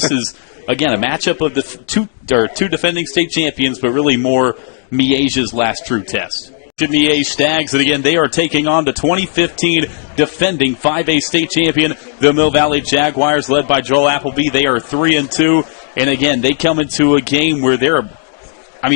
This is, again, a matchup of the two defending state champions, but really more Miege's last true test. Miege Stags, and again, they are taking on the 2015 defending 5A state champion, the Mill Valley Jaguars, led by Joel Appleby. They are 3-2, and again, they come into a game where they're,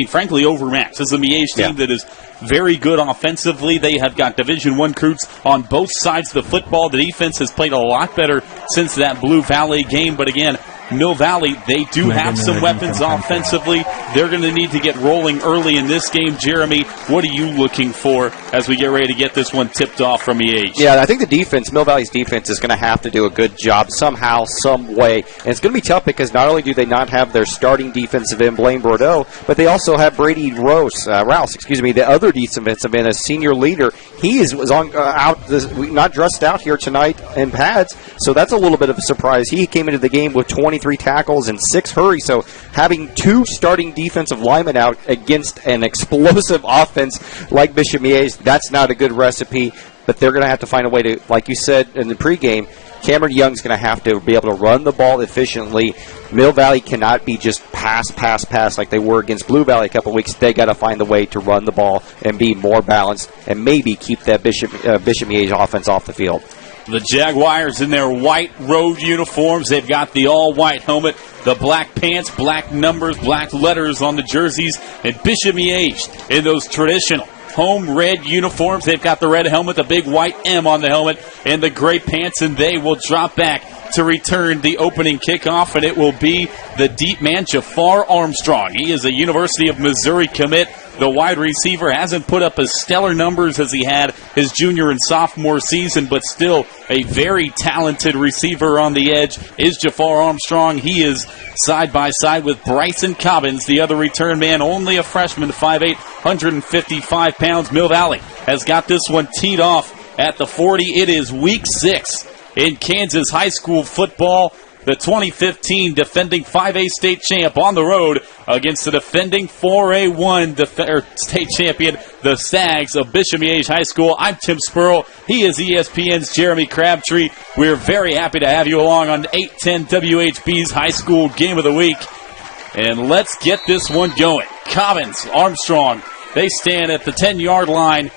frankly, overmatched. This is a Miege team that is very good offensively. They have got Division I recruits on both sides of the football. The defense has played a lot better since that Blue Valley game, but again, Mill Valley, they do have some weapons offensively. They're going to need to get rolling early in this game. Jeremy, what are you looking for as we get ready to get this one tipped off from Miege? Yeah, I think the defense, Mill Valley's defense, is going to have to do a good job somehow, some way. And it's going to be tough because not only do they not have their starting defensive end, Blaine Bordeaux, but they also have Brady Rouse, the other defensive end, a senior leader. He was not dressed out here tonight in pads, so that's a little bit of a surprise. He came into the game with 23 tackles and 6 hurries, so having 2 starting defensive linemen out against an explosive offense like Bishop Miege, that's not a good recipe, but they're going to have to find a way to, like you said in the pregame, Cameron Young's going to have to be able to run the ball efficiently. Mill Valley cannot be just pass like they were against Blue Valley a couple of weeks. They got to find a way to run the ball and be more balanced and maybe keep that Bishop Miege offense off the field. The Jaguars in their white road uniforms. They've got the all-white helmet, the black pants, black numbers, black letters on the jerseys, and Bishop Miege in those traditional home red uniforms. They've got the red helmet, the big white M on the helmet, and the gray pants, and they will drop back to return the opening kickoff, and it will be the deep man, Jafar Armstrong. He is a University of Missouri commit. The wide receiver hasn't put up as stellar numbers as he had his junior and sophomore season, but still a very talented receiver on the edge is Jafar Armstrong. He is side by side with Bryson Cobbins, the other return man, only a freshman, 5'8", 155 pounds. Mill Valley has got this one teed off at the 40. It is week 6 in Kansas high school football. The 2015 defending 5A state champ on the road against the defending 4A1 state champion, the Stags of Bishop Miege High School. I'm Tim Spurl. He is ESPN's Jeremy Crabtree. We're very happy to have you along on 810 WHB's High School Game of the Week. And let's get this one going. Cobbins, Armstrong, they stand at the 10-yard line.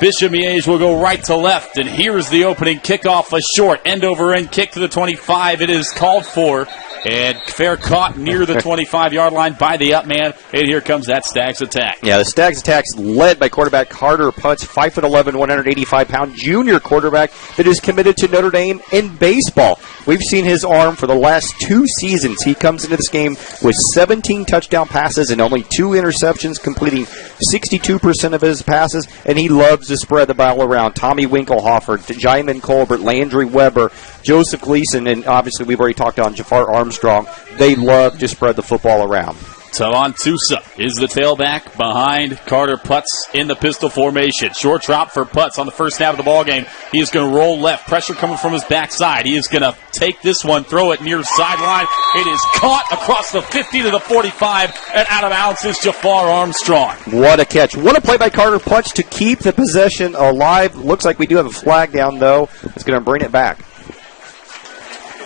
Bishop Miege will go right to left, and here's the opening kickoff, a short end-over-end kick to the 25. It is called for, and fair caught near the 25-yard line by the up man, and here comes that Stags attack. Yeah, the Stags attack is led by quarterback Carter Putz, 5'11", 185-pound junior quarterback that is committed to Notre Dame in baseball. We've seen his arm for the last 2 seasons. He comes into this game with 17 touchdown passes and only 2 interceptions, completing 62% of his passes, and he loves to spread the ball around. Tommy Winkelhofer, Jaimin Colbert, Landry Weber, Joseph Gleason, and obviously we've already talked on Jafar Armstrong. They love to spread the football around. Tavon Tusa is the tailback behind Carter Putz in the pistol formation. Short drop for Putz on the first snap of the ballgame. He is going to roll left. Pressure coming from his backside. He is going to take this one, throw it near sideline. It is caught across the 50 to the 45, and out of bounds is Jafar Armstrong. What a catch. What a play by Carter Putz to keep the possession alive. Looks like we do have a flag down, though. It's going to bring it back.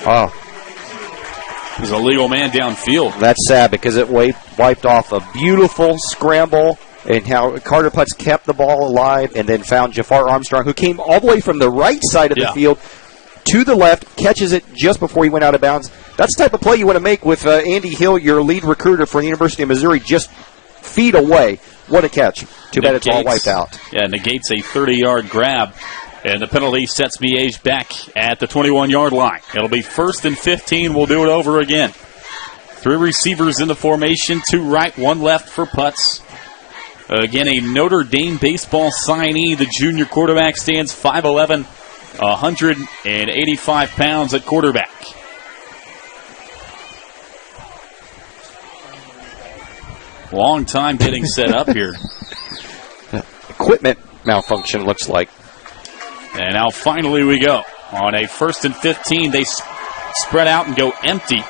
Oh. He's a legal man downfield. That's sad because it wiped off a beautiful scramble, and how Carter Putz kept the ball alive and then found Jafar Armstrong, who came all the way from the right side of the field to the left, catches it just before he went out of bounds. That's the type of play you want to make with Andy Hill, your lead recruiter for the University of Missouri, just feet away. What a catch. Too bad it's all wiped out. Yeah, negates a 30-yard grab. And the penalty sets Miege back at the 21-yard line. It'll be 1st and 15. We'll do it over again. 3 receivers in the formation, 2 right, 1 left for Putz. Again, a Notre Dame baseball signee. The junior quarterback stands 5'11", 185 pounds at quarterback. Long time getting set up here. Equipment malfunction, looks like. And now finally we go. On a 1st and 15, they spread out and go empty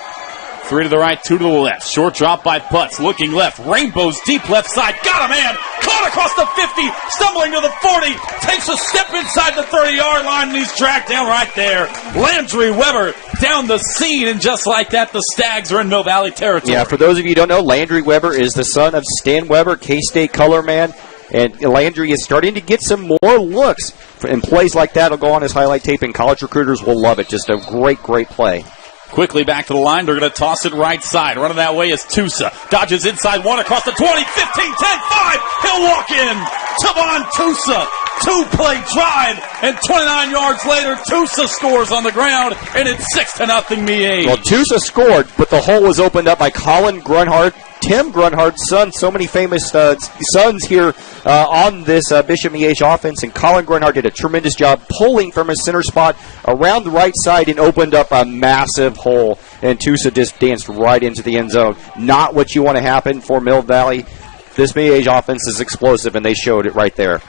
3 to the right, 2 to the left. Short drop by Putz. Looking left. Rainbows deep left side. Got a man. Caught across the 50. Stumbling to the 40. Takes a step inside the 30-yard line, and he's dragged down right there. Landry Weber down the scene, and just like that, the Stags are in Mill Valley territory. Yeah, for those of you who don't know, Landry Weber is the son of Stan Weber, K-State color man. And Landry is starting to get some more looks. And plays like that will go on his highlight tape, and college recruiters will love it. Just a great, great play. Quickly back to the line. They're going to toss it right side. Running that way is Tusa. Dodges inside 1 across the 20, 15, 10, 5. He'll walk in. Tavon Tusa. 2-play drive. And 29 yards later, Tusa scores on the ground. And it's 6-0 Miege. Well, Tusa scored, but the hole was opened up by Colin Grunhard. Tim Grunhard's son, so many famous sons here on this Bishop Miege offense, and Colin Grunhard did a tremendous job pulling from his center spot around the right side and opened up a massive hole, and Tusa just danced right into the end zone. Not what you want to happen for Mill Valley. This Miege offense is explosive, and they showed it right there.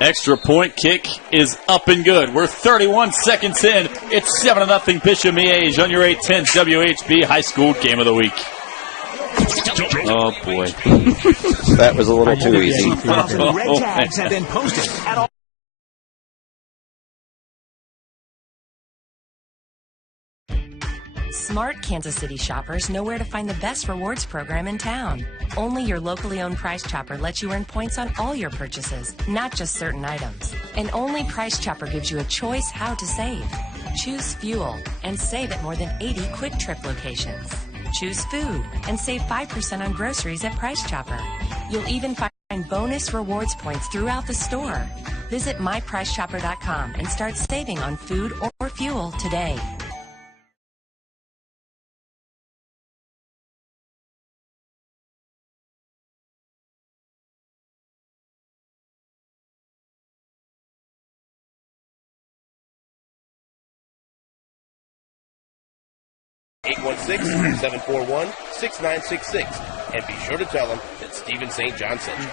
Extra point kick is up and good. We're 31 seconds in. It's 7-0 Bishop Miege on your 810 WHB High School Game of the Week. Oh, boy. That was a little too easy. Red tags have been posted at all. Smart Kansas City shoppers know where to find the best rewards program in town. Only your locally owned Price Chopper lets you earn points on all your purchases, not just certain items. And only Price Chopper gives you a choice how to save. Choose fuel and save at more than 80 Quick Trip locations. Choose food and save 5% on groceries at Price Chopper. You'll even find bonus rewards points throughout the store. Visit mypricechopper.com and start saving on food or fuel today. (816-741-6966), and be sure to tell them that Stephen St. John sent you.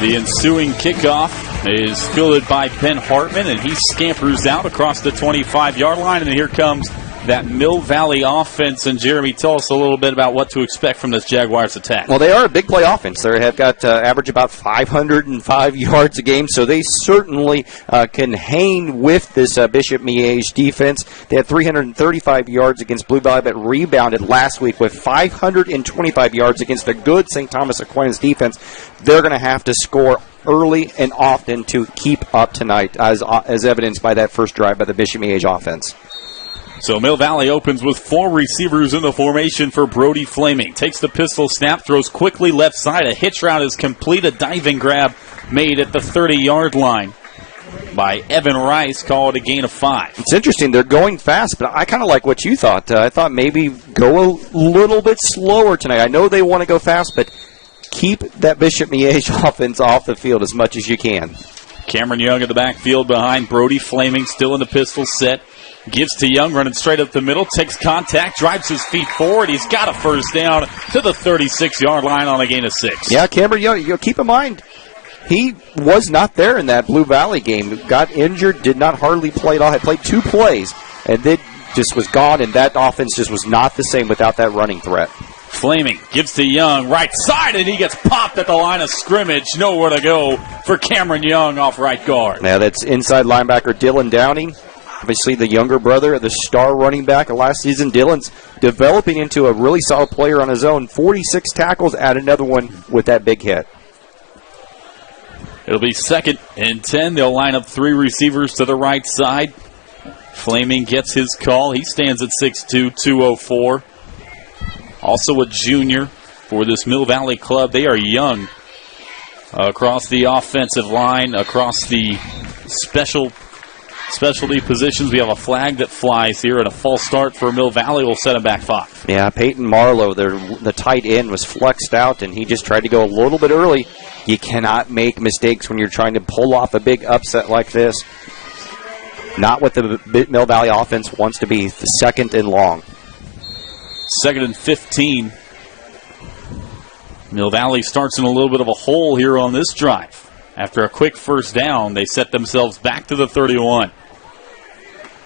The ensuing kickoff is fielded by Ben Hartman, and he scampers out across the 25-yard line, and here comes that Mill Valley offense. And Jeremy, tell us a little bit about what to expect from this Jaguars attack. Well, they are a big play offense. They have got average about 505 yards a game, so they certainly can hang with this Bishop Miege defense. They had 335 yards against Blue Valley, but rebounded last week with 525 yards against the good St. Thomas Aquinas defense. They're going to have to score early and often to keep up tonight, as evidenced by that first drive by the Bishop Miege offense. So Mill Valley opens with 4 receivers in the formation for Brody Flaming. Takes the pistol snap, throws quickly left side. A hitch route is complete. A diving grab made at the 30-yard line by Evan Rice, called a gain of 5. It's interesting. They're going fast, but I kind of like what you thought. I thought maybe go a little bit slower tonight. I know they want to go fast, but keep that Bishop Miege offense off the field as much as you can. Cameron Young in the backfield behind Brody Flaming, still in the pistol set. Gives to Young, running straight up the middle, takes contact, drives his feet forward. He's got a first down to the 36-yard line on a gain of 6. Yeah, Cameron Young, keep in mind, he was not there in that Blue Valley game. Got injured, did not hardly play at all. Had played 2 plays, and then just was gone, and that offense just was not the same without that running threat. Flaming gives to Young, right side, and he gets popped at the line of scrimmage. Nowhere to go for Cameron Young off right guard. Now that's inside linebacker Dylan Downing. Obviously the younger brother of the star running back of last season. Dylan's developing into a really solid player on his own. 46 tackles, add another one with that big hit. It'll be 2nd and 10. They'll line up 3 receivers to the right side. Flaming gets his call. He stands at 6'2", 204. Also a junior for this Mill Valley club. They are young across the offensive line, across the specialty positions. We have a flag that flies here, and a false start for Mill Valley will set him back 5. Yeah, Peyton Marlowe, the tight end, was flexed out, and he just tried to go a little bit early. You cannot make mistakes when you're trying to pull off a big upset like this. Not what the Mill Valley offense wants to be, the 2nd and long. 2nd and 15. Mill Valley starts in a little bit of a hole here on this drive. After a quick first down, they set themselves back to the 31.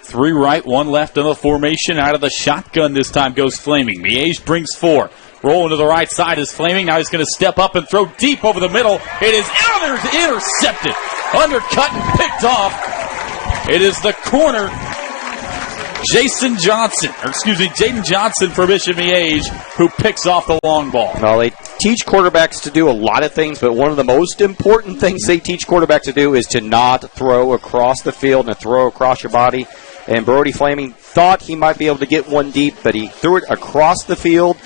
3 right, 1 left in the formation. Out of the shotgun this time goes Flaming. Miege brings 4. Rolling to the right side is Flaming. Now he's going to step up and throw deep over the middle. It is intercepted. Undercut and picked off. It is the corner, Jaden Johnson for Bishop Miege, who picks off the long ball. Well, they teach quarterbacks to do a lot of things, but one of the most important things they teach quarterbacks to do is to not throw across the field and throw across your body. And Brody Flaming thought he might be able to get one deep, but he threw it across the field,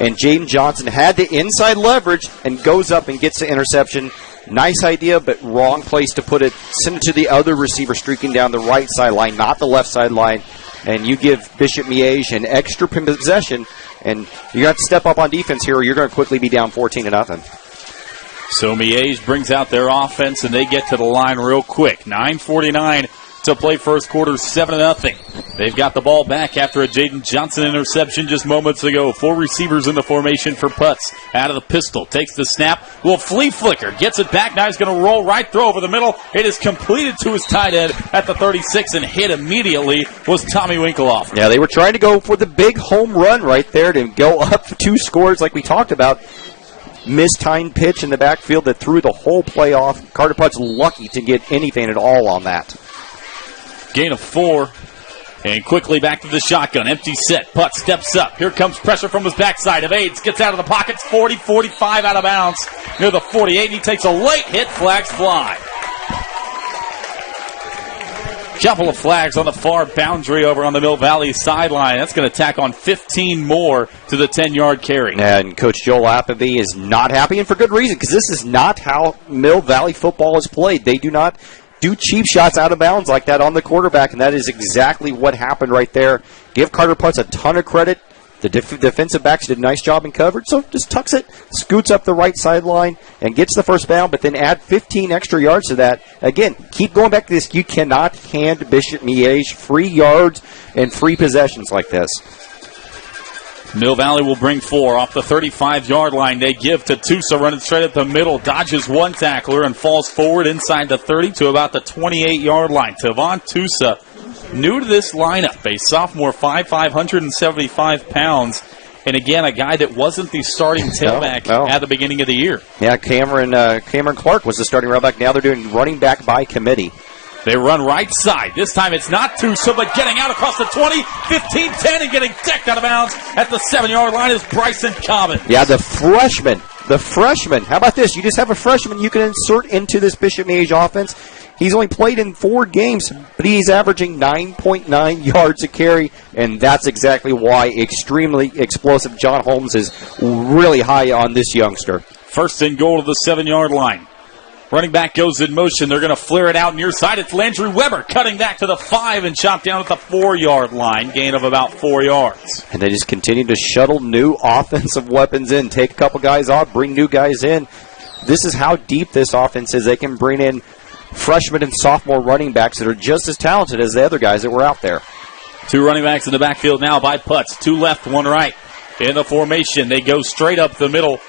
and Jaden Johnson had the inside leverage and goes up and gets the interception. Nice idea, but wrong place to put it. Send it to the other receiver streaking down the right sideline, not the left sideline. And you give Bishop Miege an extra possession, and you got to step up on defense here, or you're going to quickly be down 14-0. So Miege brings out their offense, and they get to the line real quick. 9:49 to play first quarter, 7-0. They've got the ball back after a Jaden Johnson interception just moments ago. 4 receivers in the formation for Putz. Out of the pistol, takes the snap, will flea flicker, gets it back. Now he's going to roll right through over the middle. It is completed to his tight end at the 36, and hit immediately was Tommy Winklehoff. Yeah, they were trying to go for the big home run right there to go up 2 scores like we talked about. Mistimed pitch in the backfield that threw the whole play off. Carter Putz lucky to get anything at all on that. Gain of 4. And quickly back to the shotgun. Empty set. Putz steps up. Here comes pressure from his backside. Evades. Gets out of the pockets. 40, 45 out of bounds. Near the 48. And he takes a late hit. Flags fly. Couple of flags on the far boundary over on the Mill Valley sideline. That's going to tack on 15 more to the 10-yard carry. And Coach Joel Appleby is not happy, and for good reason, because this is not how Mill Valley football is played. They do not do cheap shots out of bounds like that on the quarterback, and that is exactly what happened right there. Give Carter Putz a ton of credit. The defensive backs did a nice job in coverage, so just tucks it, scoots up the right sideline, and gets the first down, but then add 15 extra yards to that. Again, keep going back to this. You cannot hand Bishop Miege free yards and free possessions like this. Mill Valley will bring 4 off the 35-yard line. They give to Tusa, running straight at the middle, dodges one tackler and falls forward inside the 30 to about the 28-yard line. Tavon Tusa, new to this lineup, a sophomore, 575 pounds, and again, a guy that wasn't the starting tailback at the beginning of the year. Yeah, Cameron Clark was the starting running back. Now they're doing running back by committee. They run right side. This time it's not Tusa, but getting out across the 20, 15, 10, and getting decked out of bounds at the 7-yard line is Bryson Cobbin. Yeah, the freshman. How about this? You just have a freshman you can insert into this Bishop Miege offense. He's only played in 4 games, but he's averaging 9.9 yards a carry, and that's exactly why extremely explosive John Holmes is really high on this youngster. First and goal to the 7-yard line. Running back goes in motion. They're going to flare it out near side. It's Landry Weber cutting back to the 5 and chopped down at the 4-yard line. Gain of about 4 yards. And they just continue to shuttle new offensive weapons in. Take a couple guys off, bring new guys in. This is how deep this offense is. They can bring in freshman and sophomore running backs that are just as talented as the other guys that were out there. 2 running backs in the backfield now by Putz. 2 left, 1 right. In the formation, they go straight up the middle.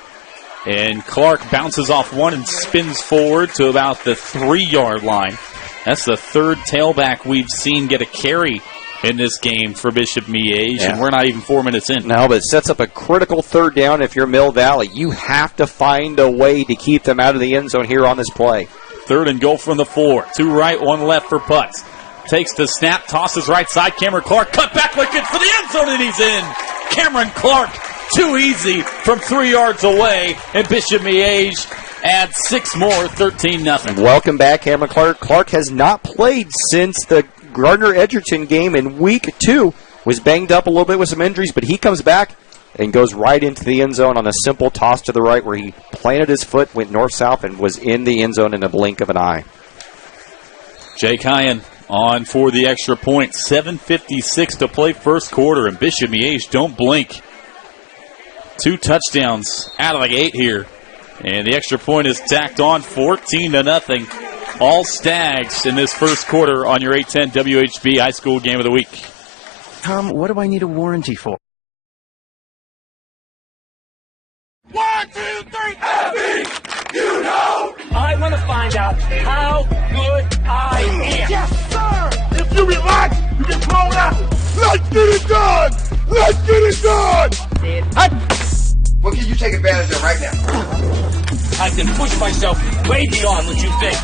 And Clark bounces off 1 and spins forward to about the 3-yard line. That's the 3rd tailback we've seen get a carry in this game for Bishop Miege, and we're not even 4 minutes in. No, but it sets up a critical 3rd down if you're Mill Valley. You have to find a way to keep them out of the end zone here on this play. 3rd and goal from the 4. 2 right, 1 left for Putz. Takes the snap, tosses right side. Cameron Clark cut back looking for the end zone, and he's in. Cameron Clark, too easy from 3 yards away, and Bishop Miege adds 6 more, 13-0. Welcome back, Cameron Clark. Clark has not played since the Gardner-Edgerton game in week 2. Was banged up a little bit with some injuries, but he comes back and goes right into the end zone on a simple toss to the right where he planted his foot, went north-south, and was in the end zone in a blink of an eye. Jake Hyan on for the extra point. 7:56 to play first quarter, and Bishop Miege don't blink. 2 touchdowns out of the gate here. And the extra point is tacked on, 14-0. All Stags in this first quarter on your 810 WHB High School Game of the Week. Tom, what do I need a warranty for? 1, 2, 3, happy, you know. I want to find out how good I am. Yes, sir! If you relax, you get blown out. Let's get it done! Let's get it done! What can you take advantage of right now? I can push myself way beyond what you think.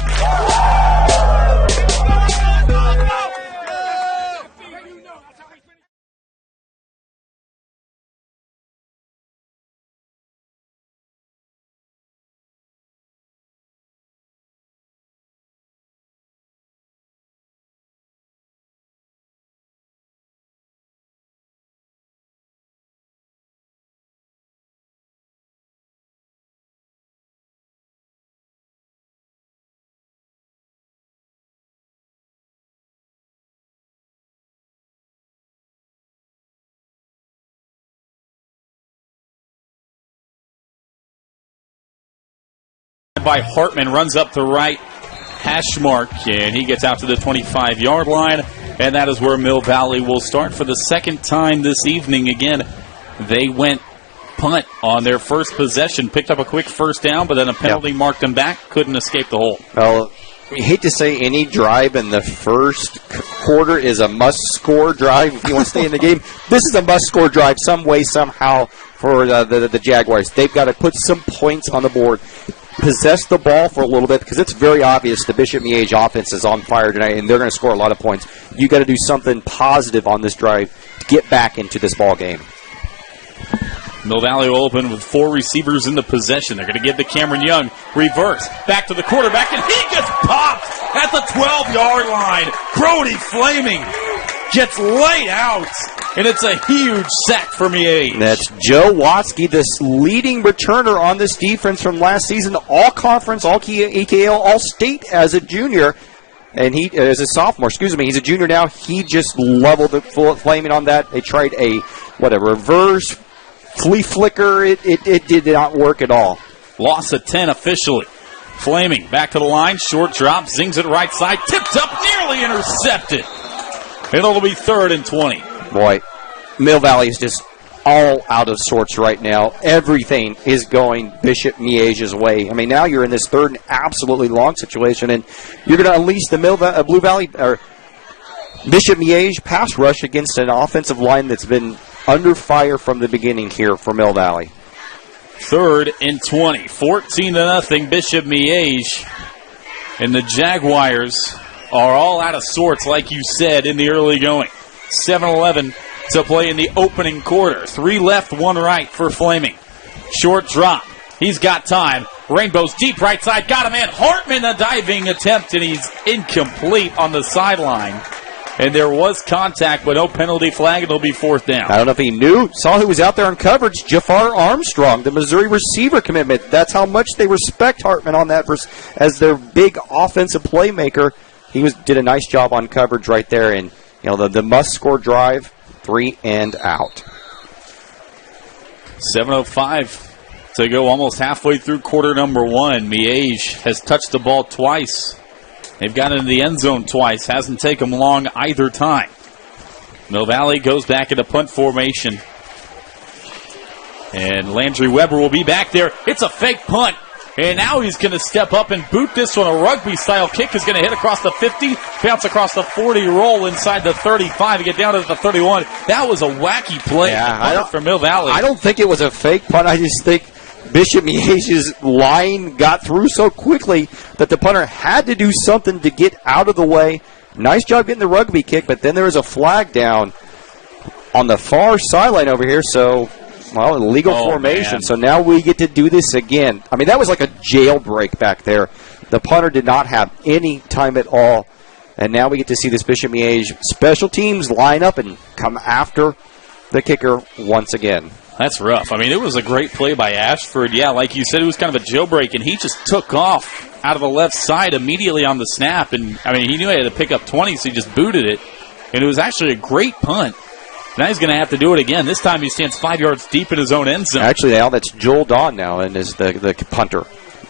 By Hartman, runs up the right hash mark, and he gets out to the 25-yard line, and that is where Mill Valley will start for the second time this evening. Again, they went punt on their first possession, picked up a quick first down, but then a penalty marked them back, couldn't escape the hole. Well, I hate to say any drive in the first quarter is a must-score drive if you want to stay in the game. This is a must-score drive some way, somehow for the Jaguars. They've got to put some points on the board, possess the ball for a little bit, because it's very obvious the Bishop Miege offense is on fire tonight, and they're going to score a lot of points. You got to do something positive on this drive to get back into this ball game. Mill Valley will open with 4 receivers in the possession. They're going to give to Cameron Young. Reverse. Back to the quarterback, and he gets popped at the 12-yard line. Brody Flaming gets laid out, and it's a huge sack for Miege. That's Joe Watsky, the leading returner on this defense from last season. All-conference, all-EKL, all-state as a junior. And he, as a sophomore, he's a junior now. He just leveled the Flaming on that. They tried a reverse flea flicker. It did not work at all. Loss of 10 officially. Flaming back to the line, short drop, zings it right side, tipped up, nearly intercepted. It'll be 3rd and 20. Boy, Mill Valley is just all out of sorts right now. Everything is going Bishop Miege's way. I mean, now you're in this 3rd and absolutely long situation, and you're going to unleash the Blue Valley or Bishop Miege pass rush against an offensive line that's been under fire from the beginning here for Mill Valley. 3rd and 20, 14-0 Bishop Miege, and the Jaguars are all out of sorts, like you said, in the early going. 7-11 to play in the opening quarter. 3 left, 1 right for Flaming. Short drop. He's got time. Rainbow's deep right side. Got him in. Hartman, a diving attempt, and he's incomplete on the sideline. And there was contact, but no penalty flag. It'll be 4th down. I don't know if he saw who was out there in coverage. Jafar Armstrong, the Missouri receiver commitment. That's how much they respect Hartman on that as their big offensive playmaker. He did a nice job on coverage right there, and the must-score drive, 3 and out. 7:05 to go, almost halfway through quarter number 1. Miege has touched the ball twice. They've got into the end zone twice. Hasn't taken them long either time. Mill Valley goes back into punt formation. And Landry Weber will be back there. It's a fake punt. And now he's going to step up and boot this one. A rugby-style kick is going to hit across the 50, bounce across the 40, roll inside the 35, and get down to the 31. That was a wacky play for Mill Valley. I don't think it was a fake punt. I just think Bishop Miege's line got through so quickly that the punter had to do something to get out of the way. Nice job getting the rugby kick, but then there was a flag down on the far sideline over here, so... Well, illegal formation, man. So now we get to do this again. I mean, that was like a jailbreak back there. The punter did not have any time at all. And now we get to see this Bishop Miege special teams line up and come after the kicker once again. That's rough. I mean, it was a great play by Ashford. Yeah, like you said, it was kind of a jailbreak, and he just took off out of the left side immediately on the snap. And, I mean, he knew he had to pick up 20, so he just booted it. And it was actually a great punt. Now he's going to have to do it again. This time he stands 5 yards deep in his own end zone. Actually, now that's Joel Dawn now and is the punter,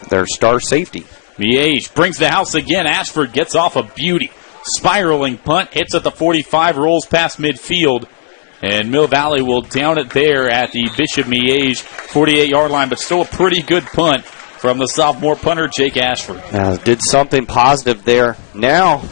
their star safety. Miege brings the house again. Ashford gets off a beauty. Spiraling punt, hits at the 45, rolls past midfield. And Mill Valley will down it there at the Bishop Miege 48-yard line, but still a pretty good punt from the sophomore punter, Jake Ashford. Did something positive there. Now,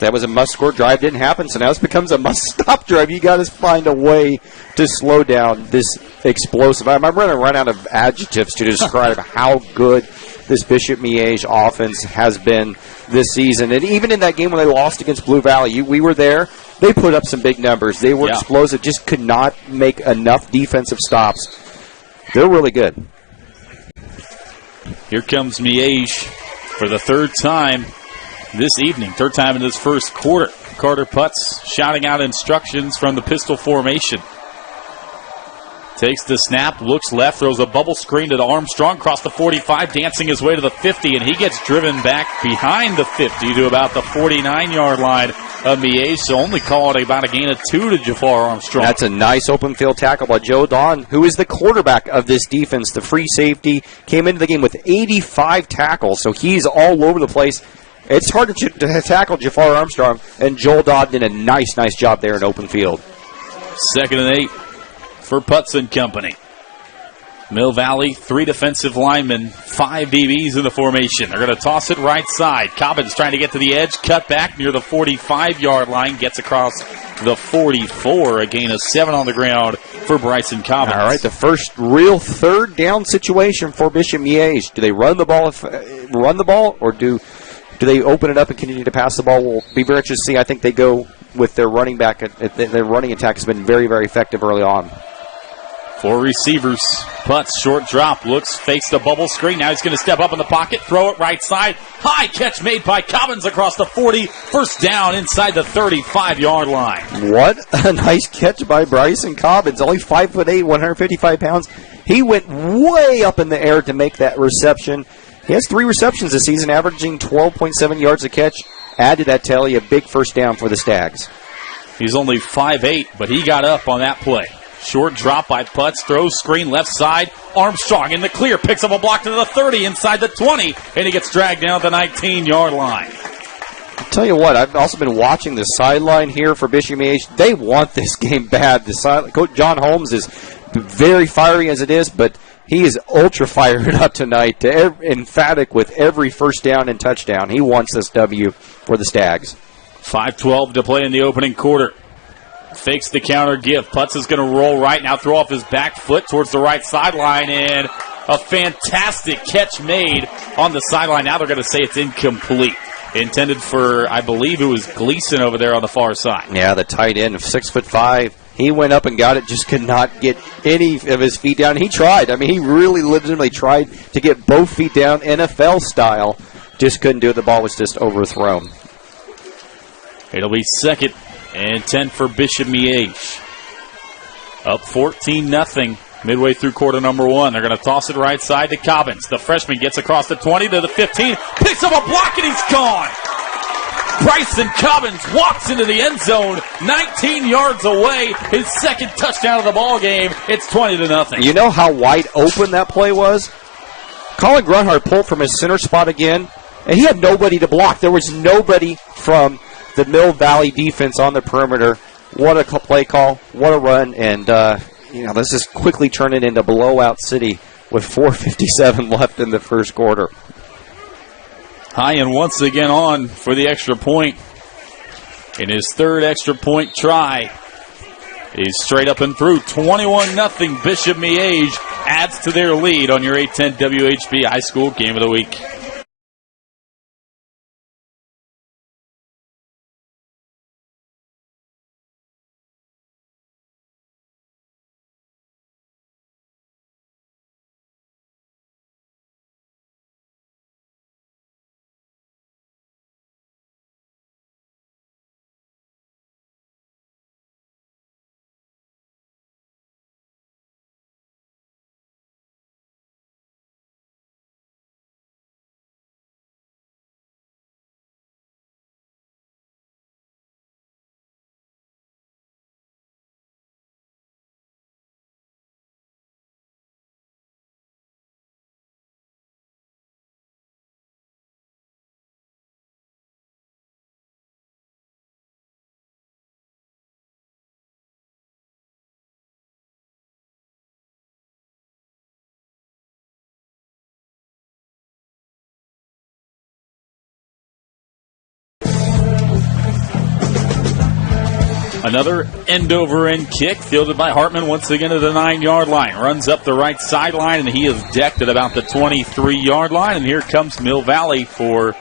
that was a must-score drive. Didn't happen, so now this becomes a must-stop drive. You got to find a way to slow down this explosive. I'm running right out of adjectives to describe how good this Bishop Miege offense has been this season. And even in that game when they lost against Blue Valley, we were there. They put up some big numbers. They were explosive, just could not make enough defensive stops. They're really good. Here comes Miege for the third time this evening, third time in this first quarter. Carter Putz shouting out instructions from the pistol formation. Takes the snap, looks left, throws a bubble screen to the Armstrong, across the 45, dancing his way to the 50, and he gets driven back behind the 50 to about the 49-yard line of Miege, so only called about a gain of 2 to Jafar Armstrong. That's a nice open field tackle by Joe Don, who is the quarterback of this defense. The free safety came into the game with 85 tackles, so he's all over the place. It's hard to tackle Jafar Armstrong, and Joel Dodd did a nice job there in open field. 2nd and 8 for Putz and company. Mill Valley, 3 defensive linemen, 5 DBs in the formation. They're going to toss it right side. Cobbins trying to get to the edge, cut back near the 45-yard line, gets across the 44, a gain of 7 on the ground for Bryson Cobbins. All right, the first real third down situation for Bishop Miege. Do they run the ball, or do they open it up and continue to pass the ball? We'll be very interested to see. I think they go with their running back. Their running attack has been very, very effective early on. 4 receivers. Putz, short drop, looks, fakes the bubble screen. Now he's going to step up in the pocket, throw it right side. High catch made by Cobbins across the 40. First down inside the 35-yard line. What a nice catch by Bryson Cobbins. Only 5'8", 155 pounds. He went way up in the air to make that reception. He has 3 receptions this season, averaging 12.7 yards a catch. Add to that tally, a big first down for the Stags. He's only 5'8", but he got up on that play. Short drop by Putz, throws screen left side. Armstrong in the clear, picks up a block to the 30, inside the 20, and he gets dragged down at the 19-yard line. I'll tell you what, I've also been watching the sideline here for Bishop Miege. They want this game bad. Coach John Holmes is very fiery as it is, but he is ultra fired up tonight, emphatic with every first down and touchdown. He wants this W for the Stags. 5:12 to play in the opening quarter. Fakes the counter give. Putz is going to roll right now, throw off his back foot towards the right sideline, and a fantastic catch made on the sideline. Now they're going to say it's incomplete. Intended for, I believe it was Gleason over there on the far side. Yeah, the tight end of 6'5". He went up and got it, just could not get any of his feet down. He tried. I mean, he really legitimately tried to get both feet down NFL style. Just couldn't do it. The ball was just overthrown. It'll be 2nd and 10 for Bishop Miege. Up 14-0 midway through quarter number 1. They're going to toss it right side to Cobbins. The freshman gets across the 20 to the 15, picks up a block, and he's gone. Bryson Cobbins walks into the end zone 19 yards away. His 2nd touchdown of the ball game. It's 20-0. You know how wide open that play was? Colin Grunhard pulled from his center spot again, and he had nobody to block. There was nobody from the Mill Valley defense on the perimeter. What a play call. What a run. And, this is quickly turning into blowout city with 4:57 left in the first quarter. High and once again on for the extra point. In his 3rd extra point try. He's straight up and through. 21-0. Bishop Miege adds to their lead on your 810 WHB High School Game of the Week. Another end-over-end kick fielded by Hartman once again at the 9-yard line. Runs up the right sideline, and he is decked at about the 23-yard line. And here comes Mill Valley for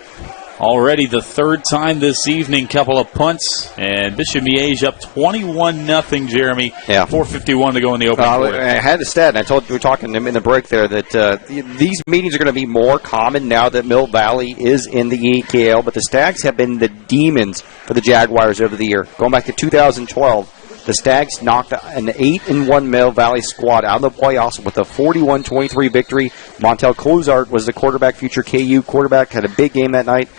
already the third time this evening. Couple of punts, and Bishop Miege up 21-0, Jeremy. Yeah. 4:51 to go in the opening quarter. I had the stat, and I told you we were talking in the break there that these meetings are going to be more common now that Mill Valley is in the EKL, but the Stags have been the demons for the Jaguars over the year. Going back to 2012, the Stags knocked an 8-1 Mill Valley squad out of the playoffs with a 41-23 victory. Montel Closart was the quarterback, future KU quarterback, had a big game that night.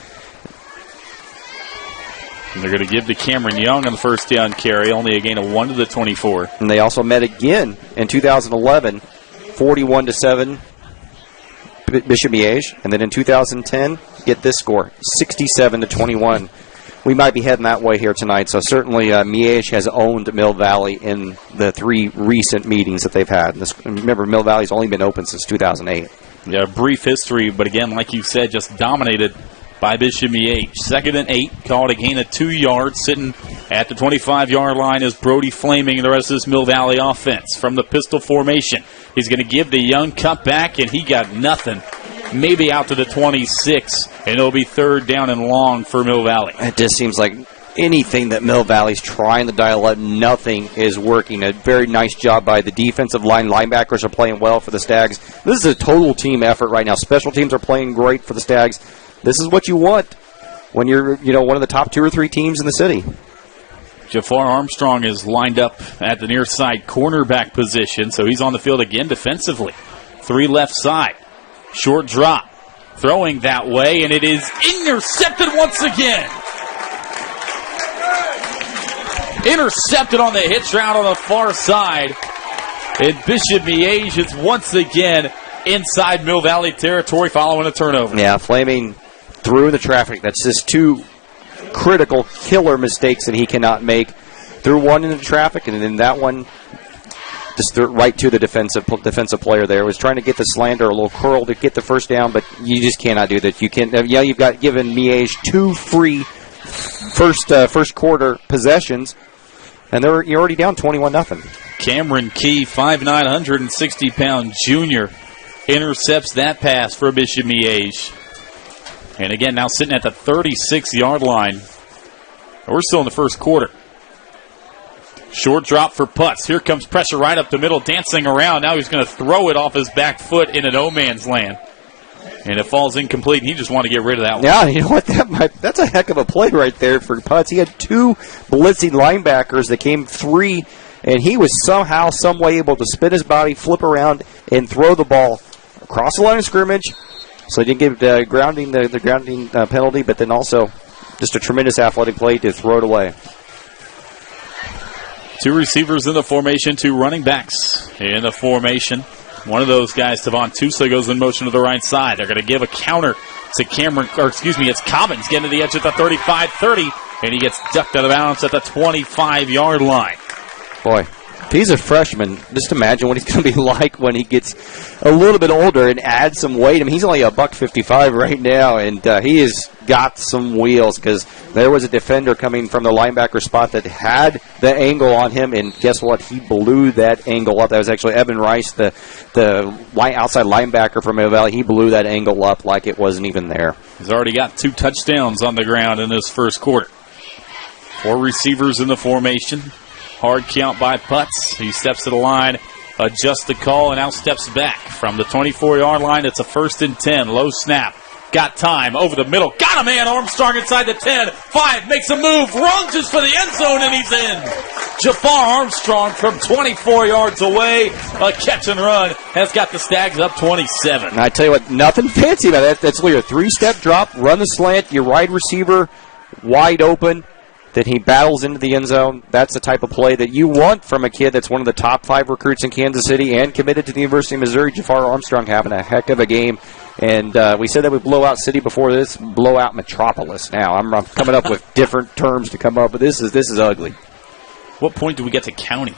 And they're going to give to Cameron Young on the first down carry, only a gain of 1 to the 24. And they also met again in 2011, 41-7, Bishop Miege. And then in 2010, get this score, 67-21. We might be heading that way here tonight. So certainly Miege has owned Mill Valley in the 3 recent meetings that they've had. Remember, Mill Valley's only been open since 2008. Yeah, brief history, but again, like you said, just dominated by Bishop Miege. 2nd and 8, called a gain of 2 yards, sitting at the 25-yard line is Brody Flaming and the rest of this Mill Valley offense from the pistol formation. He's going to give the Young cutback, and he got nothing. Maybe out to the 26, and it'll be 3rd down and long for Mill Valley. It just seems like anything that Mill Valley's trying to dial up, nothing is working. A very nice job by the defensive line. Linebackers are playing well for the Stags. This is a total team effort right now. Special teams are playing great for the Stags. This is what you want when you're, one of the top 2 or 3 teams in the city. Jafar Armstrong is lined up at the near side cornerback position, so he's on the field again defensively. 3 left side. Short drop. Throwing that way, and it is intercepted once again. Intercepted on the hitch route on the far side. And Bishop Miege is once again inside Mill Valley territory following a turnover. Yeah, Flaming through the traffic. That's just 2 critical killer mistakes that he cannot make. Threw one into traffic, and then that one just threw it right to the defensive player there. Was trying to get the slant or a little curl to get the first down, but you just cannot do that. You can. You've got given Miege 2 free first quarter possessions, and you're already down 21-0. Cameron Key, 5'9", 160-pound junior, intercepts that pass for Bishop Miege. And again, now sitting at the 36-yard line. We're still in the first quarter. Short drop for Putz. Here comes pressure right up the middle, dancing around. Now he's going to throw it off his back foot into no man's land. And it falls incomplete, and he just wanted to get rid of that one. Yeah, you know what? That's a heck of a play right there for Putz. He had 2 blitzing linebackers that came 3, and he was somehow, some way able to spin his body, flip around, and throw the ball across the line of scrimmage. So he didn't give the grounding penalty, but then also just a tremendous athletic play to throw it away. 2 receivers in the formation, 2 running backs in the formation. One of those guys, Tavon Tusa, goes in motion to the right side. They're going to give a counter to it's Cobbins getting to the edge at the 35-30, and he gets ducked out of bounds at the 25-yard line. Boy, if he's a freshman, just imagine what he's going to be like when he gets a little bit older and adds some weight. I mean, he's only $155 right now, and he has got some wheels because there was a defender coming from the linebacker spot that had the angle on him, and guess what? He blew that angle up. That was actually Evan Rice, the outside linebacker from Mill Valley. He blew that angle up like it wasn't even there. He's already got 2 touchdowns on the ground in this first quarter. 4 receivers in the formation. Hard count by Putz. He steps to the line, adjusts the call, and now steps back from the 24-yard line. It's a 1st and 10. Low snap. Got time over the middle. Got a man. Armstrong inside the 10. 5 makes a move. Lunges for the end zone, and he's in. Jafar Armstrong from 24 yards away. A catch and run has got the Stags up 27. And I tell you what, nothing fancy about that. That's only a 3-step drop. Run the slant. Your wide receiver wide open. Then he battles into the end zone. That's the type of play that you want from a kid that's one of the top 5 recruits in Kansas City and committed to the University of Missouri. Jafar Armstrong having a heck of a game. And we said that we blow out city before this. Blow out metropolis now. I'm coming up with different terms to come up with. This is ugly. What point do we get to county?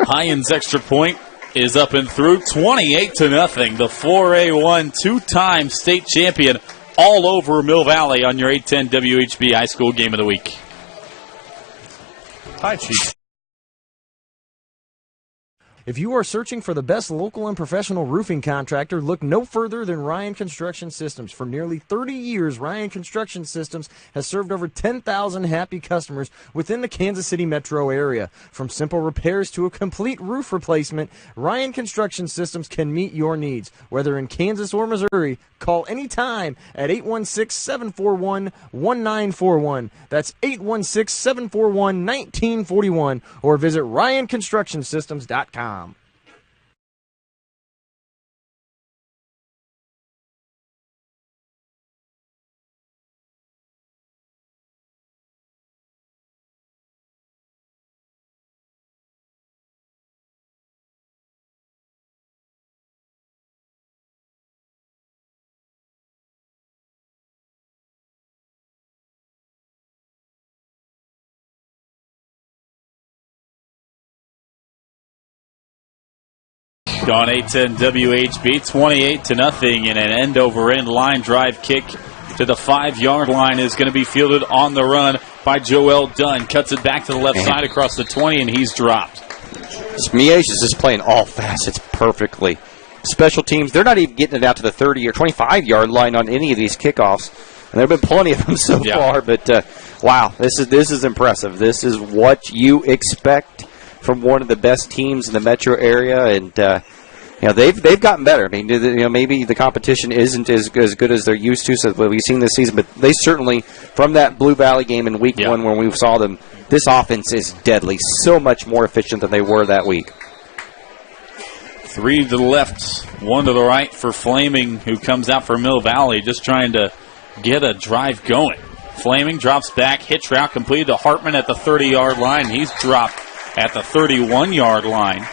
Hyen's extra point is up and through. 28-0. The 4A1 2-time state champion all over Mill Valley on your 810 WHB High School Game of the Week. Hi, Chief. If you are searching for the best local and professional roofing contractor, look no further than Ryan Construction Systems. For nearly 30 years, Ryan Construction Systems has served over 10,000 happy customers within the Kansas City metro area. From simple repairs to a complete roof replacement, Ryan Construction Systems can meet your needs. Whether in Kansas or Missouri, call anytime at 816-741-1941. That's 816-741-1941, or visit RyanConstructionSystems.com. On 810 WHB, 28-0, and an end-over-end line drive kick to the 5-yard line is going to be fielded on the run by Joel Dunn. Cuts it back to the left side across the 20, and he's dropped. Miege is just playing all facets perfectly. Special teams, they're not even getting it out to the 30 or 25-yard line on any of these kickoffs. And there have been plenty of them so far, but wow, this is impressive. This is what you expect from one of the best teams in the metro area, and they've gotten better. I mean, maybe the competition isn't as good as they're used to, so we've seen this season, but they certainly, from that Blue Valley game in week 1 when we saw them, this offense is deadly, so much more efficient than they were that week. 3 to the left, 1 to the right for Flaming, who comes out for Mill Valley, just trying to get a drive going. Flaming drops back, hitch route completed to Hartman at the 30-yard line. He's dropped at the 31-yard line.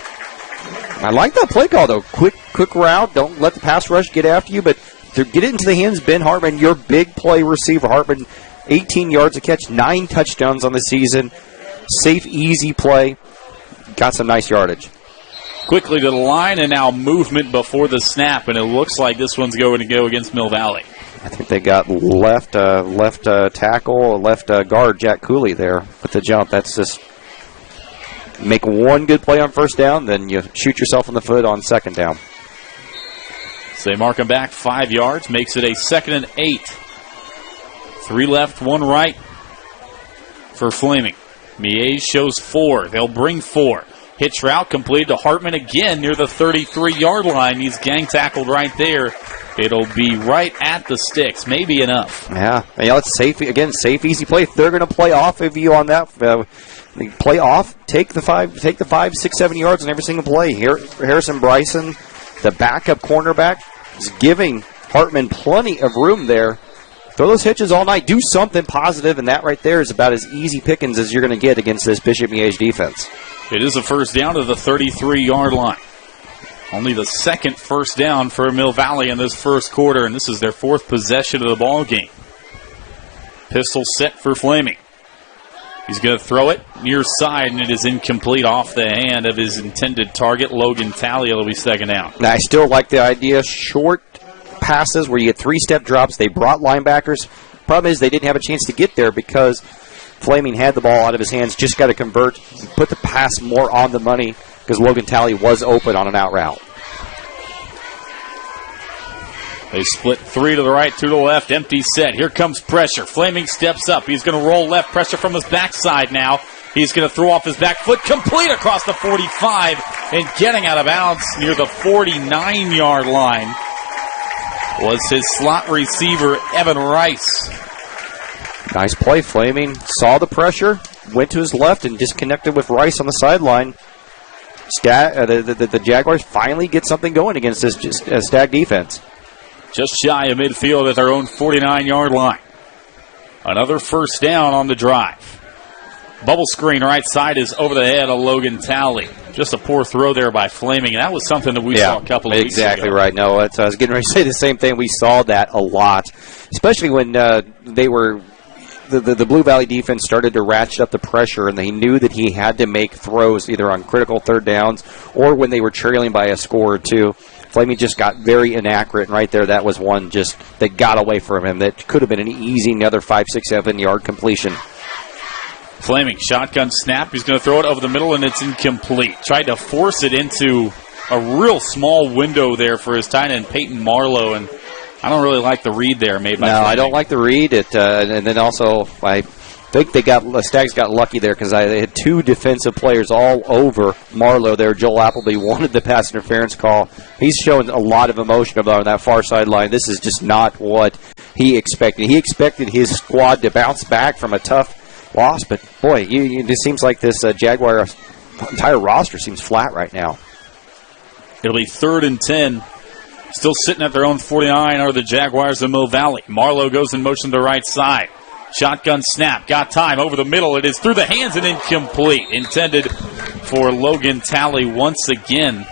I like that play call, though. Quick route. Don't let the pass rush get after you, but to get it into the hands, Ben Hartman, your big play receiver. Hartman, 18 yards a catch, 9 touchdowns on the season. Safe, easy play. Got some nice yardage. Quickly to the line, and now movement before the snap, and it looks like this one's going to go against Mill Valley. I think they got left tackle, left guard Jack Cooley there with the jump. That's just make one good play on first down, then you shoot yourself in the foot on second down. So they mark him back 5 yards, makes it a 2nd and 8. 3 left, 1 right for Flaming. Miege shows 4. They'll bring 4. Hitch route completed to Hartman again near the 33-yard line. He's gang tackled right there. It'll be right at the sticks. Maybe enough. Yeah, it's safe. Again, safe, easy play. If they're going to play off of you on that, play off, take the 5, 6, 7 yards on every single play. Here, Harrison Bryson, the backup cornerback, is giving Hartman plenty of room there. Throw those hitches all night. Do something positive, and that right there is about as easy pickings as you're going to get against this Bishop Miege defense. It is a first down to the 33-yard line. Only the 2nd first down for Mill Valley in this first quarter, and this is their 4th possession of the ball game. Pistol set for Flaming. He's going to throw it near side, and it is incomplete off the hand of his intended target, Logan Talley. It'll be 2nd down. Now, I still like the idea. Short passes where you get 3-step drops. They brought linebackers. Problem is they didn't have a chance to get there because Flaming had the ball out of his hands. Just got to convert, put the pass more on the money because Logan Talley was open on an out route. They split 3 to the right, 2 to the left. Empty set. Here comes pressure. Flaming steps up. He's going to roll left. Pressure from his backside now. He's going to throw off his back foot. Complete across the 45 and getting out of bounds near the 49-yard line was his slot receiver, Evan Rice. Nice play. Flaming saw the pressure, went to his left, and disconnected with Rice on the sideline. The Jaguars finally get something going against this Stag defense. Just shy of midfield at their own 49-yard line. Another first down on the drive. Bubble screen right side is over the head of Logan Talley. Just a poor throw there by Flaming, and that was something that we saw a couple of weeks ago. Exactly right. No, I was getting ready to say the same thing. We saw that a lot, especially when they were the Blue Valley defense started to ratchet up the pressure, and they knew that he had to make throws either on critical third downs or when they were trailing by a score or two. Flaming just got very inaccurate, and right there, that was one just that got away from him. That could have been an easy another 5, 6, 7 yard completion. Flaming shotgun snap. He's going to throw it over the middle, and it's incomplete. Tried to force it into a real small window there for his tight end, Peyton Marlowe, and I don't really like the read there made by Fleming. I don't like the read. And then also, I think the Stags got lucky there because they had two defensive players all over Marlowe there. Joel Appleby wanted the pass interference call. He's showing a lot of emotion on that far sideline. This is just not what he expected. He expected his squad to bounce back from a tough loss, but boy, it just seems like this Jaguar entire roster seems flat right now. It'll be 3rd and 10. Still sitting at their own 49 are the Jaguars of Mill Valley. Marlowe goes in motion to the right side. Shotgun snap. Got time over the middle. It is through the hands and incomplete. Intended for Logan Talley once again.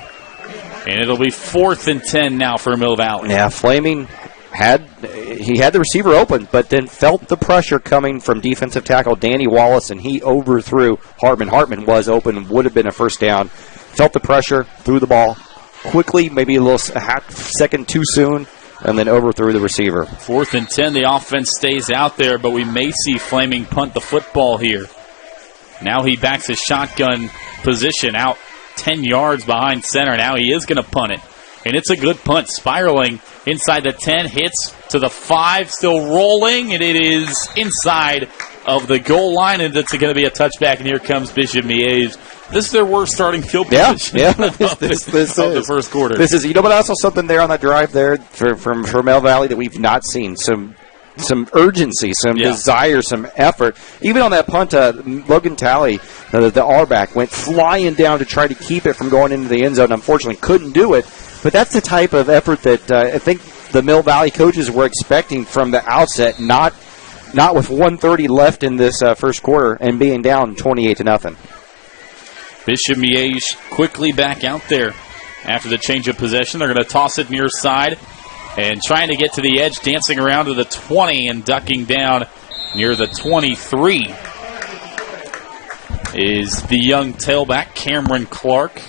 And it'll be 4th and 10 now for Mill Valley. Yeah, Flaming had the receiver open, but then felt the pressure coming from defensive tackle Danny Wallace, and he overthrew Hartman. Hartman was open, would have been a first down. Felt the pressure, threw the ball quickly, maybe a half second too soon, and then overthrew the receiver. 4th and 10, the offense stays out there, but we may see Flaming punt the football here. Now he backs his shotgun position out 10 yards behind center. Now he is going to punt it, and it's a good punt. Spiraling inside the 10, hits to the 5, still rolling, and it is inside of the goal line, and it's going to be a touchback, and here comes Bishop Miege. This is their worst starting field position this of the first quarter. This is, but also something there on that drive there from Mill Valley that we've not seen. Some urgency, some desire, some effort. Even on that punt, Logan Talley, the R-back, went flying down to try to keep it from going into the end zone. Unfortunately, couldn't do it. But that's the type of effort that I think the Mill Valley coaches were expecting from the outset, not with 1:30 left in this first quarter and being down 28-0. Bishop Miege quickly back out there after the change of possession. They're going to toss it near side and trying to get to the edge, dancing around to the 20 and ducking down near the 23 is the young tailback, Cameron Clark.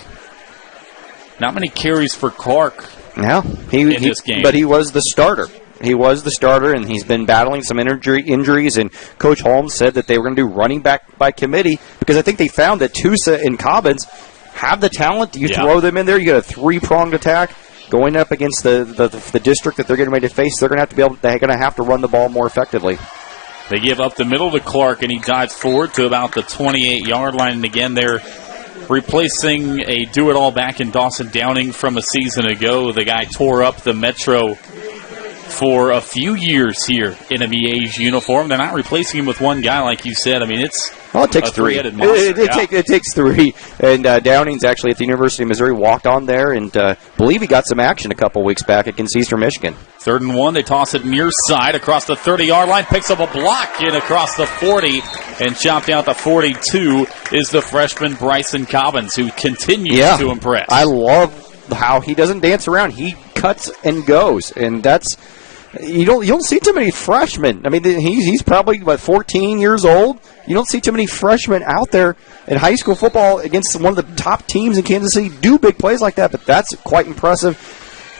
Not many carries for Clark in this game. But he was the starter. He was the starter, and he's been battling some injuries, and Coach Holmes said that they were going to do running back by committee because I think they found that Tusa and Cobbins have the talent. You throw them in there, you get a three-pronged attack going up against the district that they're getting ready to face. They're going to have to run the ball more effectively. They give up the middle to Clark, and he dives forward to about the 28-yard line, and again they're replacing a do-it-all back in Dawson Downing from a season ago. The guy tore up the Metro for a few years here in a Miege uniform. They're not replacing him with one guy, like you said. I mean, it takes three. It takes three. And Downing's actually at the University of Missouri, walked on there, and believe he got some action a couple weeks back against Eastern Michigan. 3rd and 1. They toss it near side across the 30-yard line. Picks up a block in across the 40, and chopped out the 42 is the freshman Bryson Cobbins, who continues to impress. I love how he doesn't dance around. He cuts and goes, and that's – you don't see too many freshmen. I mean, he's probably, 14 years old. You don't see too many freshmen out there in high school football against one of the top teams in Kansas City do big plays like that, but that's quite impressive.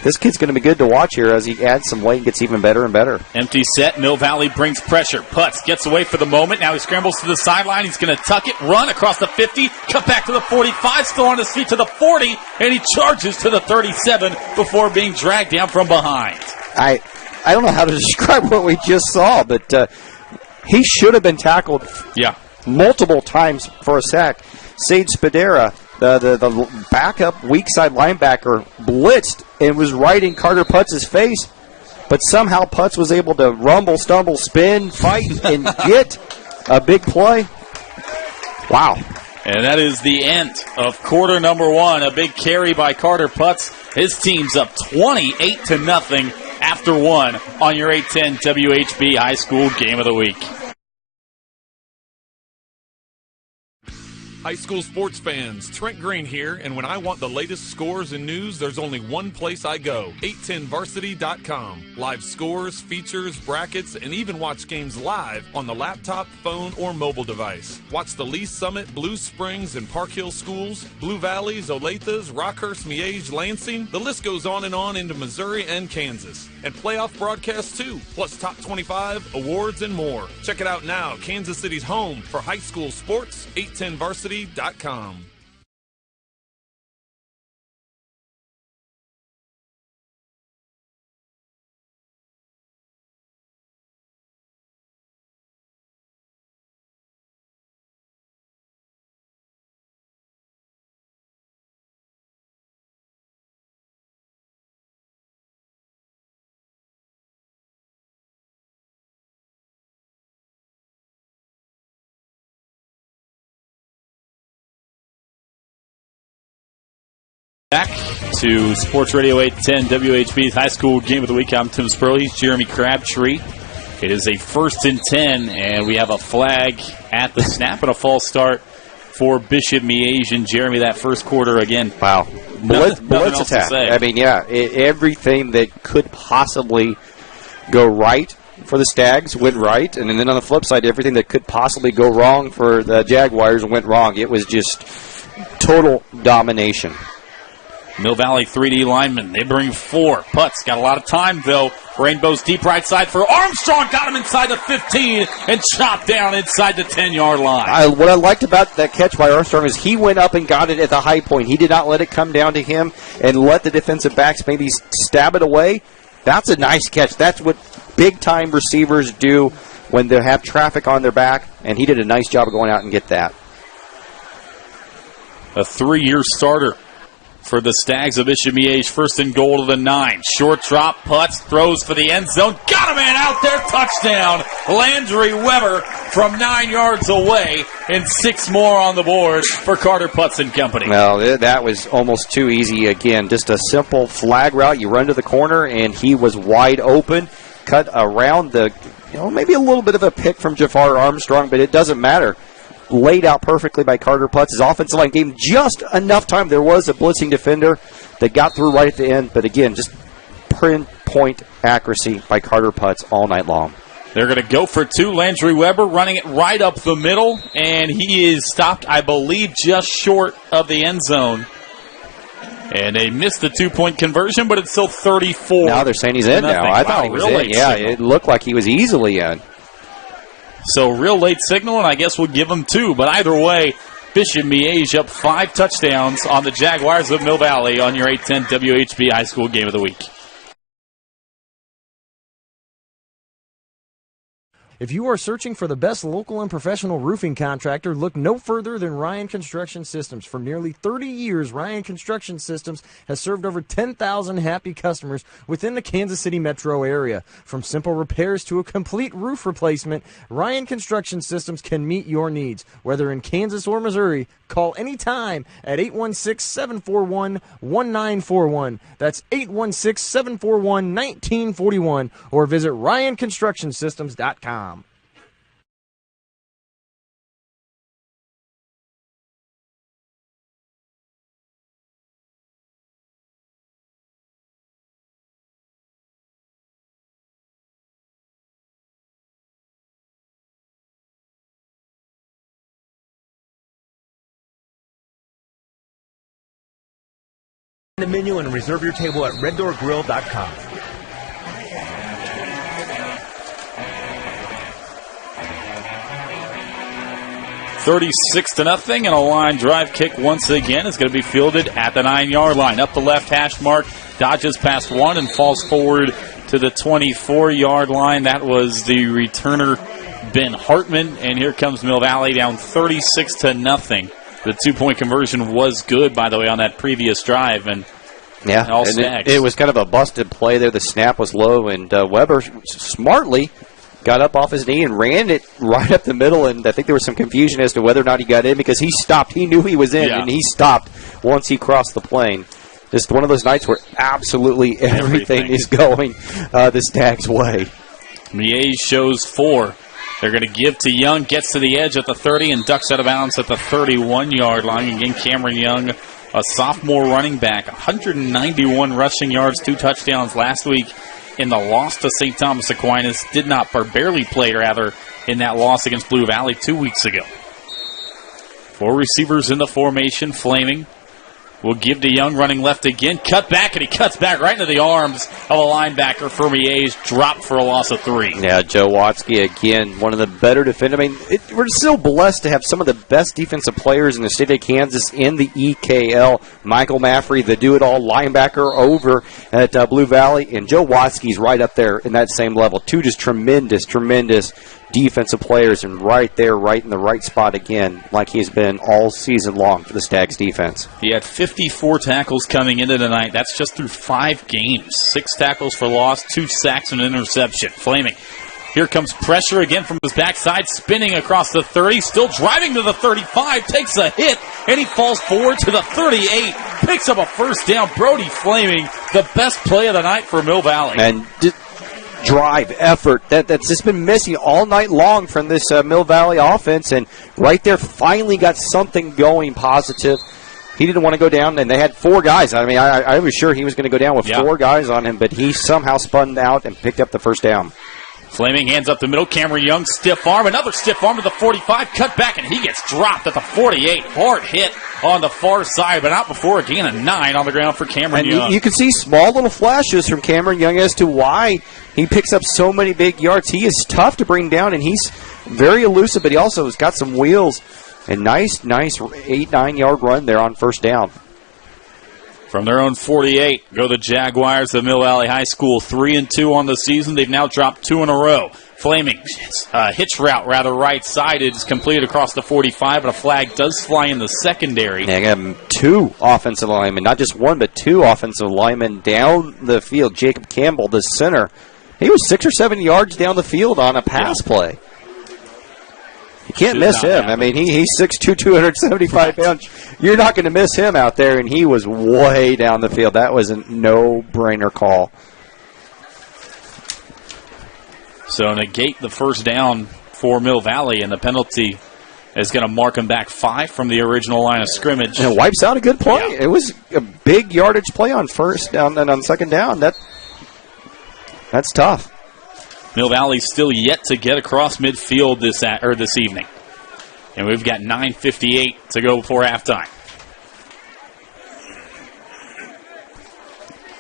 This kid's going to be good to watch here as he adds some weight and gets even better and better. Empty set. Mill Valley brings pressure. Putz gets away for the moment. Now he scrambles to the sideline. He's going to tuck it, run across the 50, cut back to the 45, still on his feet to the 40, and he charges to the 37 before being dragged down from behind. I don't know how to describe what we just saw, but he should have been tackled multiple times for a sack. Sage Spadera, the backup weak side linebacker, blitzed and was right in Carter Putz's face, but somehow Putz was able to rumble, stumble, spin, fight, and get a big play. Wow. And that is the end of quarter number 1. A big carry by Carter Putz. His team's up 28-0 after 1 on your 810 WHB High School Game of the Week. High school sports fans, Trent Green here, and when I want the latest scores and news, there's only one place I go, 810varsity.com. Live scores, features, brackets, and even watch games live on the laptop, phone, or mobile device. Watch the Lee Summit, Blue Springs, and Park Hill schools, Blue Valleys, Olathes, Rockhurst, Miege, Lansing. The list goes on and on into Missouri and Kansas. And playoff broadcasts too, plus top 25, awards, and more. Check it out now, Kansas City's home for high school sports, 810varsity.com. Back to Sports Radio 810 WHB's High School Game of the Week. I'm Tim Spurley. He's Jeremy Crabtree. It is a 1st and 10, and we have a flag at the snap and a false start for Bishop Miege. And Jeremy, that first quarter again. Wow. Blitz attack. I mean, yeah, everything that could possibly go right for the Stags went right, and then on the flip side, everything that could possibly go wrong for the Jaguars went wrong. It was just total domination. Mill Valley 3D linemen. They bring 4. Putz got a lot of time, though. Rainbow's deep right side for Armstrong. Got him inside the 15 and chopped down inside the 10-yard line. What I liked about that catch by Armstrong is he went up and got it at the high point. He did not let it come down to him and let the defensive backs maybe stab it away. That's a nice catch. That's what big-time receivers do when they have traffic on their back, and he did a nice job of going out and get that. A 3-year starter for the Stags of Bishop Miege. 1st and goal to the 9. Short drop, Putz throws for the end zone. Got a man out there. Touchdown. Landry Weber from 9 yards away, and 6 more on the board for Carter Putz and company. Well, that was almost too easy. Again, just a simple flag route. You run to the corner, and he was wide open. Cut around the, maybe a little bit of a pick from Jafar Armstrong, but it doesn't matter. Laid out perfectly by Carter Putz. His offensive line gave him just enough time. There was a blitzing defender that got through right at the end, but again, just pinpoint accuracy by Carter Putz all night long. They're going to go for 2. Landry Weber running it right up the middle, and he is stopped, I believe, just short of the end zone. And they missed the 2-point conversion, but it's still 34. Now they're saying he's in now. I thought he was in. Yeah, it looked like he was easily in. So real late signal, and I guess we'll give them 2. But either way, Bishop Miege up 5 touchdowns on the Jaguars of Mill Valley on your 810 WHB High School Game of the Week. If you are searching for the best local and professional roofing contractor, look no further than Ryan Construction Systems. For nearly 30 years, Ryan Construction Systems has served over 10,000 happy customers within the Kansas City metro area. From simple repairs to a complete roof replacement, Ryan Construction Systems can meet your needs. Whether in Kansas or Missouri, call anytime at 816-741-1941. That's 816-741-1941, or visit RyanConstructionSystems.com. The menu and reserve your table at reddoorgrill.com. $36-0, and a line drive kick once again is going to be fielded at the 9-yard line. Up the left hash mark, dodges past 1 and falls forward to the 24-yard line. That was the returner, Ben Hartman, and here comes Mill Valley down 36-0. The 2-point conversion was good, by the way, on that previous drive, and all Stags. It was kind of a busted play there. The snap was low, and Weber smartly got up off his knee and ran it right up the middle, and I think there was some confusion as to whether or not he got in because he stopped. He knew he was in, and he stopped once he crossed the plane. Just one of those nights where absolutely everything is going the Stags' way. Miege shows 4 They're going to give to Young, gets to the edge at the 30 and ducks out of bounds at the 31-yard line. Again, Cameron Young, a sophomore running back, 191 rushing yards, 2 touchdowns last week in the loss to St. Thomas Aquinas. Barely played, in that loss against Blue Valley 2 weeks ago. 4 receivers in the formation. Flaming will give to Young, running left again. Cut back, and he cuts back right into the arms of a linebacker for Miege. Dropped for a loss of 3. Yeah, Joe Watsky, again, one of the better defenders. I mean, we're still blessed to have some of the best defensive players in the state of Kansas in the EKL. Michael Maffrey, the do-it-all linebacker over at Blue Valley, and Joe Watsky's right up there in that same level. 2 just tremendous defensive players, and right there, right in the right spot again, like he's been all season long for the Stags defense. He had 54 tackles coming into tonight. That's just through 5 games. 6 tackles for loss, 2 sacks, and an interception. Flaming. Here comes pressure again from his backside, spinning across the 30, still driving to the 35, takes a hit, and he falls forward to the 38, picks up a first down. Brody Flaming, the best play of the night for Mill Valley. And drive, effort, that's just been missing all night long from this Mill Valley offense, and right there finally got something going positive. He didn't want to go down, and they had 4 guys. I mean, I was sure he was going to go down with 4 guys on him, but he somehow spun out and picked up the first down. Flaming hands up the middle. Cameron Young, stiff arm. Another stiff arm to the 45. Cut back, and he gets dropped at the 48. Hard hit on the far side, but not before a gain of 9 on the ground for Cameron Young. You can see small little flashes from Cameron Young as to why he picks up so many big yards. He is tough to bring down, and he's very elusive, but he also has got some wheels. A nice 8-9 yard run there on first down. From their own 48, go the Jaguars of Mill Valley High School. 3-2 on the season. They've now dropped 2 in a row. Flaming hitch route, right-sided, is completed across the 45, but a flag does fly in the secondary. They got 2 offensive linemen, not just 1, but 2 offensive linemen down the field. Jacob Campbell, the center, he was 6 or 7 yards down the field on a pass play. You can't miss him. I mean, he's 6'2", 275 pounds. You're not going to miss him out there, and he was way down the field. That was a no-brainer call. So negate the first down for Mill Valley, and the penalty is going to mark him back 5 from the original line of scrimmage. And it wipes out a good play. Yeah. It was a big yardage play on first down and on second down. That's tough. Mill Valley still yet to get across midfield this evening. And we've got 9:58 to go before halftime.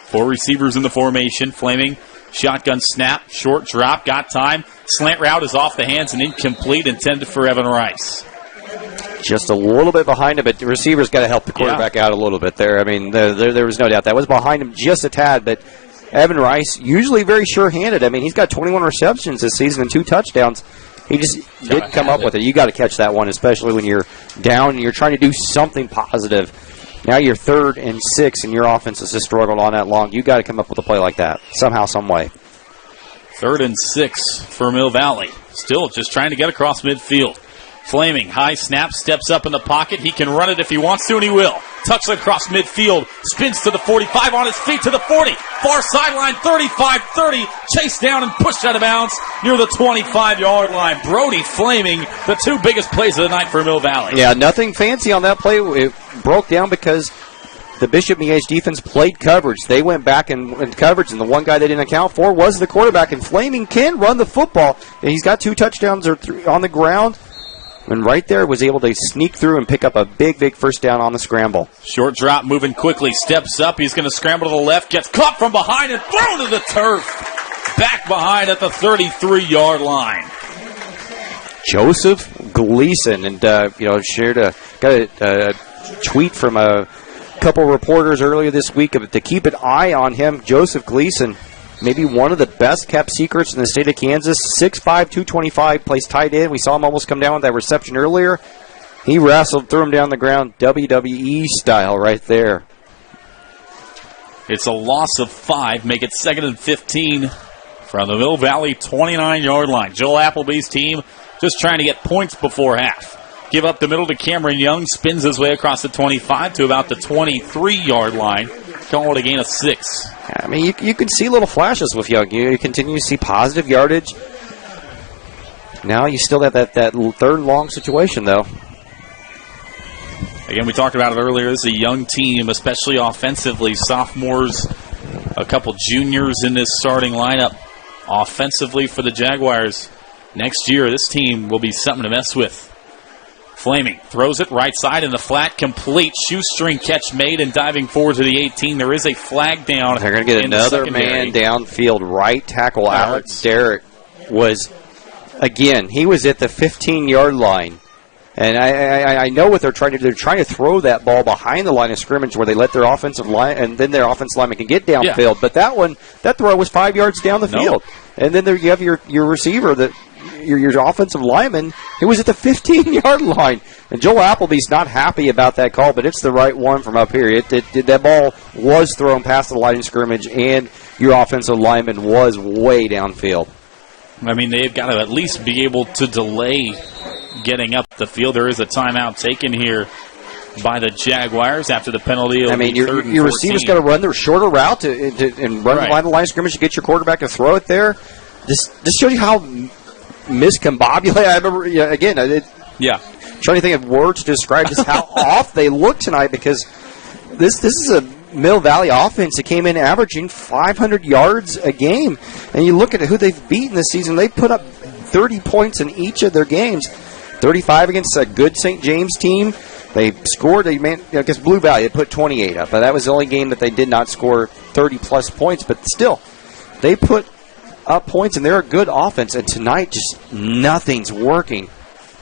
4 receivers in the formation. Flaming, shotgun snap, short drop, got time. Slant route is off the hands and incomplete, intended for Evan Rice. Just a little bit behind him, but the receiver's got to help the quarterback out a little bit there. I mean, there was no doubt. That was behind him just a tad, but Evan Rice, usually very sure-handed. I mean, he's got 21 receptions this season and 2 touchdowns. He just didn't come up with it. You got to catch that one, especially when you're down and you're trying to do something positive. Now you're 3rd and 6, and your offense has just struggled on that long. You got to come up with a play like that somehow, some way. 3rd and 6 for Mill Valley. Still just trying to get across midfield. Flaming, high snap, steps up in the pocket. He can run it if he wants to, and he will. Touchdown across midfield, spins to the 45, on his feet to the 40. Far sideline, 35-30, chased down and pushed out of bounds near the 25-yard line. Brody Flaming, the 2 biggest plays of the night for Mill Valley. Yeah, nothing fancy on that play. It broke down because the Bishop Miege defense played coverage. They went back and coverage, and the one guy they didn't account for was the quarterback. And Flaming can run the football. And he's got 2 touchdowns on the ground. And right there was able to sneak through and pick up a big first down on the scramble. Short drop, moving quickly, steps up. He's going to scramble to the left, gets caught from behind and thrown to the turf. Back behind at the 33-yard line. Joseph Gleason, and got a tweet from a couple reporters earlier this week to keep an eye on him. Joseph Gleason, maybe one of the best kept secrets in the state of Kansas. 6'5", 225, plays tight end. We saw him almost come down with that reception earlier. He wrestled, threw him down the ground, WWE style right there. It's a loss of 5. Make it 2nd and 15 from the Mill Valley 29-yard line. Joel Appleby's team just trying to get points before half. Give up the middle to Cameron Young, spins his way across the 25 to about the 23-yard line. Call it a gain of 6. I mean, you can see little flashes with Young. You continue to see positive yardage. Now you still have that third and long situation, though. Again, we talked about it earlier. This is a young team, especially offensively. Sophomores, a couple juniors in this starting lineup. Offensively for the Jaguars, next year, this team will be something to mess with. Flaming throws it right side in the flat, complete shoestring catch made and diving forward to the 18. There is a flag down. They're going to get another man downfield. Right tackle Alex Derrick was, again, he was at the 15-yard line. And I know what they're trying to do. They're trying to throw that ball behind the line of scrimmage where they let their offensive line, and then their offensive lineman can get downfield. Yeah. But that throw was 5 yards down the field. And then there you have your receiver, your offensive lineman, who was at the 15-yard line. And Joel Appleby's not happy about that call, but it's the right one from up here. That ball was thrown past the line of scrimmage, and your offensive lineman was way downfield. I mean, they've got to at least be able to delay getting up the field. There is a timeout taken here by the Jaguars after the penalty. I mean, your receiver's got to run the shorter route and run by the line of scrimmage to get your quarterback to throw it there. This shows you how miscombobulated. I remember, again, trying to think of words to describe just how off they look tonight, because this is a Mill Valley offense that came in averaging 500 yards a game. And you look at who they've beaten this season, they put up 30 points in each of their games. 35 against a good St. James team. They scored against Blue Valley. They put 28 up. But that was the only game that they did not score 30-plus points. But still, they put up points, and they're a good offense. And tonight, just nothing's working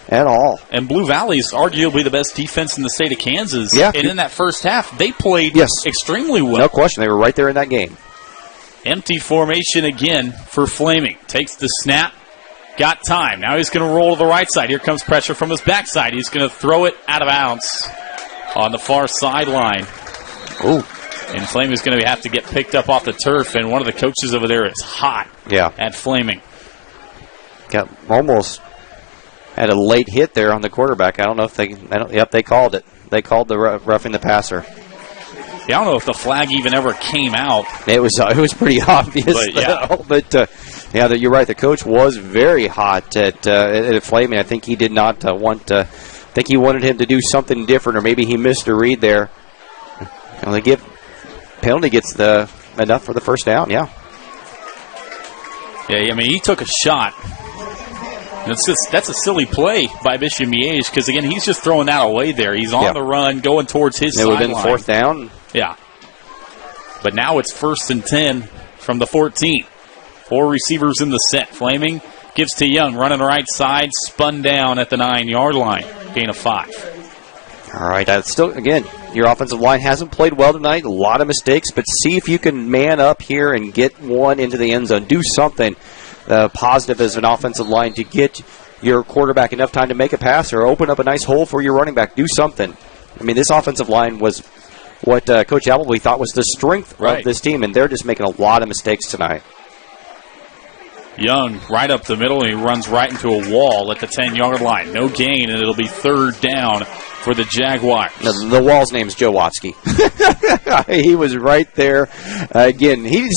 at all. And Blue Valley's arguably the best defense in the state of Kansas. Yeah. And in that first half, they played extremely well. No question. They were right there in that game. Empty formation again for Flaming. Takes the snap. Got time. Now he's going to roll to the right side. Here comes pressure from his backside. He's going to throw it out of bounds on the far sideline. Ooh. And Flaming's going to have to get picked up off the turf, and one of the coaches over there is hot at Flaming. Got almost had a late hit there on the quarterback. I don't know if they called it. They called the roughing the passer. Yeah, I don't know if the flag even ever came out. It was pretty obvious. But, you're right. The coach was very hot at Flaming. I think he did not I think he wanted him to do something different, or maybe he missed a read there. Penalty gets enough for the first down. Yeah. Yeah, I mean, he took a shot. That's a silly play by Bishop Miege, because, again, he's just throwing that away there. He's on the run, going towards his sideline. It would have been fourth down. Yeah. But now it's 1st and 10 from the 14. 4 receivers in the set. Flaming gives to Young, running right side, spun down at the 9-yard line. Gain of 5. All right. Still, again, your offensive line hasn't played well tonight. A lot of mistakes, but see if you can man up here and get one into the end zone. Do something positive as an offensive line to get your quarterback enough time to make a pass or open up a nice hole for your running back. Do something. I mean, this offensive line was what Coach Appleby thought was the strength of this team, and they're just making a lot of mistakes tonight. Young right up the middle, and he runs right into a wall at the 10-yard line. No gain, and it'll be 3rd down for the Jaguars. The wall's name is Joe Watsky. He was right there. Again, he's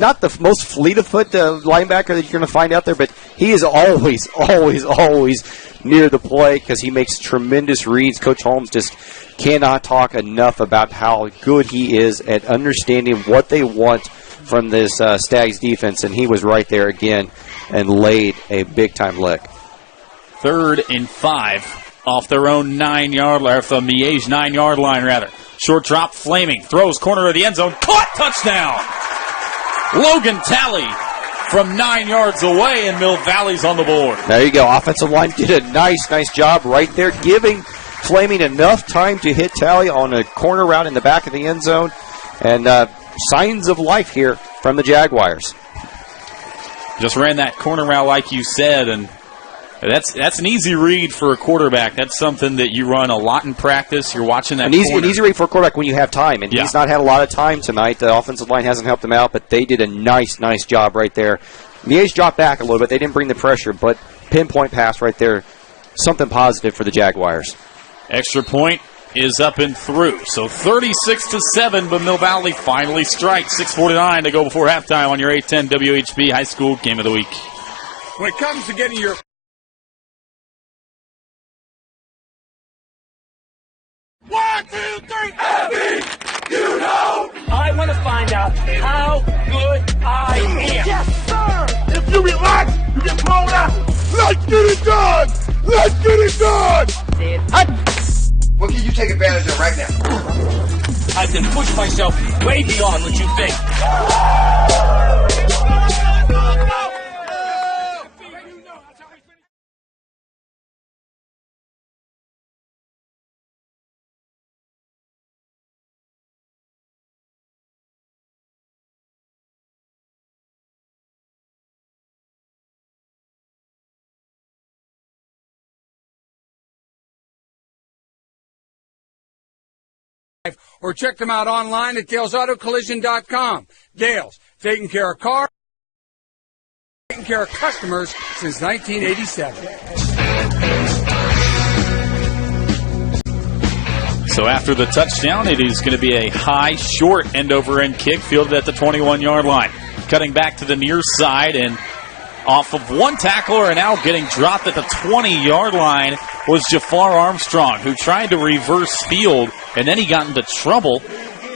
not the most fleet-of-foot linebacker that you're going to find out there, but he is always, always, always near the play because he makes tremendous reads. Coach Holmes just cannot talk enough about how good he is at understanding what they want from this Stags defense, and he was right there again and laid a big-time lick. 3rd and 5 off their own 9-yard line, from the Miege 9-yard line, rather. Short drop, Flaming, throws corner of the end zone, caught, touchdown! Logan Talley from 9 yards away, and Mill Valley's on the board. There you go. Offensive line did a nice job right there, giving Flaming enough time to hit Talley on a corner route in the back of the end zone. And signs of life here from the Jaguars. Just ran that corner route like you said, and that's an easy read for a quarterback. That's something that you run a lot in practice. You're watching that an easy read for a quarterback when you have time, and he's not had a lot of time tonight. The offensive line hasn't helped him out, but they did a nice job right there. Miege dropped back a little bit. They didn't bring the pressure, but pinpoint pass right there. Something positive for the Jaguars. Extra point is up and through. So 36-7, but Mill Valley finally strikes. 6:49 to go before halftime on your 810 WHB High School Game of the Week. when it comes to getting your... One, two, three, happy, you know! I want to find out how good I am. Yes, sir! If you relax, you get blown out! Let's get it done! Let's get it done! What can you take advantage of right now? I can push myself way beyond what you think. Or check them out online at DalesAutoCollision.com. Dale's, taking care of cars, taking care of customers since 1987. So after the touchdown, it is going to be a high, short end-over-end kick fielded at the 21-yard line. Cutting back to the near side and off of one tackler and now getting dropped at the 20-yard line was Jafar Armstrong, who tried to reverse field, and then he got into trouble,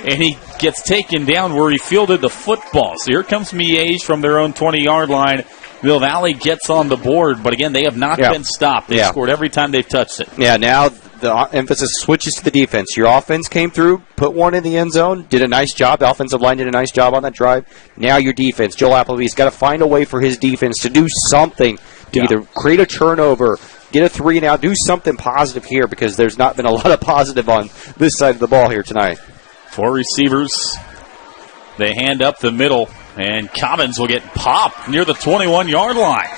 and he gets taken down where he fielded the football. So here comes Miege from their own 20-yard line. Mill Valley gets on the board, but again, they have not been stopped. They've scored every time they've touched it. Yeah, now the emphasis switches to the defense. Your offense came through, put one in the end zone, did a nice job. The offensive line did a nice job on that drive. Now your defense, Joel Appleby's got to find a way for his defense to do something to either create a turnover, get a 3 and out, do something positive here, because there's not been a lot of positive on this side of the ball here tonight. 4 receivers. They hand up the middle, and Cobbins will get popped near the 21-yard line.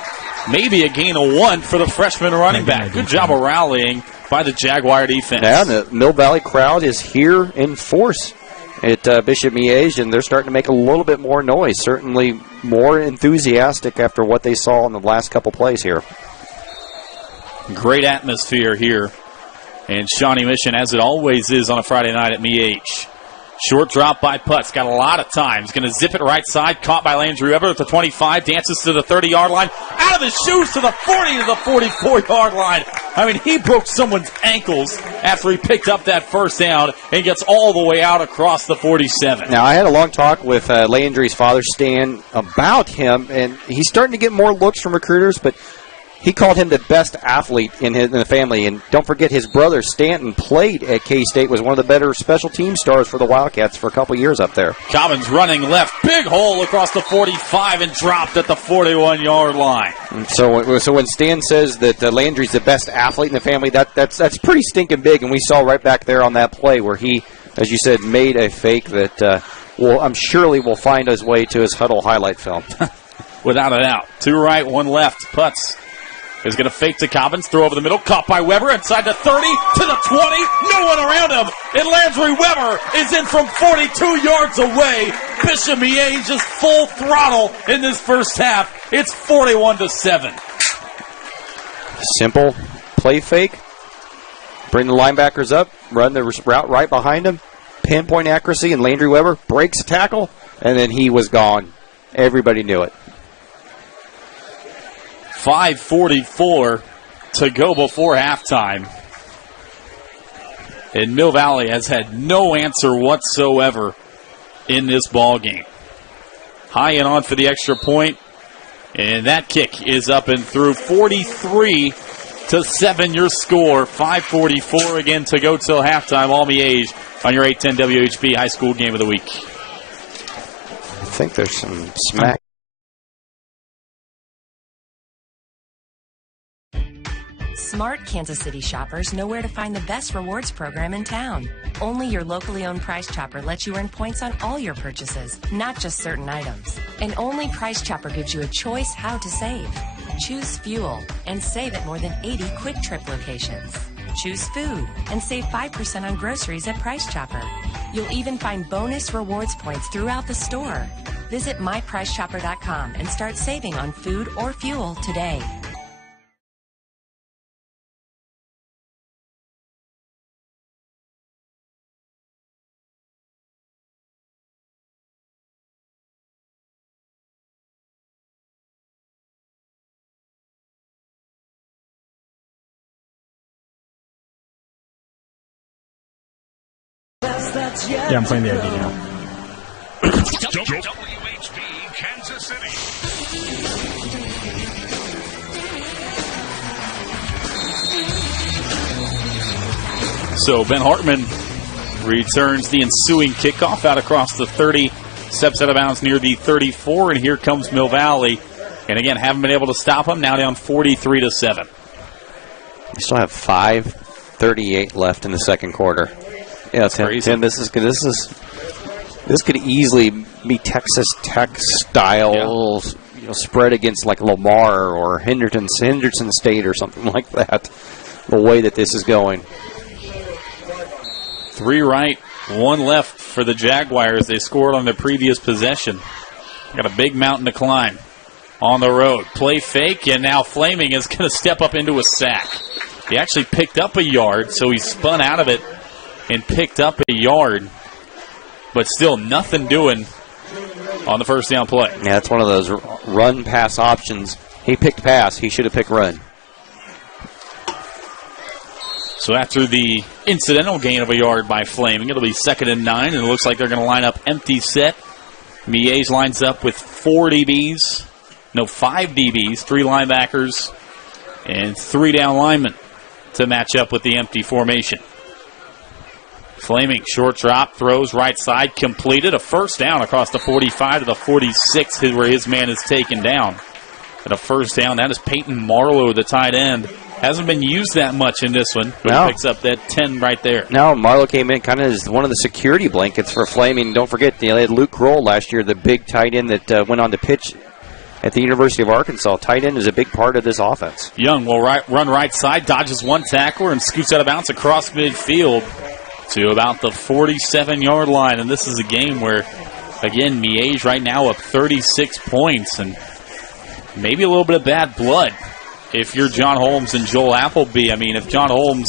Maybe a gain of 1 for the freshman running back. Good job of rallying by the Jaguar defense. Yeah, the Mill Valley crowd is here in force at Bishop Miege, and they're starting to make a little bit more noise. Certainly more enthusiastic after what they saw in the last couple plays here. Great atmosphere here. And Shawnee Mission, as it always is on a Friday night at Miege. Short drop by Putz. Got a lot of time. He's going to zip it right side. Caught by Landry Weber at the 25. Dances to the 30-yard line. Out of his shoes to the 40 to the 44-yard line. I mean, he broke someone's ankles after he picked up that first down and gets all the way out across the 47. Now, I had a long talk with Landry's father, Stan, about him, and he's starting to get more looks from recruiters, but he called him the best athlete in the family. And don't forget, his brother Stanton played at K-State, was one of the better special team stars for the Wildcats for a couple years up there. Cobbins running left. Big hole across the 45 and dropped at the 41-yard line. So when Stan says that Landry's the best athlete in the family, that's pretty stinking big. And we saw right back there on that play where he, as you said, made a fake that I'm surely will find his way to his huddle highlight film. Without a doubt. 2 right, 1 left. Putz is going to fake to Cobbins, throw over the middle, caught by Weber, inside the 30, to the 20, no one around him, and Landry Weber is in from 42 yards away. Bishop Miege just full throttle in this first half. It's 41-7. Simple play fake, bring the linebackers up, run the route right behind him, pinpoint accuracy, and Landry Weber breaks a tackle, and then he was gone. Everybody knew it. 5:44 to go before halftime. And Mill Valley has had no answer whatsoever in this ball game. High and on for the extra point, and that kick is up and through. 43-7 your score. 5:44 again to go till halftime. All Miege on your 810 WHB High School Game of the Week. I think there's some smack. Smart Kansas City shoppers know where to find the best rewards program in town. Only your locally owned Price Chopper lets you earn points on all your purchases, not just certain items. And only Price Chopper gives you a choice how to save. Choose fuel and save at more than 80 Quick Trip locations. Choose food and save 5% on groceries at Price Chopper. You'll even find bonus rewards points throughout the store. Visit mypricechopper.com and start saving on food or fuel today. Yeah, I'm playing the ID now. WHB Kansas City. So Ben Hartman returns the ensuing kickoff out across the 30, steps out of bounds near the 34, and here comes Mill Valley. And again, haven't been able to stop them. Now down 43-7. You still have 5:38 left in the second quarter. Yeah, Tim, this could easily be Texas Tech style, spread against like Lamar or Henderson State or something like that. The way that this is going. 3 right, 1 left for the Jaguars. They scored on their previous possession. Got a big mountain to climb on the road. Play fake, and now Flaming is going to step up into a sack. He actually picked up a yard, so he spun out of it and picked up a yard. But still nothing doing on the first down play. Yeah, it's one of those run-pass options. He picked pass. He should have picked run. So after the incidental gain of a yard by Flaming, it'll be 2nd and 9, and it looks like they're going to line up empty set. Miege lines up with 5 DBs, 3 linebackers, and 3 down linemen to match up with the empty formation. Flaming, short drop, throws right side, completed. A first down across the 45 to the 46 where his man is taken down. And a first down, that is Peyton Marlowe, the tight end. Hasn't been used that much in this one, but he picks up that 10 right there. No, Marlowe came in kind of as one of the security blankets for Flaming. Don't forget, they had Luke Kroll last year, the big tight end that went on to pitch at the University of Arkansas. Tight end is a big part of this offense. Young will run right side, dodges 1 tackler, and scoots out of bounds across midfield to about the 47-yard line. And this is a game where, again, Miege right now up 36 points, and maybe a little bit of bad blood. If you're John Holmes and Joel Appleby, I mean, if John Holmes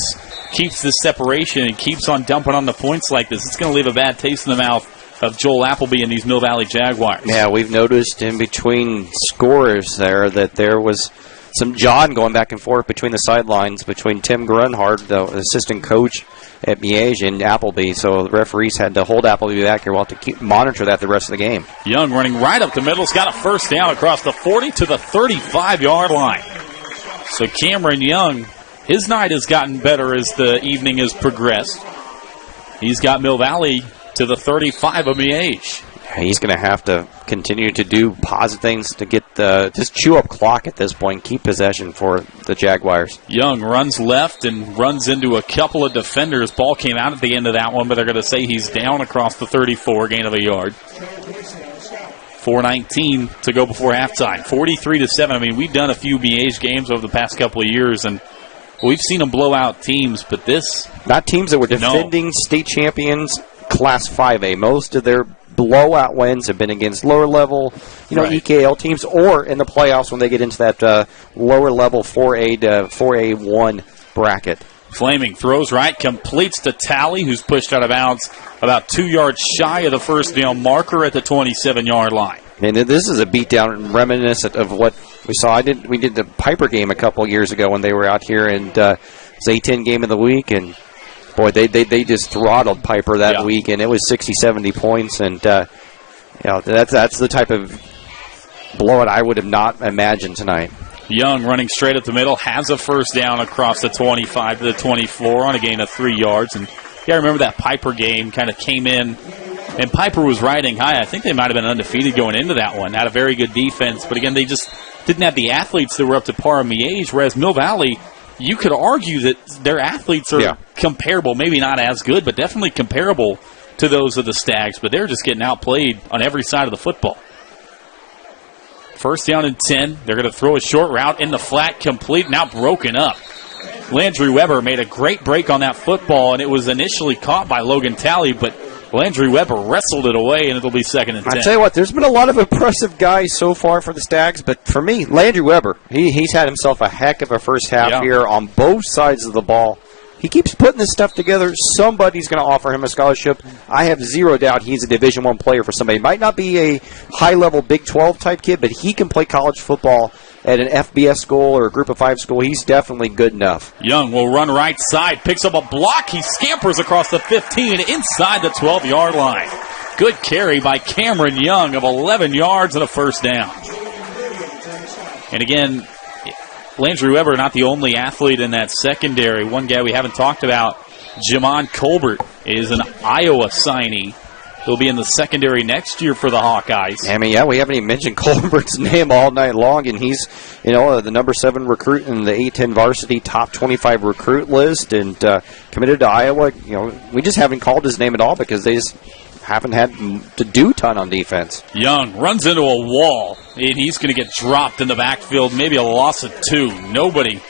keeps this separation and keeps on dumping on the points like this, it's going to leave a bad taste in the mouth of Joel Appleby and these Mill Valley Jaguars. Yeah, we've noticed in between scores there that there was some John going back and forth between the sidelines between Tim Grunhard, the assistant coach at Miege, and Appleby. So the referees had to hold Appleby back here. We'll have to monitor that the rest of the game. Young running right up the middle. He's got a first down across the 40 to the 35-yard line. So Cameron Young, his night has gotten better as the evening has progressed. He's got Mill Valley to the 35 of Miege. He's going to have to continue to do positive things to get just chew up clock at this point, keep possession for the Jaguars. Young runs left and runs into a couple of defenders. Ball came out at the end of that one, but they're going to say he's down across the 34, gain of a yard. 4:19 to go before halftime. 43-7. I mean, we've done a few Miege games over the past couple of years, and we've seen them blow out teams, but this... Not teams that were defending state champions, Class 5A. Most of their blowout wins have been against lower level, EKL teams, or in the playoffs when they get into that lower level 4A to 4A1 bracket. Flaming throws right, completes to Talley, who's pushed out of bounds about 2 yards shy of the first down marker at the 27-yard line. And this is a beatdown reminiscent of what we saw. We did the Piper game a couple years ago when they were out here, and it was A-10 game of the week, and boy, they just throttled Piper that week, and it was 60-70 points, and that's the type of blowout I would have not imagined tonight. Young running straight up the middle, has a first down across the 25 to the 24 on a gain of 3 yards. And I remember that Piper game kind of came in, and Piper was riding high. I think they might have been undefeated going into that one. Had a very good defense, but again, they just didn't have the athletes that were up to par of Miege, whereas Mill Valley, you could argue that their athletes are comparable, maybe not as good, but definitely comparable to those of the Stags, but they're just getting outplayed on every side of the football. First down and 10. They're going to throw a short route in the flat, complete, now broken up. Landry Weber made a great break on that football, and it was initially caught by Logan Talley, but Landry Weber wrestled it away, and it'll be 2nd and 10. I tell you what, there's been a lot of impressive guys so far for the Stags, but for me, Landry Weber, he's had himself a heck of a first half here on both sides of the ball. He keeps putting this stuff together. Somebody's going to offer him a scholarship. I have zero doubt he's a Division I player for somebody. Might not be a high-level Big 12 type kid, but he can play college football at an FBS school or a group of 5 school, he's definitely good enough. Young will run right side, picks up a block. He scampers across the 15 inside the 12-yard line. Good carry by Cameron Young of 11 yards and a first down. And again, Landry Weber not the only athlete in that secondary. One guy we haven't talked about, Jamon Colbert, is an Iowa signee. He'll be in the secondary next year for the Hawkeyes. I mean, yeah, we haven't even mentioned Colbert's name all night long, and he's, the number 7 recruit in the A10 varsity top 25 recruit list, and committed to Iowa. We just haven't called his name at all because they just haven't had to do a ton on defense. Young runs into a wall, and he's going to get dropped in the backfield, maybe a loss of 2. Nobody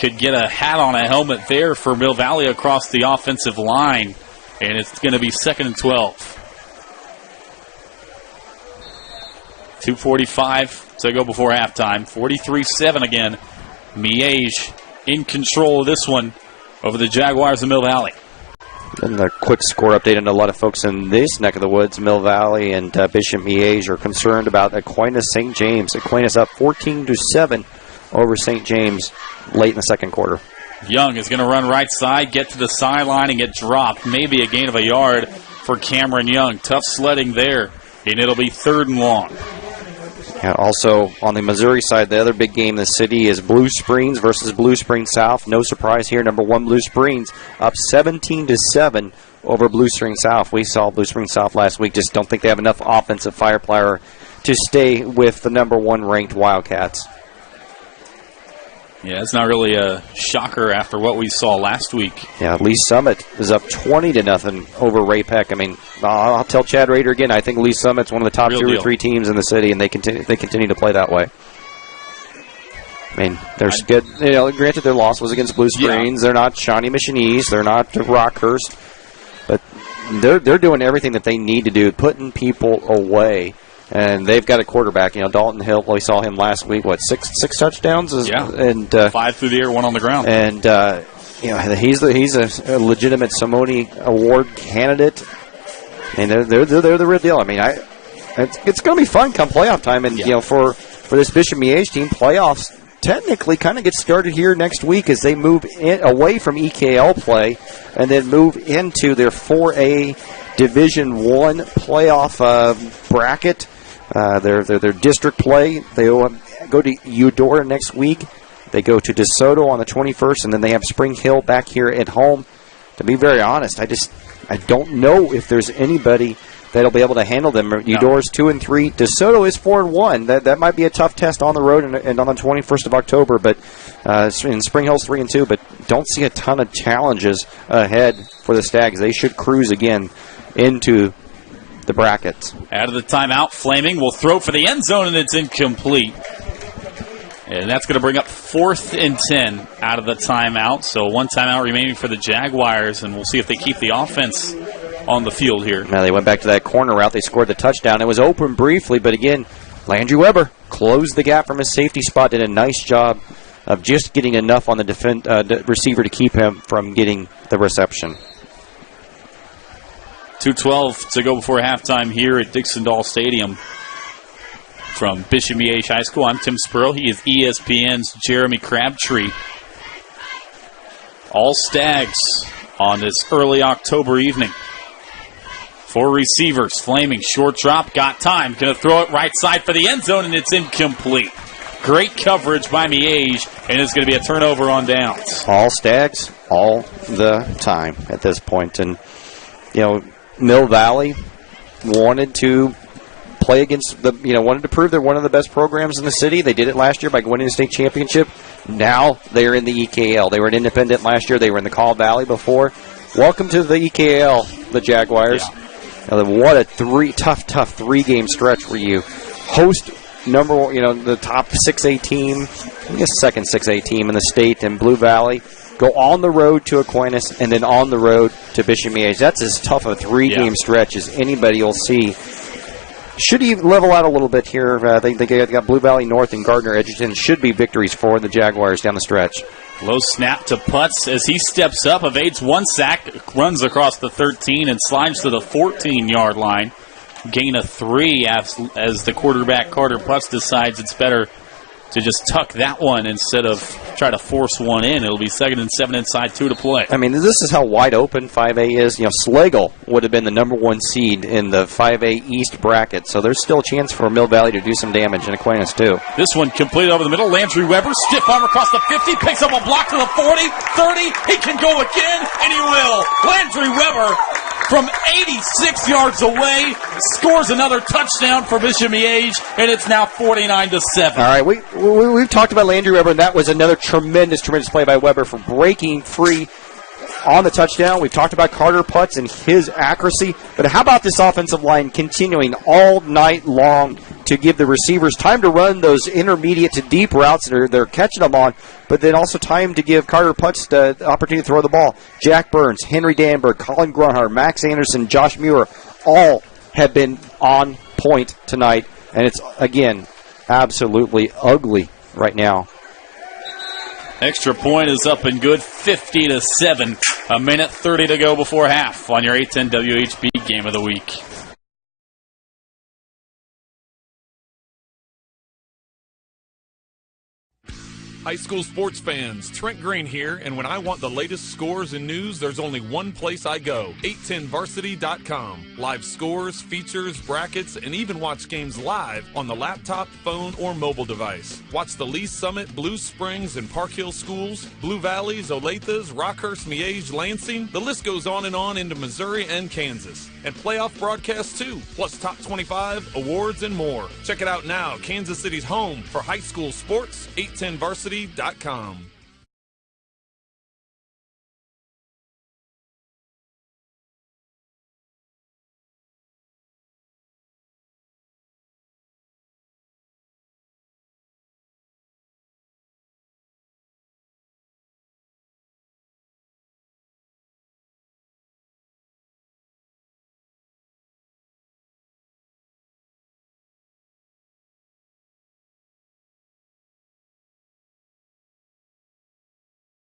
could get a hat on a helmet there for Mill Valley across the offensive line. And it's going to be 2nd and 12. 2:45 to go before halftime. 43-7 again. Miege in control of this one over the Jaguars of Mill Valley. And a quick score update, and a lot of folks in this neck of the woods, Mill Valley and Bishop Miege, are concerned about Aquinas St. James. Aquinas up 14-7 over St. James late in the second quarter. Young is going to run right side, get to the sideline, and get dropped. Maybe a gain of a yard for Cameron Young. Tough sledding there, and it'll be 3rd and long. Yeah, also on the Missouri side, the other big game in the city is Blue Springs versus Blue Springs South. No surprise here. Number 1 Blue Springs up 17-7 over Blue Springs South. We saw Blue Springs South last week. Just don't think they have enough offensive firepower to stay with the number 1 ranked Wildcats. Yeah, it's not really a shocker after what we saw last week. Yeah, Lee Summit is up 20-0 over Ray Peck. I mean, I'll tell Chad Rader again, I think Lee Summit's one of the top Real 2 deal. or 3 teams in the city, and they continue to play that way. I mean, they're good. Granted, their loss was against Blue Springs. Yeah. They're not Shawnee Mission East. They're not Rockhurst. But they're doing everything that they need to do, putting people away. And they've got a quarterback. Dalton Hill, we saw him last week, six touchdowns? And 5 through the air, 1 on the ground. And, he's a legitimate Simone Award candidate. And they're the real deal. I mean, it's going to be fun come playoff time. And, for this Bishop Miege team, playoffs technically kind of get started here next week as they move away from EKL play and then move into their 4A Division I playoff bracket. Their district play. They go to Eudora next week. They go to DeSoto on the 21st, and then they have Spring Hill back here at home. To be very honest, I don't know if there's anybody that'll be able to handle them. No. Eudora's 2-3. DeSoto is 4-1. That might be a tough test on the road and on the 21st of October. But and Spring Hill's 3-2. But don't see a ton of challenges ahead for the Stags. They should cruise again into the brackets. Out of the timeout, Flaming will throw for the end zone, and it's incomplete. And that's going to bring up 4th and 10 out of the timeout. So 1 timeout remaining for the Jaguars, and we'll see if they keep the offense on the field here. Now they went back to that corner route. They scored the touchdown. It was open briefly, but again, Landry Weber closed the gap from his safety spot, did a nice job of just getting enough on the receiver to keep him from getting the reception. 2:12 to go before halftime here at Dixon-Dahl Stadium. From Bishop Miege High School, I'm Tim Spurl. He is ESPN's Jeremy Crabtree. All Stags on this early October evening. 4 receivers, Flaming, short drop, got time. Going to throw it right side for the end zone, and it's incomplete. Great coverage by Miege, and it's going to be a turnover on downs. All Stags, all the time at this point. And, Mill Valley wanted to play against wanted to prove they're one of the best programs in the city. They did it last year by winning the state championship. Now they're in the EKL. They were an independent last year. They were in the Call Valley before. Welcome to the EKL, the Jaguars. Yeah. What a tough 3-game stretch where you host the top 6A team, I guess second 6A team in the state in Blue Valley. Go on the road to Aquinas, and then on the road to Bishop Miege. That's as tough a 3-game stretch as anybody will see. Should he level out a little bit here? They got Blue Valley North and Gardner Edgerton. Should be victories for the Jaguars down the stretch. Low snap to Putz as he steps up, evades 1 sack, runs across the 13, and slides to the 14-yard line. gain of 3 as the quarterback Carter Putz decides it's better to just tuck that one instead of try to force one in. It'll be 2nd and 7 inside 2 to play. I mean, this is how wide open 5A is. Slagle would have been the number 1 seed in the 5A East bracket, so there's still a chance for Mill Valley to do some damage, and Aquinas too. This one completed over the middle. Landry Weber, stiff arm across the 50, picks up a block to the 40, 30. He can go again, and he will. Landry Weber from 86 yards away scores another touchdown for Bishop Miege, and it's now 49-7. All right, we've talked about Landry Weber, and that was another tremendous play by Weber for breaking free on the touchdown. We've talked about Carter Putz and his accuracy, but how about this offensive line continuing all night long to give the receivers time to run those intermediate to deep routes that they're catching them on, but then also time to give Carter Putz the opportunity to throw the ball. Jack Burns, Henry Danberg, Colin Grunhard, Max Anderson, Josh Muir, all have been on point tonight, and it's, again, absolutely ugly right now. Extra point is up and good, 50-7. A minute 30 to go before half on your 810 WHB Game of the Week. High school sports fans, Trent Green here, and when I want the latest scores and news, there's only one place I go, 810varsity.com. Live scores, features, brackets, and even watch games live on the laptop, phone, or mobile device. Watch the Lee Summit, Blue Springs, and Park Hill schools, Blue Valleys, Olathes, Rockhurst, Miege, Lansing. The list goes on and on into Missouri and Kansas. And playoff broadcasts too, plus top 25, awards, and more. Check it out now, Kansas City's home for high school sports, 810varsity.com.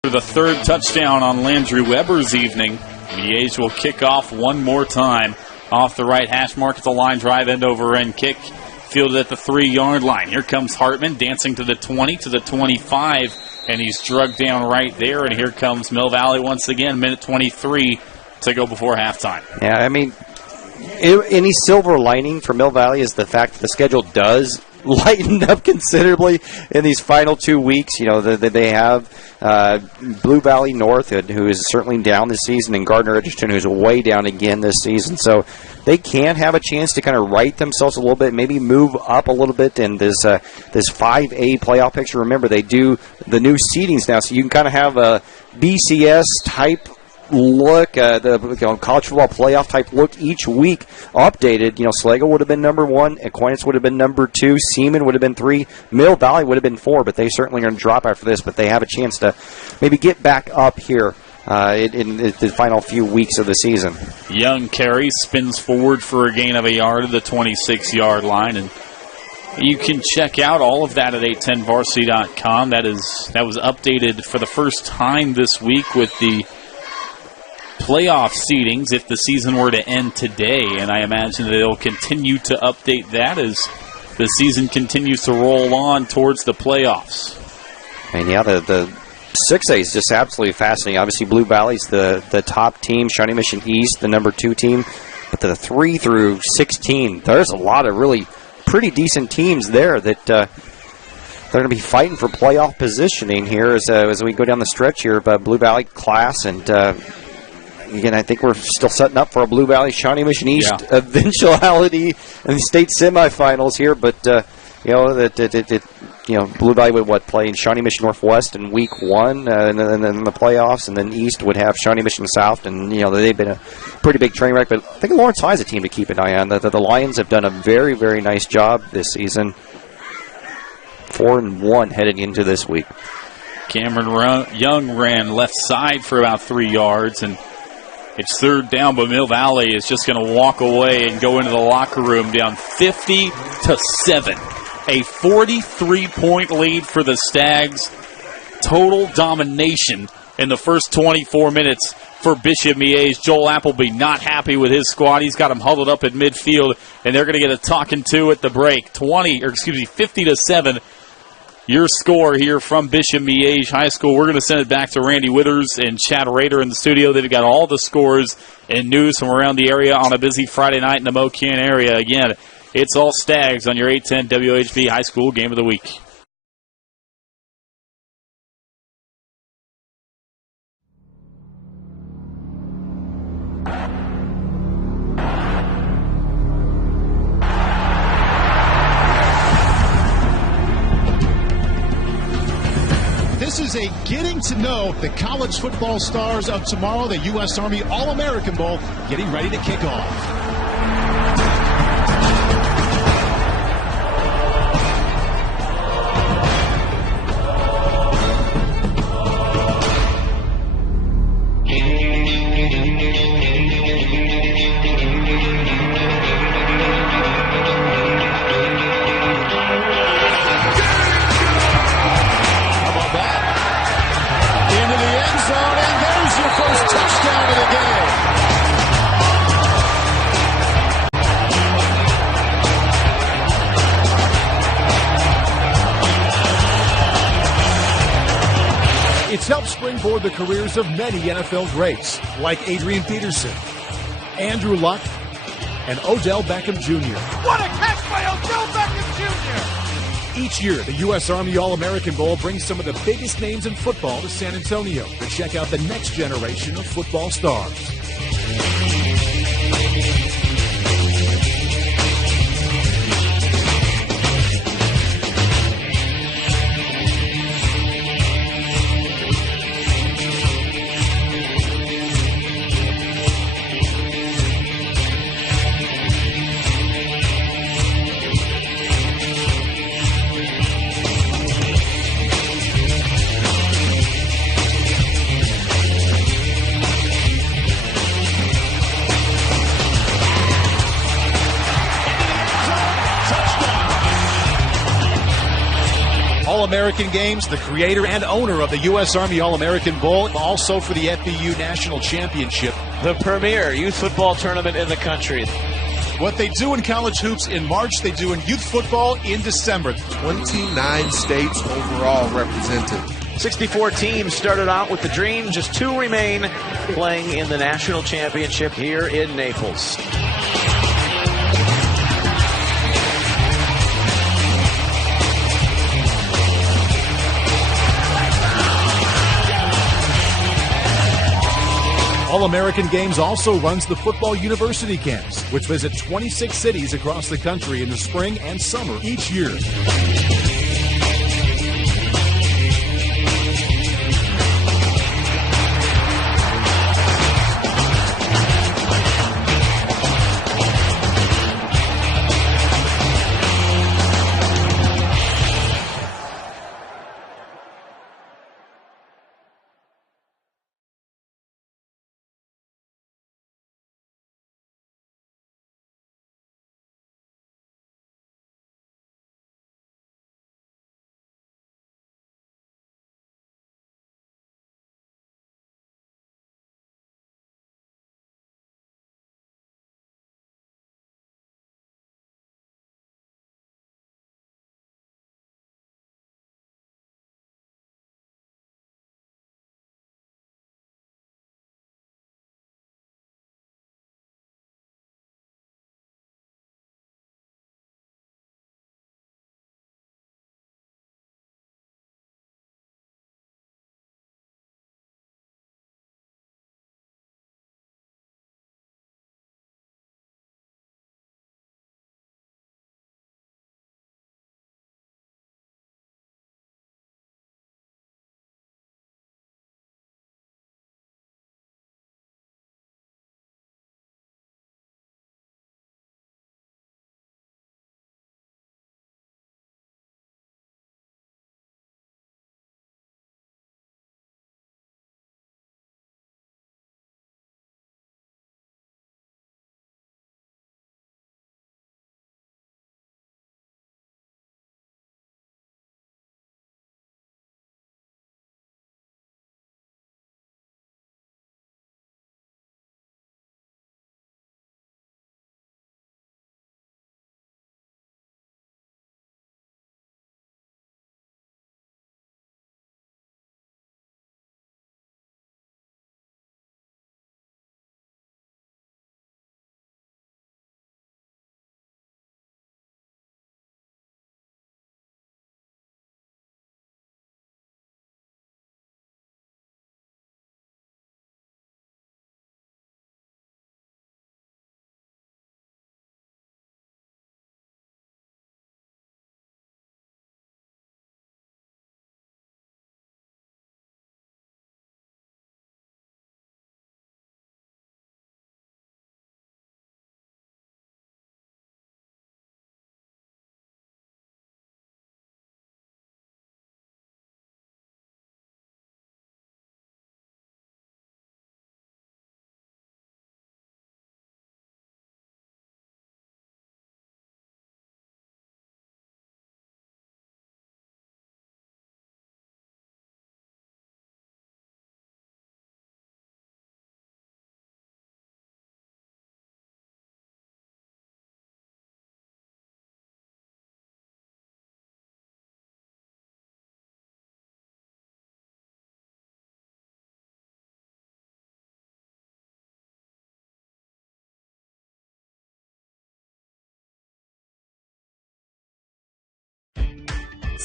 The third touchdown on Landry Weber's evening. Miege will kick off one more time off the right hash mark at the line drive, end over end kick, fielded at the 3-yard line. Here comes Hartman dancing to the 20, to the 25, and he's drugged down right there. And here comes Mill Valley once again, minute 23 to go before halftime. Yeah, I mean, any silver lining for Mill Valley is the fact that the schedule does lighten up considerably in these final 2 weeks. They have Blue Valley North, who is certainly down this season, and Gardner Edgerton, who's way down again this season. So they can have a chance to kind of right themselves a little bit, maybe move up a little bit in this 5A playoff picture. Remember, they do the new seedings now, so you can kind of have a BCS type look, the college football playoff type look each week updated. Slagle would have been number 1, Aquinas would have been number 2, Seaman would have been 3, Mill Valley would have been 4, but they certainly are going to drop after this, but they have a chance to maybe get back up here in the final few weeks of the season. Young carries, spins forward for a gain of a yard at the 26-yard line, and you can check out all of that at 810varsity.com. That was updated for the first time this week with the playoff seedings if the season were to end today, and I imagine that they'll continue to update that as the season continues to roll on towards the playoffs. And yeah, the 6A is just absolutely fascinating. Obviously, Blue Valley's the top team, Shawnee Mission East, the number 2 team, but the 3 through 16, there's a lot of really pretty decent teams there that they're going to be fighting for playoff positioning here as we go down the stretch here of Blue Valley class. And again, I think we're still setting up for a Blue Valley Shawnee Mission East eventuality in the state semifinals here. But Blue Valley would play in Shawnee Mission Northwest in week 1, and then the playoffs, and then East would have Shawnee Mission South, and they've been a pretty big train wreck. But I think Lawrence High is a team to keep an eye on. The Lions have done a very, very nice job this season. 4-1 heading into this week. Cameron Young ran left side for about 3 yards, and it's third down, but Mill Valley is just going to walk away and go into the locker room down 50-7. A 43-point lead for the Stags. Total domination in the first 24 minutes for Bishop Miege. Joel Appleby not happy with his squad. He's got them huddled up at midfield, and they're going to get a talking to at the break. 50-7. Your score here from Bishop Miege High School. We're going to send it back to Randy Withers and Chad Rader in the studio. They've got all the scores and news from around the area on a busy Friday night in the Mocan area. Again, it's all Stags on your 810 WHB High School Game of the Week. This is a getting to know the college football stars of tomorrow, the U.S. Army All-American Bowl, getting ready to kick off. It's helped springboard the careers of many NFL greats, like Adrian Peterson, Andrew Luck, and Odell Beckham Jr. What a catch by Odell Beckham Jr. Each year, the U.S. Army All-American Bowl brings some of the biggest names in football to San Antonio to check out the next generation of football stars. All-American Games, the creator and owner of the U.S. Army All-American Bowl, also for the FBU National Championship. The premier youth football tournament in the country. What they do in college hoops in March, they do in youth football in December. 29 states overall represented. 64 teams started out with the dream. Just 2 remain playing in the national championship here in Naples. All-American Games also runs the Football University camps, which visit 26 cities across the country in the spring and summer each year.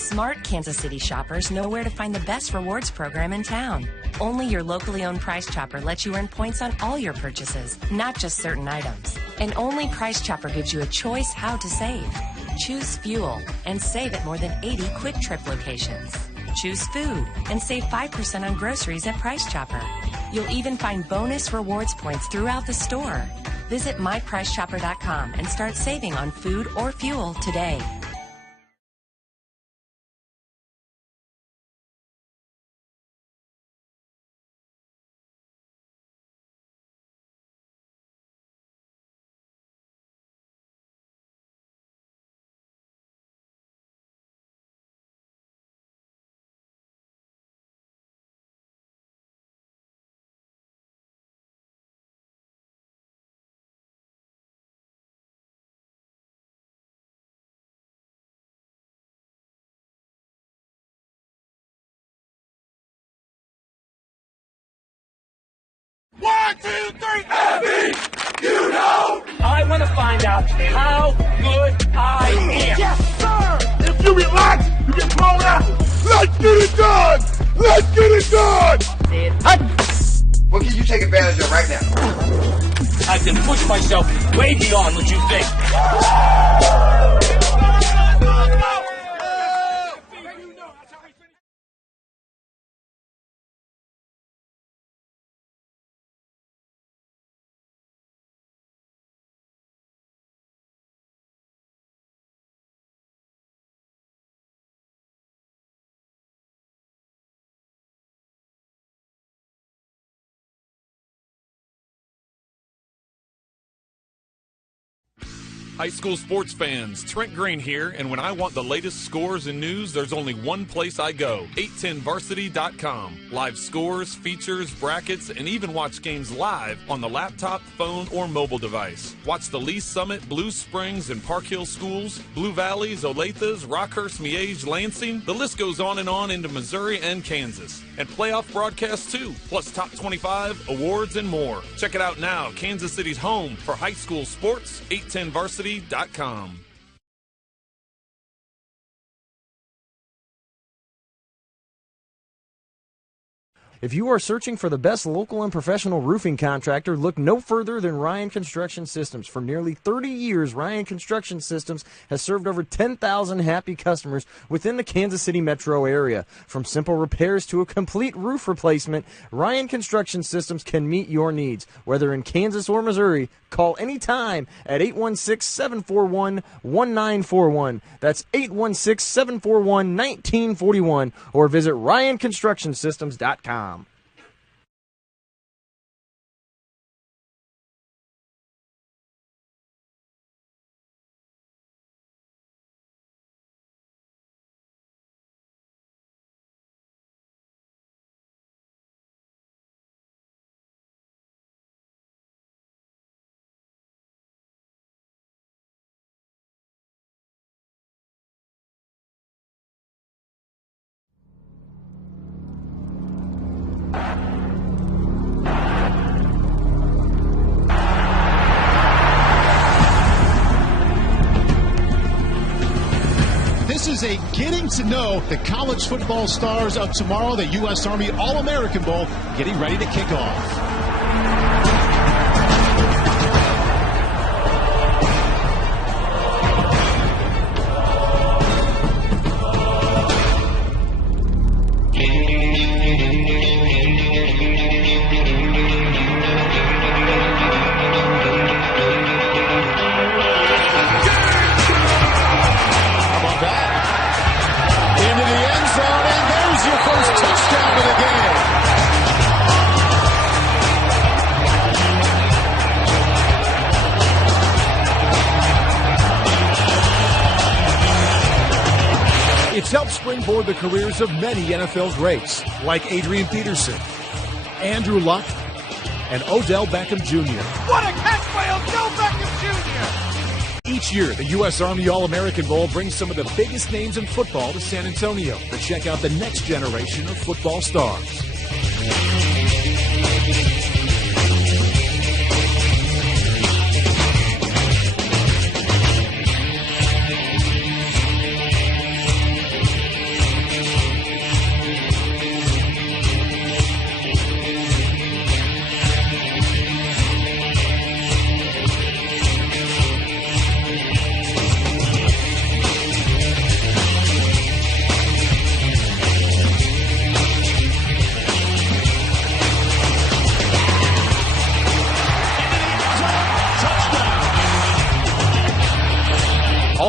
Smart Kansas City shoppers know where to find the best rewards program in town. Only your locally owned Price Chopper lets you earn points on all your purchases, not just certain items. And only Price Chopper gives you a choice how to save. Choose fuel and save at more than 80 Quick Trip locations. Choose food and save 5% on groceries at Price Chopper. You'll even find bonus rewards points throughout the store. Visit mypricechopper.com and start saving on food or fuel today. One, two, three, Abby, you know. I want to find out how good I am. Yes, sir. If you relax, you get blown out. Let's get it done. Let's get it done. What can you take advantage of right now? I can push myself way beyond what you think. High school sports fans, Trent Green here, and when I want the latest scores and news, there's only one place I go, 810varsity.com. Live scores, features, brackets, and even watch games live on the laptop, phone, or mobile device. Watch the Lee Summit, Blue Springs, and Park Hill schools, Blue Valleys, Olathes, Rockhurst, Miege, Lansing. The list goes on and on into Missouri and Kansas. And playoff broadcasts too, plus top 25, awards, and more. Check it out now, Kansas City's home for high school sports, 810varsity.com. If you are searching for the best local and professional roofing contractor, look no further than Ryan Construction Systems. For nearly 30 years, Ryan Construction Systems has served over 10,000 happy customers within the Kansas City metro area. From simple repairs to a complete roof replacement, Ryan Construction Systems can meet your needs. Whether in Kansas or Missouri, call anytime at 816-741-1941. That's 816-741-1941, or visit RyanConstructionSystems.com. This is a getting to know the college football stars of tomorrow, the U.S. Army All-American Bowl, getting ready to kick off. It's helped springboard the careers of many NFL greats, like Adrian Peterson, Andrew Luck, and Odell Beckham Jr. What a catch by Odell Beckham Jr. Each year, the U.S. Army All-American Bowl brings some of the biggest names in football to San Antonio to check out the next generation of football stars.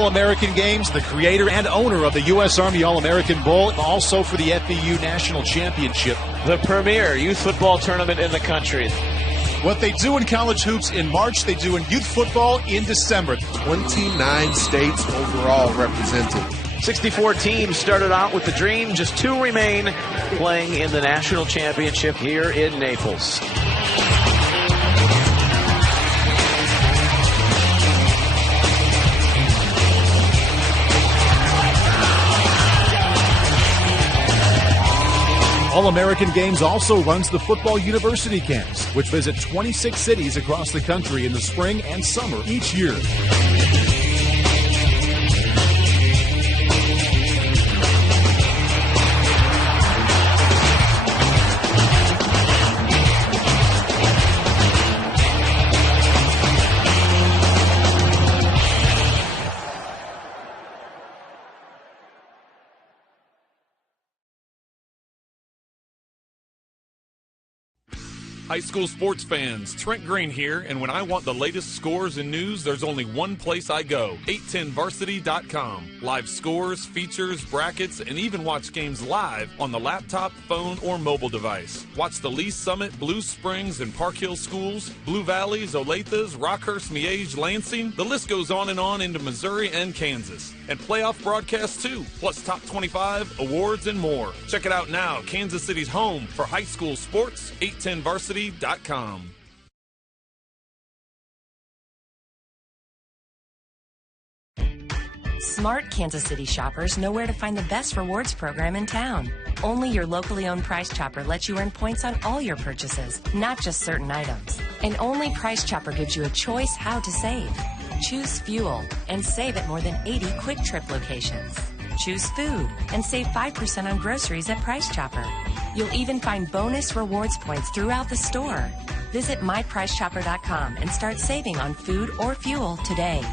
All-American Games, the creator and owner of the U.S. Army All-American Bowl, also for the FBU National Championship. The premier youth football tournament in the country. What they do in college hoops in March, they do in youth football in December. 29 states overall represented. 64 teams started out with the dream. Just 2 remain playing in the national championship here in Naples. All-American Games also runs the Football University Camps, which visit 26 cities across the country in the spring and summer each year. High school sports fans, Trent Green here, and when I want the latest scores and news, there's only one place I go, 810varsity.com. Live scores, features, brackets, and even watch games live on the laptop, phone, or mobile device. Watch the Lee Summit, Blue Springs, and Park Hill schools, Blue Valleys, Olathes, Rockhurst, Miege, Lansing. The list goes on and on into Missouri and Kansas. And playoff broadcasts too, plus top 25, awards, and more. Check it out now, Kansas City's home for high school sports, 810varsity.com. Smart Kansas City shoppers know where to find the best rewards program in town. Only your locally owned Price Chopper lets you earn points on all your purchases, not just certain items. And only Price Chopper gives you a choice how to save. Choose fuel and save at more than 80 Quick Trip locations. Choose food and save 5% on groceries at Price Chopper. You'll even find bonus rewards points throughout the store. Visit mypricechopper.com and start saving on food or fuel today.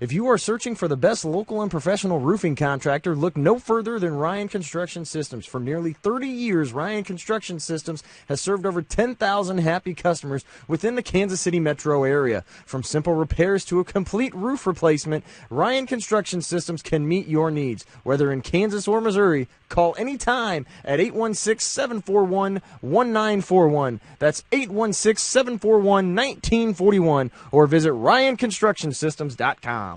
If you are searching for the best local and professional roofing contractor, look no further than Ryan Construction Systems. For nearly 30 years, Ryan Construction Systems has served over 10,000 happy customers within the Kansas City metro area. From simple repairs to a complete roof replacement, Ryan Construction Systems can meet your needs. Whether in Kansas or Missouri, call anytime at 816-741-1941. That's 816-741-1941, or visit RyanConstructionSystems.com.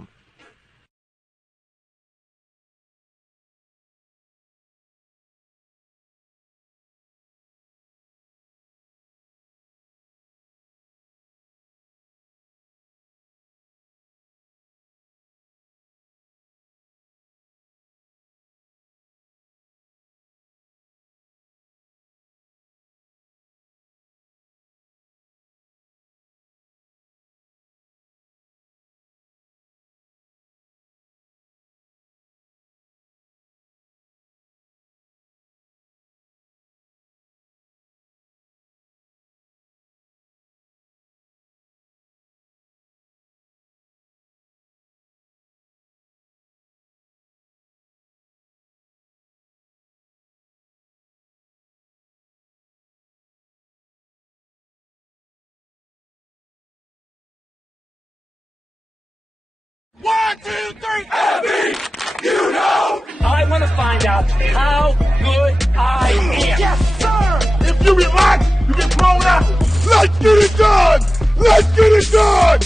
One, two, three, Abby, you know. I want to find out how good I am. Yes, sir. If you relax, you get thrown out. Let's get it done. Let's get it done.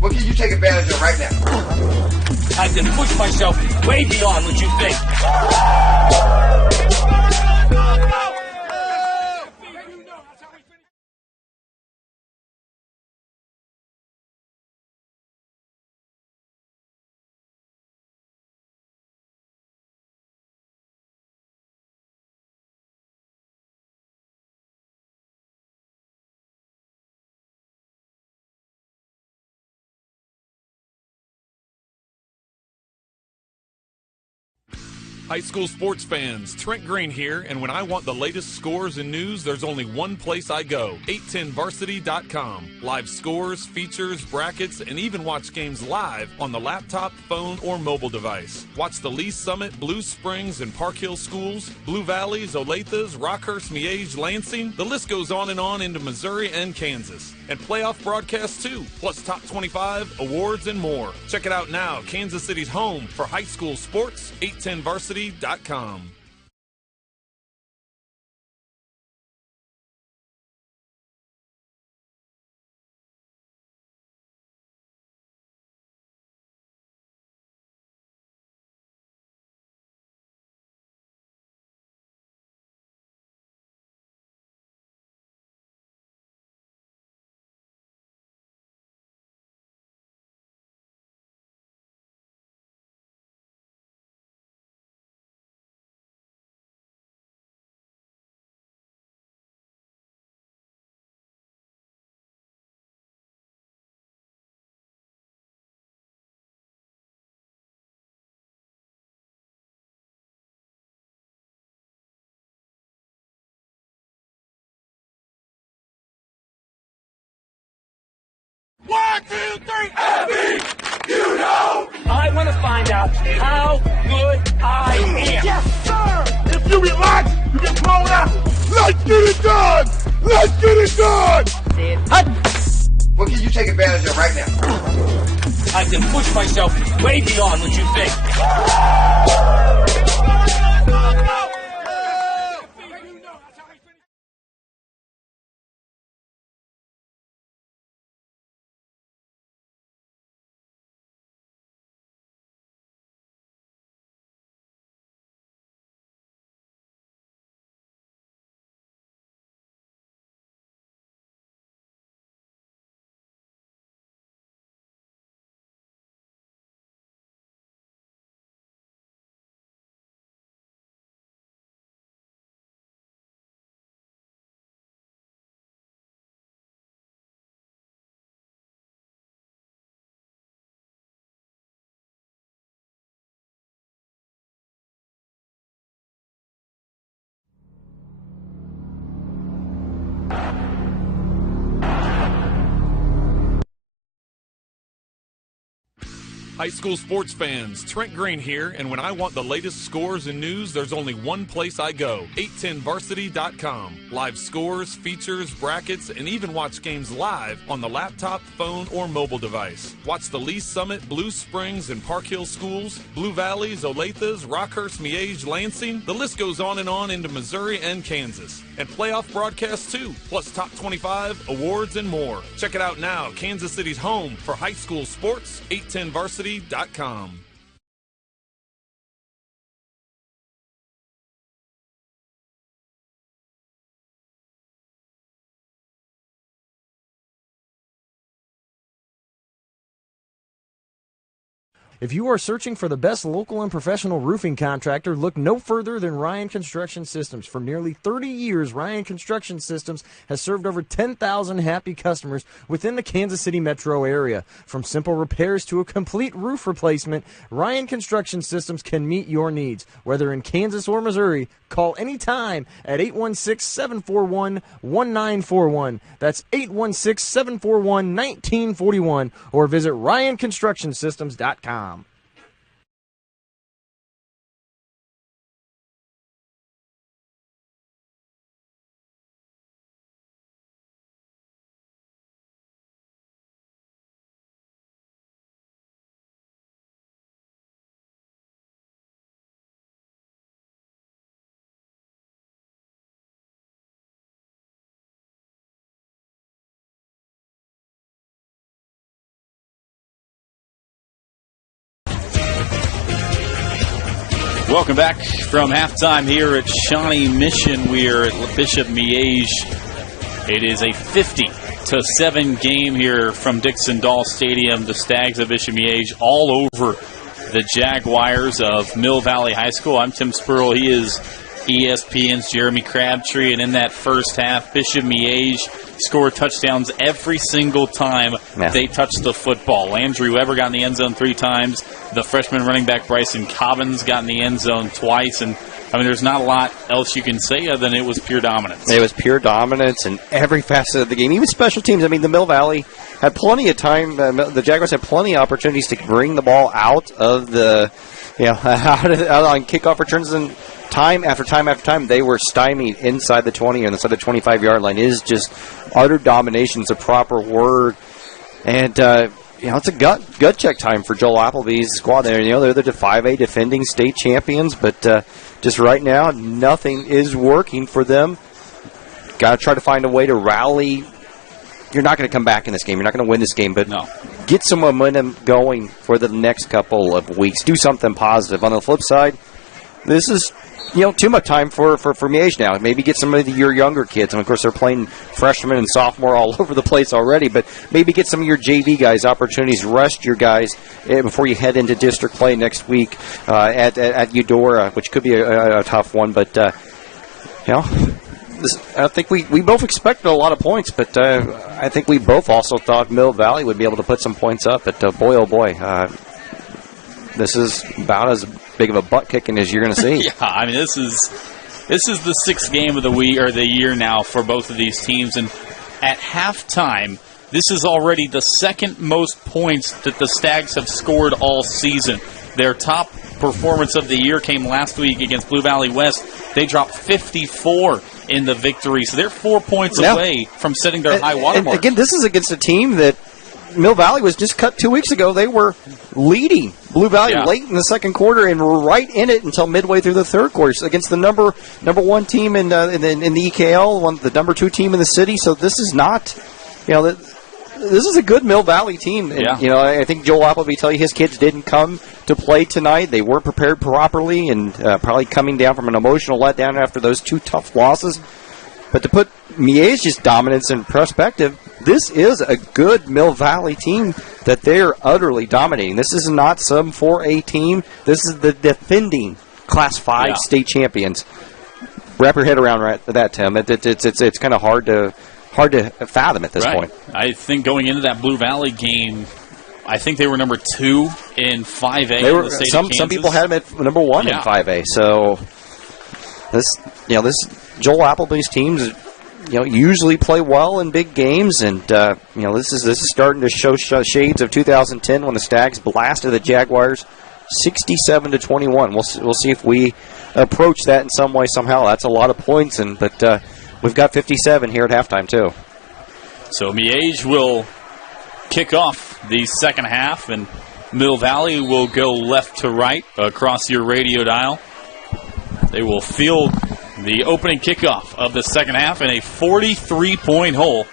What can you take advantage of right now? I can push myself way beyond what you think. High school sports fans, Trent Green here, and when I want the latest scores and news, there's only one place I go, 810varsity.com. Live scores, features, brackets, and even watch games live on the laptop, phone, or mobile device. Watch the Lee Summit, Blue Springs, and Park Hill schools, Blue Valleys, Olathes, Rockhurst, Miege, Lansing. The list goes on into Missouri and Kansas. And playoff broadcasts too, plus top 25, awards, and more. Check it out now, Kansas City's home for high school sports, 810varsity.com. One, two, three, Abby, you know. I want to find out how good I am. Yes, sir. If you relax, you get blown out. Let's get it done. Let's get it done. What can you take advantage of right now? I can push myself way beyond what you think. High school sports fans, Trent Green here, and when I want the latest scores and news, there's only one place I go, 810varsity.com. Live scores, features, brackets, and even watch games live on the laptop, phone, or mobile device. Watch the Lee Summit, Blue Springs, and Park Hill schools, Blue Valleys, Olathes, Rockhurst, Miege, Lansing. The list goes on into Missouri and Kansas. And playoff broadcasts too, plus top 25, awards, and more. Check it out now, Kansas City's home for high school sports, 810varsity.com. If you are searching for the best local and professional roofing contractor, look no further than Ryan Construction Systems. For nearly 30 years, Ryan Construction Systems has served over 10,000 happy customers within the Kansas City metro area. From simple repairs to a complete roof replacement, Ryan Construction Systems can meet your needs. Whether in Kansas or Missouri, call anytime at 816-741-1941. That's 816-741-1941, or visit RyanConstructionSystems.com. Welcome back from halftime here at Shawnee Mission. We are at Bishop Miege. It is a 50-7 game here from Dixon Dahl Stadium. The Stags of Bishop Miege all over the Jaguars of Mill Valley High School. I'm Tim Spurl. He is ESPN's Jeremy Crabtree. And in that first half, Bishop Miege scored touchdowns every single time they touched the football. Landry Weber got in the end zone 3 times. The freshman running back Bryson Cobbins got in the end zone twice, and there's not a lot else you can say other than it was pure dominance. It was pure dominance in every facet of the game, even special teams. The Mill Valley had plenty of time. The Jaguars had plenty of opportunities to bring the ball out of the, out on kickoff returns, and time after time after time, they were stymied inside the 20 and inside the 25-yard line. It is just utter domination is a proper word, and it's a gut check time for Joel Appleby's squad. There, they're the 5A defending state champions, but just right now, nothing is working for them. Got to try to find a way to rally. You're not going to come back in this game. You're not going to win this game, but get some momentum going for the next couple of weeks. Do something positive. On the flip side, this is too much time for Miege now. Maybe get some of your younger kids. And, of course, they're playing freshmen and sophomore all over the place already, but maybe get some of your JV guys opportunities. Rest your guys before you head into district play next week at Eudora, which could be a tough one. But, I think we both expected a lot of points, but I think we both also thought Mill Valley would be able to put some points up. But, boy, oh, boy, this is about as big of a butt kicking as you're going to see. Yeah, this is the sixth game of the week or the year now for both of these teams, and at halftime, this is already the second most points that the Stags have scored all season. Their top performance of the year came last week against Blue Valley West. They dropped 54 in the victory, so they're 4 points away from setting their high water mark. Again, this is against a team that Mill Valley was just cut 2 weeks ago. They were leading Blue Valley late in the second quarter and were right in it until midway through the third quarter. So against the number one team in the EKL, the number 2 team in the city. So this is not, this is a good Mill Valley team. And, I think Joel Appleby tell you his kids didn't come to play tonight. They weren't prepared properly and probably coming down from an emotional letdown after those 2 tough losses. But to put Miege's dominance in perspective, this is a good Mill Valley team that they're utterly dominating. This is not some 4A team. This is the defending Class 5 state champions. Wrap your head around that, Tim. It's kind of hard to fathom at this point. I think going into that Blue Valley game, I think they were number 2 in 5A in the state of Kansas. Some people had them at number 1 in 5A. So this Joel Appleby's teams usually play well in big games, and this is starting to show shades of 2010 when the Stags blasted the Jaguars 67-21. We'll see if we approach that in some way somehow. That's a lot of points, but we've got 57 here at halftime too. So Miege will kick off the second half, and Mill Valley will go left to right across your radio dial. They will field the opening kickoff of the second half in a 43-point hole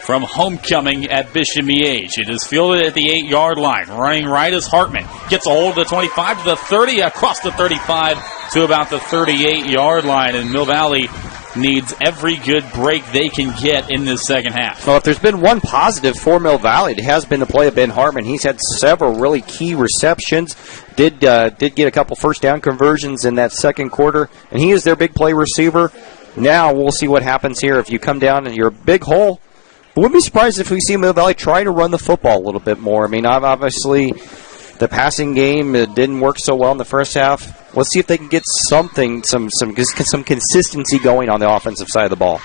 from homecoming at Bishop Miege. It is fielded at the 8-yard line. Running right is Hartman. Gets a hold of the 25 to the 30, across the 35 to about the 38-yard line. And Mill Valley needs every good break they can get in this second half. Well, if there's been one positive for Mill Valley, it has been the play of Ben Hartman. He's had several really key receptions. Did get a couple first down conversions in that second quarter, and he is their big play receiver. Now we'll see what happens here. If you come down in your big hole, wouldn't be surprised if we see Mill Valley try to run the football a little bit more. Obviously, the passing game didn't work so well in the first half. Let's see if they can get some consistency going on the offensive side of the ball.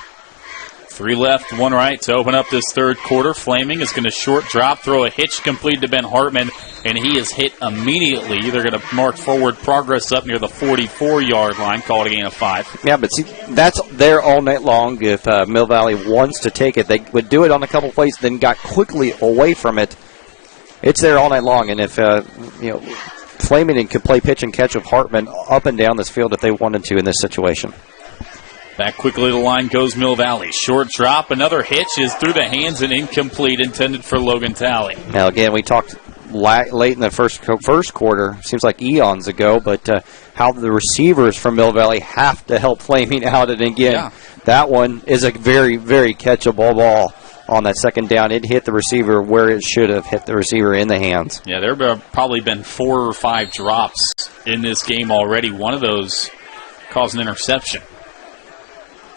3 left, 1 right to open up this third quarter. Flaming is going to short drop, throw a hitch complete to Ben Hartman, and he is hit immediately. They're going to mark forward progress up near the 44-yard line, call it a gain of 5. Yeah, but see, that's there all night long. If Mill Valley wants to take it, they would do it on a couple plays, then got quickly away from it. It's there all night long, and if Flaming could play pitch and catch with Hartman up and down this field if they wanted to in this situation. Back quickly to the line goes Mill Valley. Short drop, another hitch is through the hands and incomplete, intended for Logan Talley. Now, again, we talked late in the first quarter, seems like eons ago, but how the receivers from Mill Valley have to help Flaming out. And again, that one is a very, very catchable ball on that second down. It hit the receiver where it should have hit the receiver in the hands. Yeah, there have probably been 4 or 5 drops in this game already. One of those caused an interception.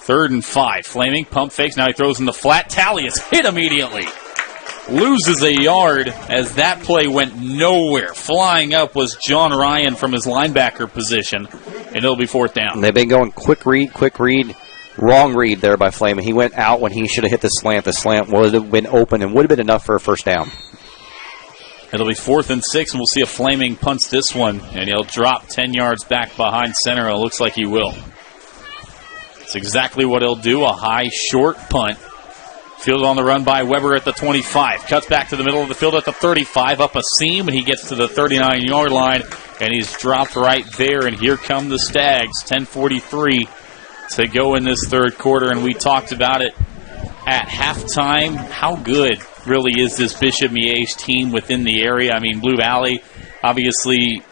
3rd and 5. Flaming, pump fakes. Now he throws in the flat. Talley is hit immediately. loses a yard as that play went nowhere. Flying up was John Ryan from his linebacker position, and it'll be 4th down. And they've been going quick read. Wrong read there by Flamen. He went out when he should have hit the slant. The slant would have been open and would have been enough for a 1st down. It'll be 4th and 6, and we'll see if Flaming punts this one, and he'll drop 10 yards back behind center. It looks like he will. It's exactly what he'll do, a high, short punt. Fielded on the run by Weber at the 25. Cuts back to the middle of the field at the 35, up a seam, and he gets to the 39-yard line, and he's dropped right there, and here come the Stags. 10:43 to go in this 3rd quarter, and we talked about it at halftime. How good really is this Bishop Miege team within the area? I mean, Blue Valley, obviously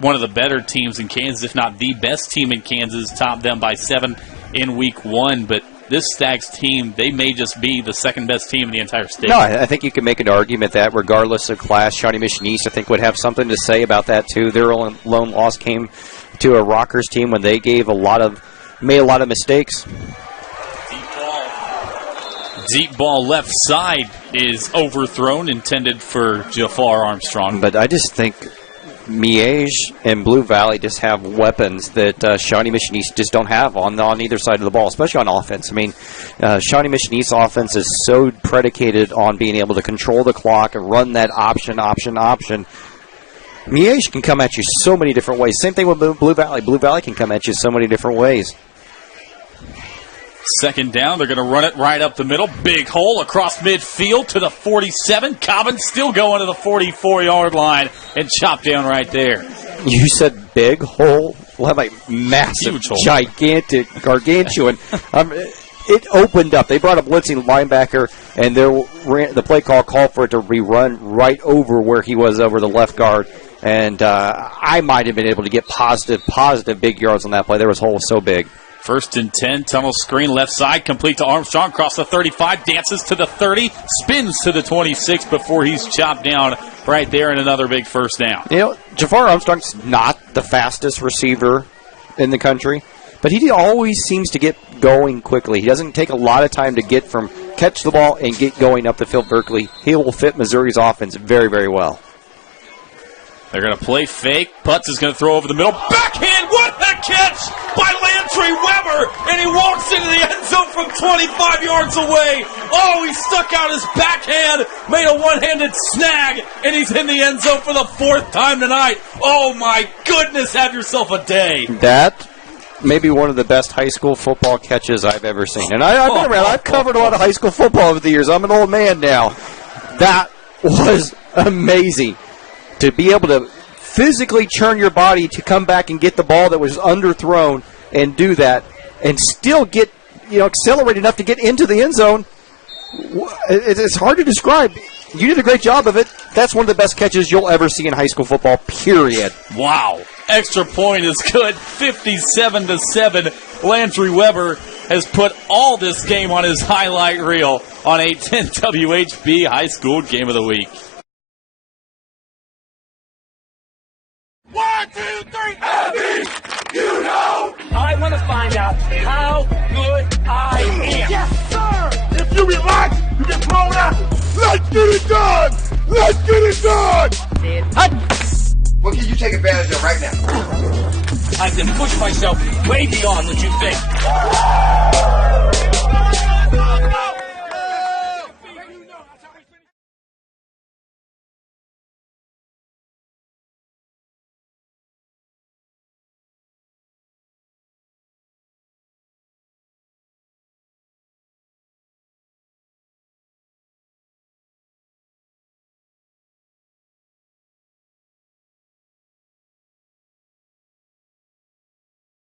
one of the better teams in Kansas, if not the best team in Kansas, topped them by 7 in week 1, but this Stags team, they may just be the 2nd-best team in the entire state. No, I think you can make an argument that regardless of class, Shawnee Mission East, I think, would have something to say about that, too. Their lone loss came to a Rockers team when they made a lot of mistakes. Deep ball left side is overthrown, intended for Jafar Armstrong. But I just think Miege and Blue Valley just have weapons that Shawnee Mission East just don't have on either side of the ball, especially on offense. I mean, Shawnee Mission East offense is so predicated on being able to control the clock and run that option. Miege can come at you so many different ways. Same thing with Blue Valley. Blue Valley can come at you so many different ways. 2nd down, they're going to run it right up the middle. Big hole across midfield to the 47. Cobbin still going to the 44-yard line and chopped down right there. You said big hole? Well, like massive, gigantic, gargantuan. It opened up. They brought a blitzing linebacker, and the play called for it to rerun right over where he was over the left guard. And I might have been able to get positive big yards on that play. There was hole so big. 1st and 10, tunnel screen left side, complete to Armstrong, across the 35, dances to the 30, spins to the 26 before he's chopped down right there, and another big 1st down. You know, Jafar Armstrong's not the fastest receiver in the country, but he always seems to get going quickly. He doesn't take a lot of time to catch the ball and get going up the field vertically. He will fit Missouri's offense very, very well. They're going to play fake. Putz is going to throw over the middle. Backhand, what a catch by Landry Weber, and he walks into the end zone from 25 yards away. Oh, he stuck out his backhand, made a one-handed snag, and he's in the end zone for the 4th time tonight. Oh, my goodness, have yourself a day. That may be one of the best high school football catches I've ever seen. And I've been around. I've covered a lot of high school football over the years. I'm an old man now. That was amazing. To be able to physically churn your body to come back and get the ball that was underthrown and do that and still get, accelerate enough to get into the end zone, it's hard to describe. You did a great job of it. That's one of the best catches you'll ever see in high school football, period. Wow. Extra point is good. 57-7. Landry Weber has put all this game on his highlight reel on 810 WHB High School Game of the Week. 1, 2, 3, Abby, you know. I want to find out how good I am. Yes, sir. If you relax, you get blown out. Let's get it done. Let's get it done. What can you take advantage of right now? I can push myself way beyond what you think.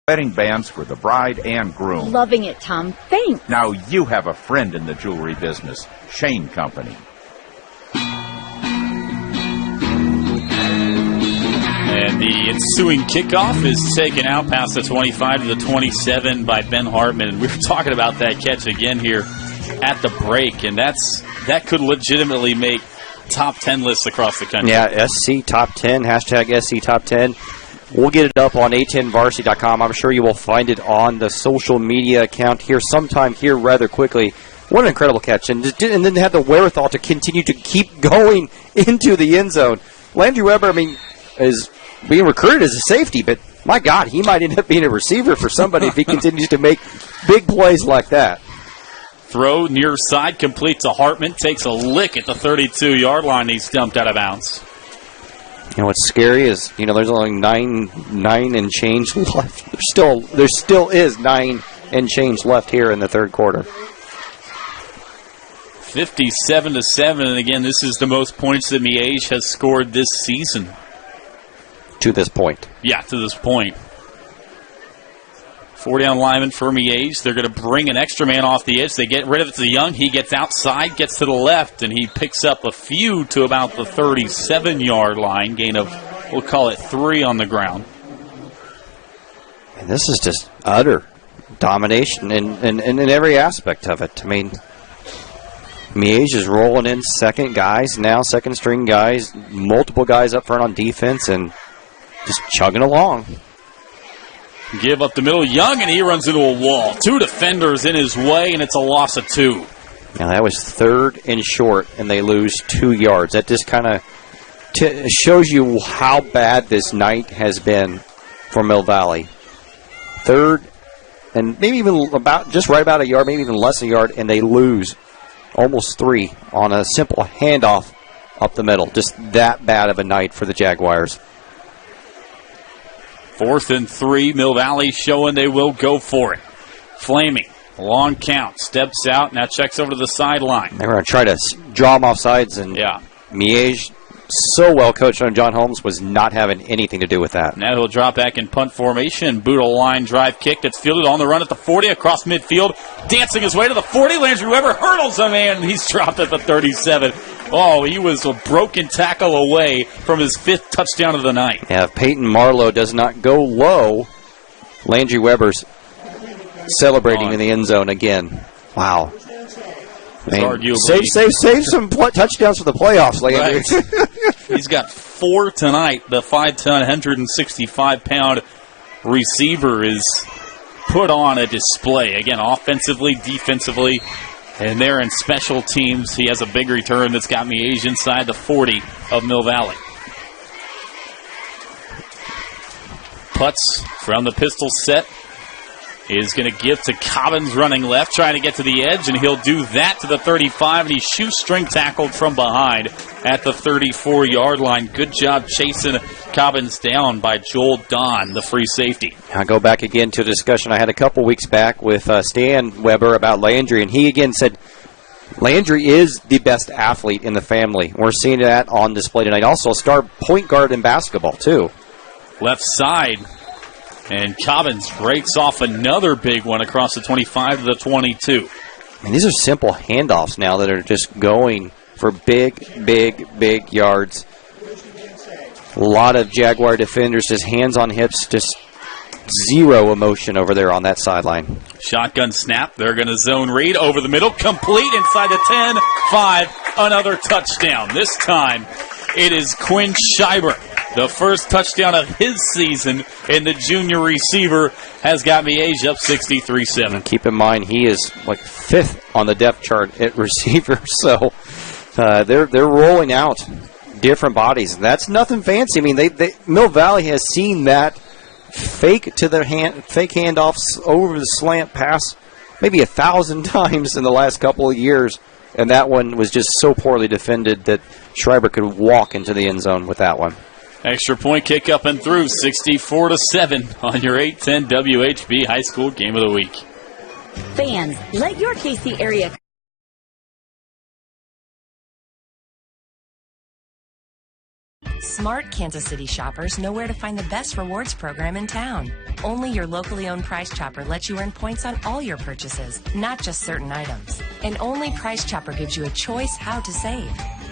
Wedding bands for the bride and groom. Loving it, Tom. Thanks. Now you have a friend in the jewelry business, Shane Company. And the ensuing kickoff is taken out past the 25 to the 27 by Ben Hartman. And we were talking about that catch again here at the break, and that could legitimately make top 10 lists across the country. Yeah, SC Top 10, hashtag SC Top 10. We'll get it up on a10varsity.com. I'm sure you will find it on the social media account here sometime here rather quickly. What an incredible catch. And then had the wherewithal to continue to keep going into the end zone. Landry Weber, is being recruited as a safety, but my God, he might end up being a receiver for somebody if he continues to make big plays like that. Throw near side, completes to Hartman, takes a lick at the 32-yard line. He's dumped out of bounds. What's scary is, there's only nine and change left. There still is 9 and change left here in the third quarter. 57-7, and again, this is the most points that Miege has scored this season. To this point. Yeah, to this point. 4-down lineman for Miege. They're going to bring an extra man off the edge. They get rid of it to Young. He gets outside, gets to the left, and he picks up a few to about the 37-yard line. Gain of, we'll call it 3 on the ground. And this is just utter domination in every aspect of it. Miege is rolling in second string guys, multiple guys up front on defense, and just chugging along. Give up the middle, Young, and he runs into a wall. 2 defenders in his way, and it's a loss of 2. Now that was 3rd and short, and they lose 2 yards. That just kind of shows you how bad this night has been for Mill Valley. 3rd, and maybe even just right about a yard, maybe even less than a yard, and they lose almost 3 on a simple handoff up the middle. Just that bad of a night for the Jaguars. 4th and 3, Mill Valley showing they will go for it. Flaming, long count, steps out, now checks over to the sideline. They were going to try to draw him off sides, and Miege, so well coached on John Holmes, was not having anything to do with that. Now he'll drop back in punt formation. Boot a line drive kick that's fielded on the run at the 40 across midfield. Dancing his way to the 40. Landry Weber hurdles a man, and he's dropped at the 37. Oh, he was a broken tackle away from his 5th touchdown of the night. Yeah, if Peyton Marlowe does not go low, Landry Weber's celebrating in the end zone again. Wow. Save some touchdowns for the playoffs, Landry. Right. He's got 4 tonight. The 5-ton, 165-pound receiver is put on a display. Again, offensively, defensively, and there in special teams, he has a big return that's got Miege inside the 40 of Mill Valley. Putz from the pistol set is going to give to Cobbins running left, trying to get to the edge, and he'll do that to the 35, and he's shoestring tackled from behind at the 34-yard line. Good job chasing Cobbins down by Joel Don, the free safety. I'll go back again to a discussion I had a couple weeks back with Stan Weber about Landry, and he again said Landry is the best athlete in the family. We're seeing that on display tonight. Also a star point guard in basketball, too. Left side. And Cobbins breaks off another big one across the 25 to the 22. And these are simple handoffs now that are just going for big yards. A lot of Jaguar defenders just hands on hips, just zero emotion over there on that sideline. Shotgun snap. They're going to zone read over the middle. Complete inside the 10. 5. Another touchdown. This time it is Quinn Schreiber. The first touchdown of his season, and the junior receiver has got Miege up 63-7. Keep in mind, he is like 5th on the depth chart at receiver, so they're rolling out different bodies. That's nothing fancy. Mill Valley has seen that fake handoffs over the slant pass maybe 1,000 times in the last couple of years, and that one was just so poorly defended that Schreiber could walk into the end zone with that one. Extra point kick up and through, 64-7 on your 810 WHB High School Game of the Week. Fans, let your KC area. Smart Kansas City shoppers know where to find the best rewards program in town. Only your locally owned Price Chopper lets you earn points on all your purchases, not just certain items. And only Price Chopper gives you a choice how to save.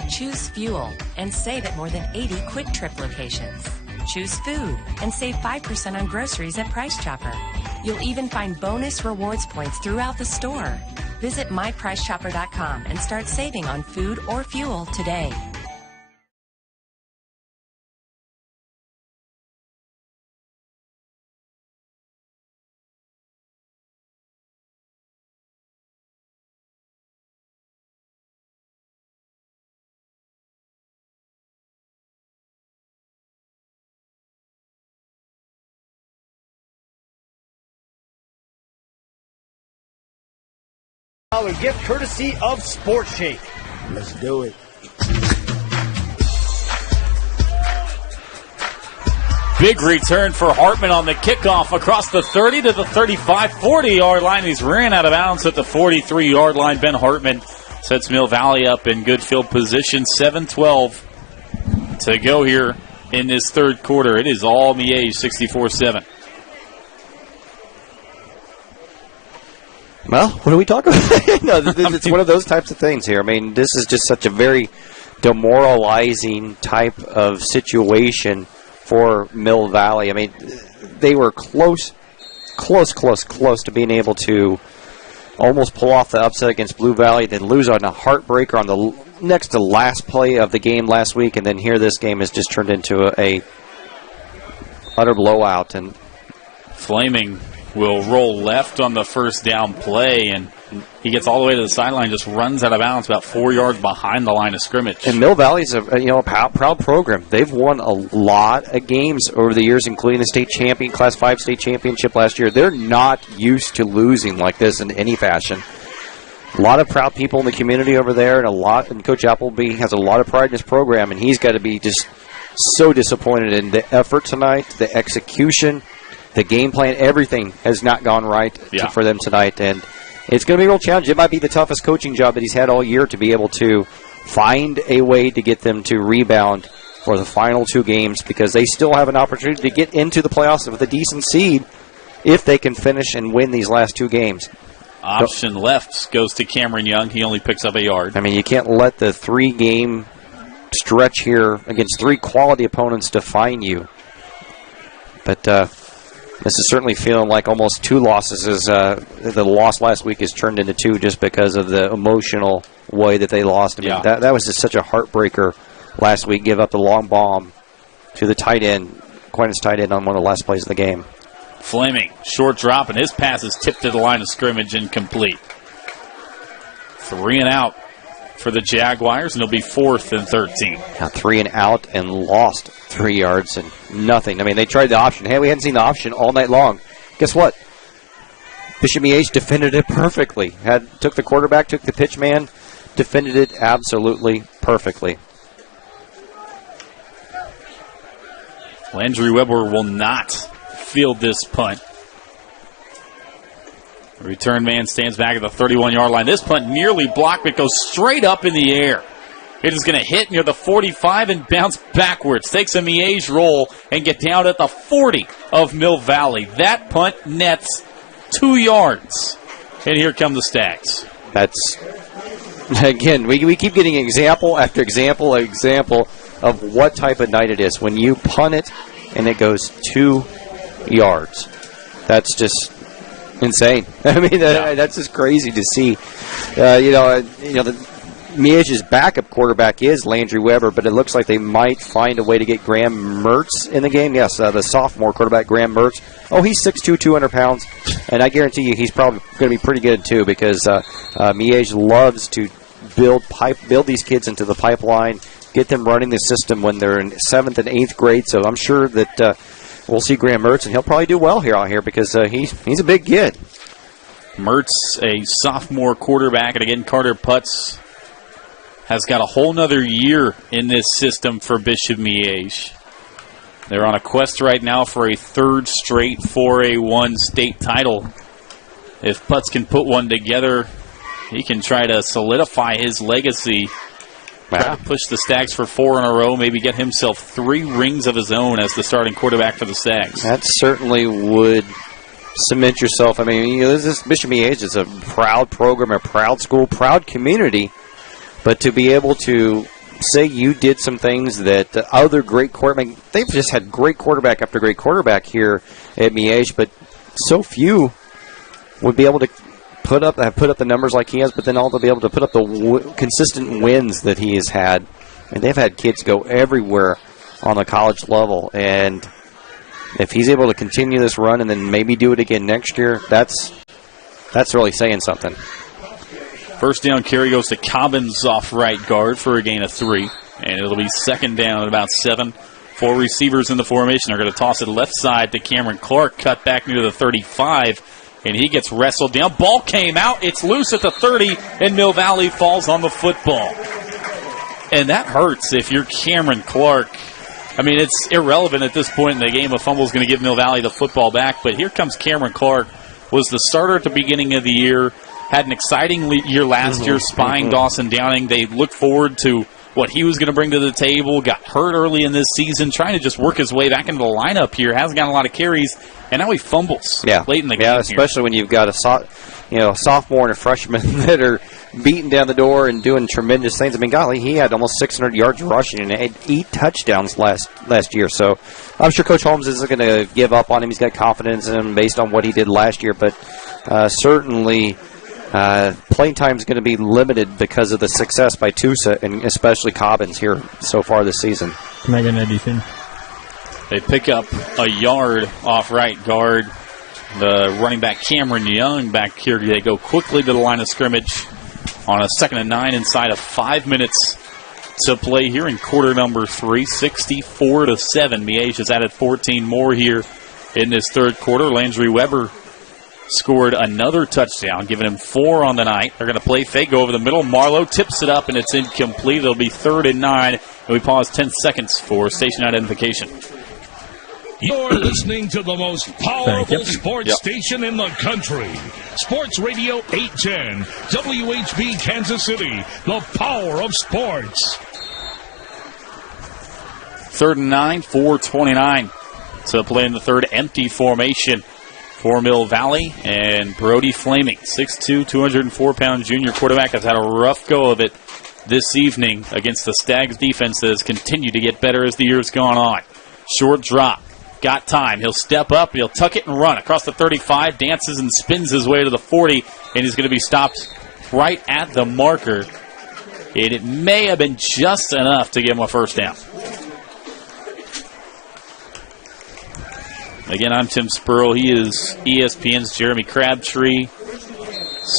Choose fuel and save at more than 80 Quick Trip locations. Choose food and save 5% on groceries at Price Chopper. You'll even find bonus rewards points throughout the store. Visit mypricechopper.com and start saving on food or fuel today. $100 gift courtesy of Sport Shake. Let's do it. Big return for Hartman on the kickoff across the 30 to the 35, 40-yard line. He's ran out of bounds at the 43-yard line. Ben Hartman sets Mill Valley up in good field position. 7:12 to go here in this third quarter. It is all Miege, 64-7. Well, what do we talk about? No, it's one of those types of things here. I mean, this is just such a very demoralizing type of situation for Mill Valley. I mean, they were close to being able to almost pull off the upset against Blue Valley, then lose on a heartbreaker on the next to last play of the game last week, and then here this game has just turned into a utter blowout. And Flaming will roll left on the first down play, and he gets all the way to the sideline, just runs out of bounds about 4 yards behind the line of scrimmage. And Mill Valley's a proud program. They've won a lot of games over the years, including the state champion, Class 5 state championship last year. They're not used to losing like this in any fashion. A lot of proud people in the community over there, and Coach Appleby has a lot of pride in his program, and he's got to be just so disappointed in the effort tonight, the execution, the game plan. Everything has not gone right for them tonight, and it's going to be a real challenge. It might be the toughest coaching job that he's had all year to be able to find a way to get them to rebound for the final two games, because they still have an opportunity to get into the playoffs with a decent seed if they can finish and win these last two games. Option left goes to Cameron Young. He only picks up a yard. I mean, you can't let the three-game stretch here against three quality opponents define you. But this is certainly feeling like almost two losses. The loss last week has turned into two just because of the emotional way that they lost. I mean, that was just such a heartbreaker last week. Give up the long bomb to the tight end, Aquinas tight end, on one of the last plays of the game. Fleming, short drop, and his pass is tipped to the line of scrimmage, incomplete. 3 and out for the Jaguars, and it'll be 4th and 13. Now 3 and out and lost 3 yards and nothing. I mean, they tried the option. Hey, we hadn't seen the option all night long. Guess what? Bishop Miege defended it perfectly. Took the quarterback, took the pitch man, defended it absolutely perfectly. Landry Weber will not field this punt. The return man stands back at the 31-yard line. This punt nearly blocked, but goes straight up in the air. It is going to hit near the 45 and bounce backwards. Takes a Miege roll and get down at the 40 of Mill Valley. That punt nets 2 yards. And here come the Stags. That's, again, we keep getting example after example of what type of night it is. When you punt it and it goes 2 yards. That's just insane. I mean, that's just crazy to see. The Miege's backup quarterback is Landry Weber, but it looks like they might find a way to get Graham Mertz in the game. Yes, the sophomore quarterback, Graham Mertz. Oh, he's 6'2", 200 pounds, and I guarantee you he's probably going to be pretty good too, because Miege loves to build these kids into the pipeline, get them running the system when they're in 7th and 8th grade. So I'm sure that we'll see Graham Mertz, and he'll probably do well out here because he's a big kid. Mertz, a sophomore quarterback, and again, Carter Putz has got a whole nother year in this system for Bishop Miege. They're on a quest right now for a 3rd straight 4A1 state title. If Putz can put one together, he can try to solidify his legacy. Try to push the Stags for 4 in a row, maybe get himself 3 rings of his own as the starting quarterback for the Stags. That certainly would cement yourself. I mean, this Bishop Miege is a proud program, a proud school, proud community. But to be able to say you did some things that other great quarterback, they've just had great quarterback after great quarterback here at Miege, but so few would be able to put up the numbers like he has, but then also be able to put up the consistent wins that he has had. And they've had kids go everywhere on the college level. And if he's able to continue this run and then maybe do it again next year, that's really saying something. First down carry goes to Cobbins off right guard for a gain of 3. And it'll be 2nd down at about 7. 4 receivers in the formation are going to toss it left side to Cameron Clark. Cut back near the 35. and he gets wrestled down. Ball came out. It's loose at the 30, and Mill Valley falls on the football. And that hurts if you're Cameron Clark. I mean, it's irrelevant at this point in the game. A fumble is going to give Mill Valley the football back, but here comes Cameron Clark. Was the starter at the beginning of the year, had an exciting year last year, spying Dawson Downing. They looked forward to what he was going to bring to the table, got hurt early in this season, trying to just work his way back into the lineup here, hasn't gotten a lot of carries, and now he fumbles late in the game. Yeah, especially when you've got a sophomore and a freshman that are beating down the door and doing tremendous things. I mean, golly, he had almost 600 yards rushing and had 8 touchdowns last year. So I'm sure Coach Holmes isn't going to give up on him. He's got confidence in him based on what he did last year. But certainly playing time is going to be limited because of the success by Tusa and especially Cobbins here so far this season. Can I get an addition? They pick up a yard off right guard. The running back Cameron Young back here. They go quickly to the line of scrimmage on a 2nd and 9 inside of 5 minutes to play here in quarter number 3, 64-7. Miege has added 14 more here in this third quarter. Landry Weber scored another touchdown, giving him 4 on the night. They're going to play fake, go over the middle. Marlowe tips it up, and it's incomplete. It'll be 3rd and 9, and we pause 10 seconds for station identification. You're listening to the most powerful sports station in the country. Sports Radio 810, WHB Kansas City, the power of sports. 3rd and 9, 4:29 to play in the third. Empty formation for Mill Valley, and Brody Flaming, 6'2", 204-pound junior quarterback, has had a rough go of it this evening against the Stags defense that has continued to get better as the year's gone on. Short drop. Got time. He'll step up. He'll tuck it and run across the 35, dances and spins his way to the 40, and he's going to be stopped right at the marker. And it may have been just enough to give him a first down. Again, I'm Tim Spurl. He is ESPN's Jeremy Crabtree.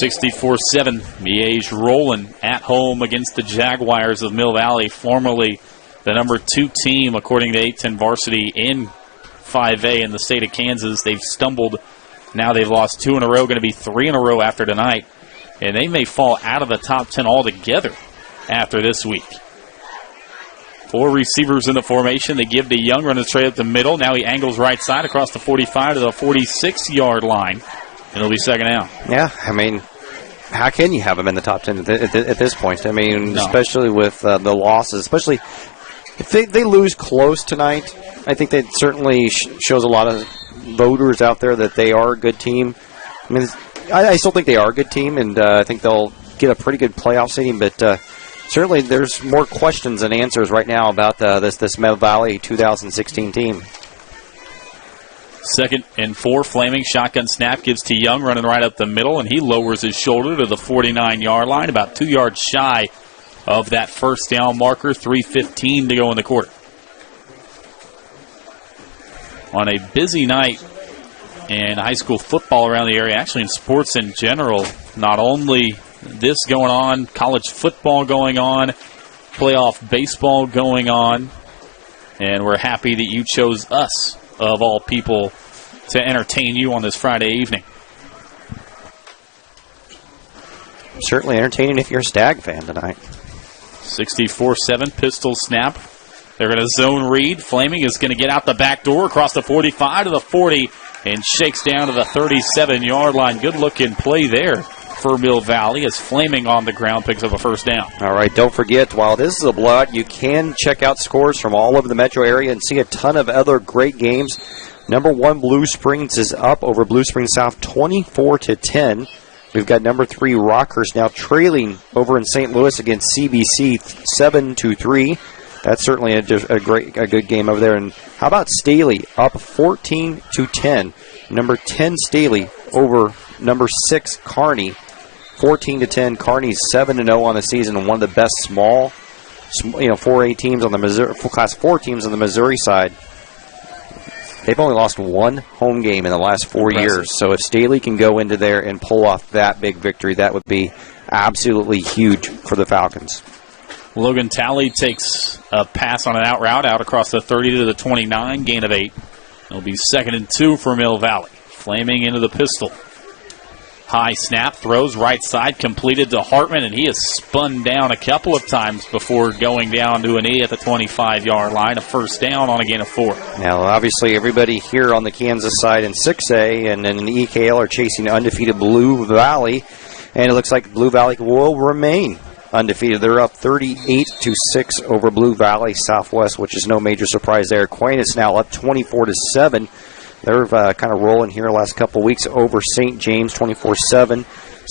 64-7. Miege rolling at home against the Jaguars of Mill Valley, formerly the number 2 team, according to 810 Varsity in 5A in the state of Kansas. They've stumbled. Now they've lost 2 in a row, going to be 3 in a row after tonight. And they may fall out of the top 10 altogether after this week. 4 receivers in the formation. They give to Young, running straight up the middle. Now he angles right side across the 45 to the 46-yard line. And it'll be 2nd down. Yeah, I mean, how can you have him in the top 10 at this point? I mean, especially with the losses, especially if they lose close tonight. I think that certainly shows a lot of voters out there that they are a good team. I mean, I still think they are a good team, and I think they'll get a pretty good playoff seeding, but certainly there's more questions than answers right now about this Mill Valley 2016 team. 2nd and 4, Flaming shotgun snap, gives to Young, running right up the middle, and he lowers his shoulder to the 49-yard line, about 2 yards shy of that first down marker. 3:15 to go in the quarter. On a busy night in high school football around the area, actually in sports in general, not only this going on, college football going on, playoff baseball going on, and we're happy that you chose us, of all people, to entertain you on this Friday evening. Certainly entertaining if you're a Stag fan tonight. 64-7, pistol snap. They're going to zone read. Flaming is going to get out the back door across the 45 to the 40 and shakes down to the 37-yard line. Good-looking play there for Mill Valley as Flaming on the ground picks up a first down. All right, don't forget, while this is a blowout, you can check out scores from all over the metro area and see a ton of other great games. Number 1, Blue Springs is up over Blue Springs South 24-10. We've got number 3, Rockhurst, now trailing over in St. Louis against CBC 7-3. That's certainly a good game over there. And how about Staley up 14-10? Number 10 Staley over number 6 Kearney, 14-10. Kearney's 7-0 on the season, and one of the best small 4A teams on the Missouri, Class 4 teams on the Missouri side. They've only lost 1 home game in the last 4 years. So if Staley can go into there and pull off that big victory, that would be absolutely huge for the Falcons. Logan Talley takes a pass on an out route out across the 30 to the 29, gain of 8. It'll be 2nd and 2 for Mill Valley. Flaming into the pistol. High snap, throws right side, completed to Hartman, and he has spun down a couple of times before going down to a knee at the 25-yard line. A first down on a gain of 4. Now, obviously, everybody here on the Kansas side in 6A and in the EKL are chasing undefeated Blue Valley, and it looks like Blue Valley will remain undefeated. They're up 38-6 over Blue Valley Southwest, which is no major surprise there. Aquinas now up 24-7. They're kind of rolling here the last couple of weeks over St. James 24-7.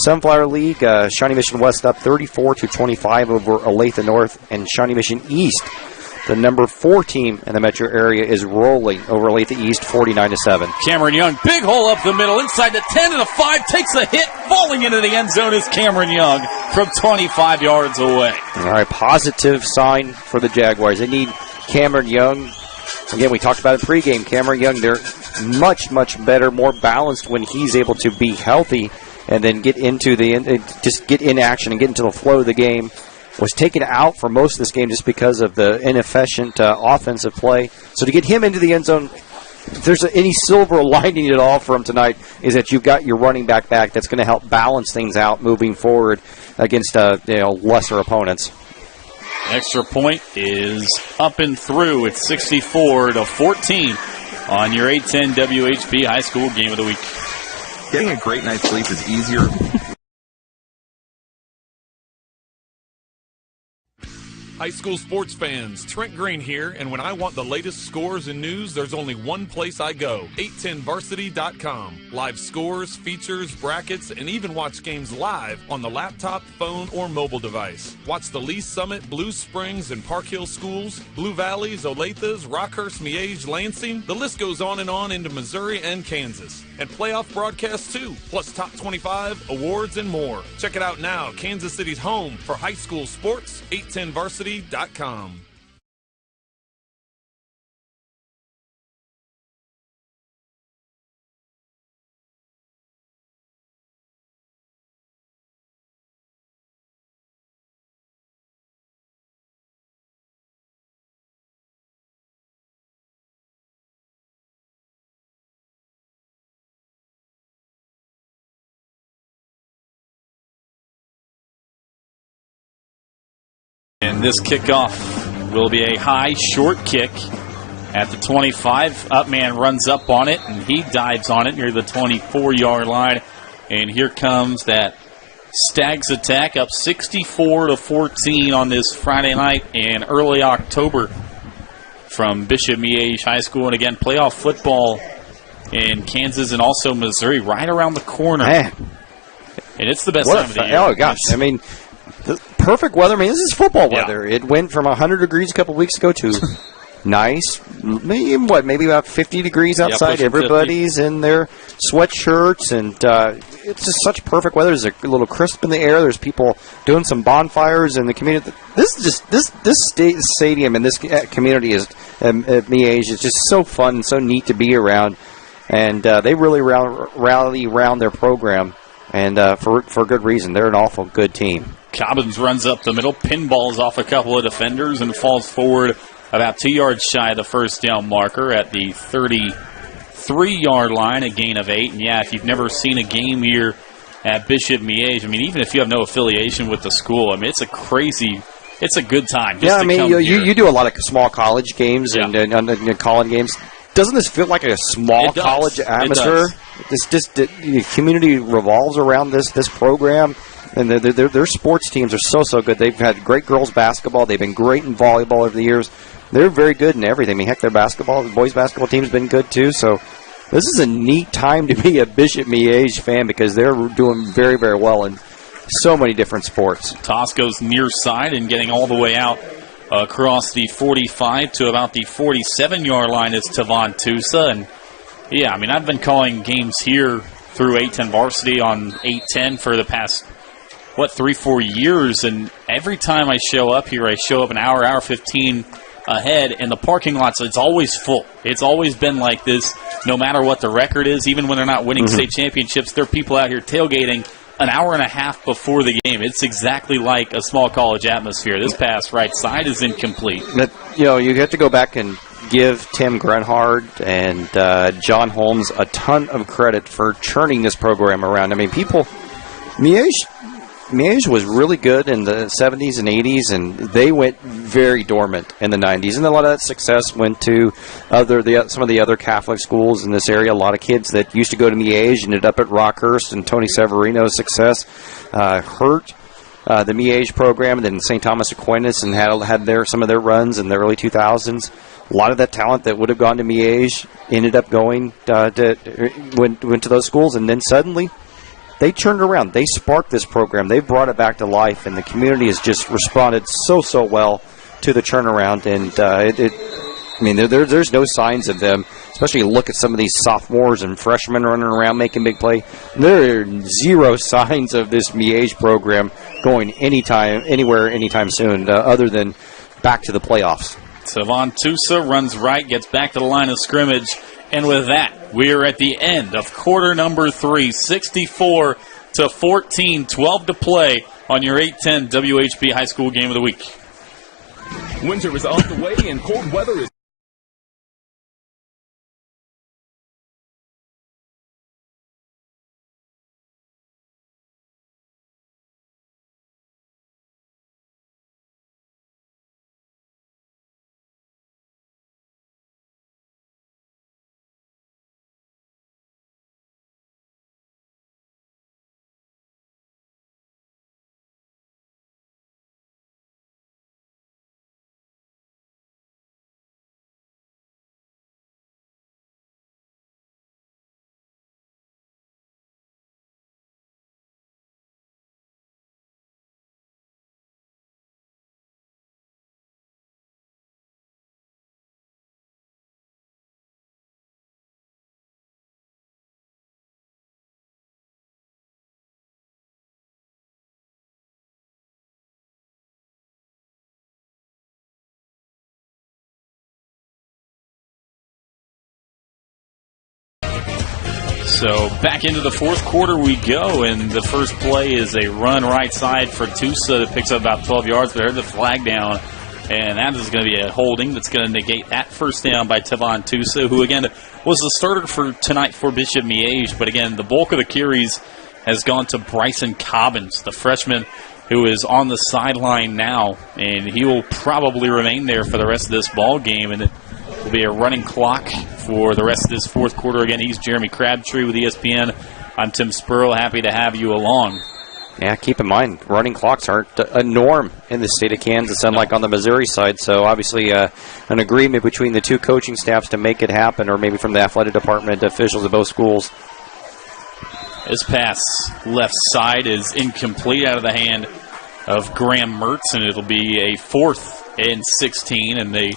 Sunflower League, Shawnee Mission West up 34-25 over Olathe North, and Shawnee Mission East, the number 4 team in the metro area, is rolling over Olathe East 49-7. Cameron Young, big hole up the middle, inside the 10 and a 5, takes a hit, falling into the end zone is Cameron Young from 25 yards away. All right, positive sign for the Jaguars. They need Cameron Young. Again, we talked about it pregame. Cameron Young, they're much, much better, more balanced when he's able to be healthy and then get into just get in action and get into the flow of the game. Was taken out for most of this game just because of the inefficient offensive play. So to get him into the end zone, if there's any silver lining at all for him tonight, is that you've got your running back that's going to help balance things out moving forward against lesser opponents. Extra point is up and through. It's 64-14 on your 810 WHP High School Game of the Week. Getting a great night's sleep is easier. High school sports fans, Trent Green here, and when I want the latest scores and news, there's only one place I go, 810varsity.com. Live scores, features, brackets, and even watch games live on the laptop, phone, or mobile device. Watch the Lee Summit, Blue Springs, and Park Hill schools, Blue Valleys, Olathes, Rockhurst, Miege, Lansing. The list goes on and on into Missouri and Kansas. And playoff broadcasts too, plus top 25, awards, and more. Check it out now, Kansas City's home for high school sports, 810varsity.com. And this kickoff will be a high, short kick at the 25. Upman runs up on it, and he dives on it near the 24-yard line. And here comes that Stags attack, up 64-14 on this Friday night in early October from Bishop Miege High School. And again, playoff football in Kansas and also Missouri right around the corner. Man. And it's the best time of the year. Oh, gosh. I mean, the perfect weather. I mean, this is football weather. Yeah. It went from 100 degrees a couple weeks ago to nice, maybe about 50 degrees outside. Yeah, everybody's 50. In their sweatshirts, and it's just such perfect weather. There's a little crisp in the air. There's people doing some bonfires in the community. This stadium and this community is at Miege is just so fun and so neat to be around, and they really rally around their program, and for good reason. They're an awful good team. Cobbins runs up the middle, pinballs off a couple of defenders, and falls forward about 2 yards shy of the first down marker at the 33-yard line, a gain of 8. And, yeah, if you've never seen a game here at Bishop Miege, I mean, even if you have no affiliation with the school, I mean, it's a good time. Yeah, I mean, you do a lot of small college games and college games. Doesn't this feel like a small college atmosphere? The community revolves around this program. And their sports teams are so good. They've had great girls basketball. They've been great in volleyball over the years. They're very good in everything. I mean, heck, their boys basketball team's been good too. So this is a neat time to be a Bishop Miege fan because they're doing very, very well in so many different sports. Toss goes near side and getting all the way out across the 45 to about the 47-yard line is Tavon Tusa. And, yeah, I mean, I've been calling games here through 810 Varsity on 810 for the past 3-4 years, and every time I show up here, I show up an hour 15 ahead, and the parking lots, it's always full. It's always been like this, no matter what the record is, even when they're not winning state championships, there are people out here tailgating an hour and a half before the game. It's exactly like a small college atmosphere. This pass right side is incomplete. But, you have to go back and give Tim Grunhard and John Holmes a ton of credit for churning this program around. I mean, Miege was really good in the 70s and 80s, and they went very dormant in the 90s. And a lot of that success went to some of the other Catholic schools in this area. A lot of kids that used to go to Miege ended up at Rockhurst, and Tony Severino's success hurt the Miege program, and then St. Thomas Aquinas, and had some of their runs in the early 2000s. A lot of that talent that would have gone to Miege ended up going went to those schools, and then suddenly they turned around. They sparked this program. They brought it back to life, and the community has just responded so well to the turnaround. And there's no signs of them, especially look at some of these sophomores and freshmen running around making big play. There are zero signs of this Miege program going anywhere anytime soon, other than back to the playoffs. Tavon Tusa runs right, gets back to the line of scrimmage. And with that, we are at the end of quarter number 3, 64-14, 12 to play on your 810 WHB High School Game of the Week. Winter is on the way and cold weather is... So back into the fourth quarter we go, and the first play is a run right side for Tusa that picks up about 12 yards, but there's the flag down, and that is going to be a holding that's going to negate that first down by Tavon Tusa, who, again, was the starter for tonight for Bishop Miege. But, again, the bulk of the carries has gone to Bryson Cobbins, the freshman who is on the sideline now, and he will probably remain there for the rest of this ball game, and it will be a running clock for the rest of this fourth quarter. Again, he's Jeremy Crabtree with ESPN. I'm Tim Spurl. Happy to have you along. Yeah, keep in mind, running clocks aren't a norm in the state of Kansas, unlike on the Missouri side. So, obviously, an agreement between the two coaching staffs to make it happen, or maybe from the athletic department officials of both schools. This pass left side is incomplete out of the hand of Graham Mertz, and it'll be a 4th and 16, and they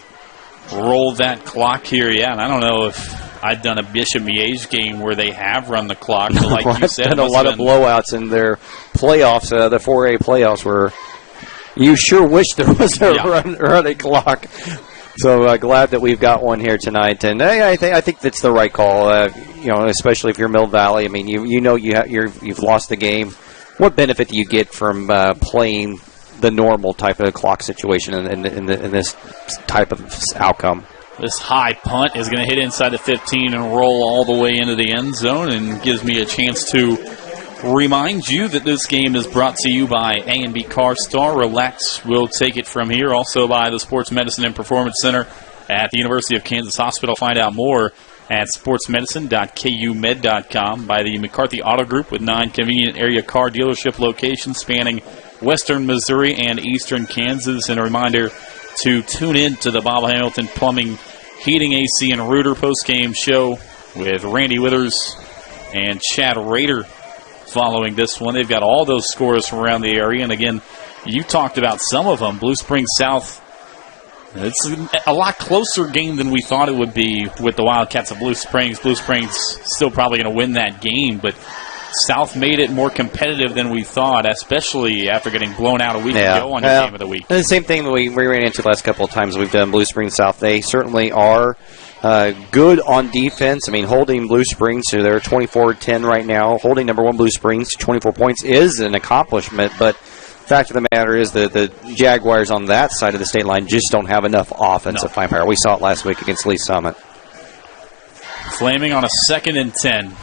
roll that clock here. Yeah, and I don't know if I've done a Bishop Miege game where they have run the clock. But like you said, I've done a lot of blowouts in their playoffs, the 4A playoffs, where you sure wish there was a running clock. So glad that we've got one here tonight, and I think that's the right call. Especially if you're Mill Valley. I mean, you've lost the game. What benefit do you get from playing the normal type of clock situation in this type of outcome? This high punt is going to hit inside the 15 and roll all the way into the end zone, and gives me a chance to remind you that this game is brought to you by A&B Car Star. Relax, we'll take it from here. Also by the Sports Medicine and Performance Center at the University of Kansas Hospital. Find out more at sportsmedicine.kumed.com. By the McCarthy Auto Group with 9 convenient area car dealership locations spanning western Missouri and eastern Kansas. And a reminder to tune in to the Bob Hamilton Plumbing, Heating, AC, and Rooter postgame show with Randy Withers and Chad Rader. Following this one, they've got all those scores from around the area. And again, you talked about some of them. Blue Springs South, it's a lot closer game than we thought it would be with the Wildcats of Blue Springs. Blue Springs still probably going to win that game, but South made it more competitive than we thought, especially after getting blown out a week ago on your game of the week. And the same thing that we ran into the last couple of times we've done Blue Springs South. They certainly are good on defense. I mean, holding Blue Springs to their 24-10 right now, holding number 1 Blue Springs to 24 points is an accomplishment, but fact of the matter is the Jaguars on that side of the state line just don't have enough offensive firepower. We saw it last week against Lee Summit. Flaming on a 2nd and 10.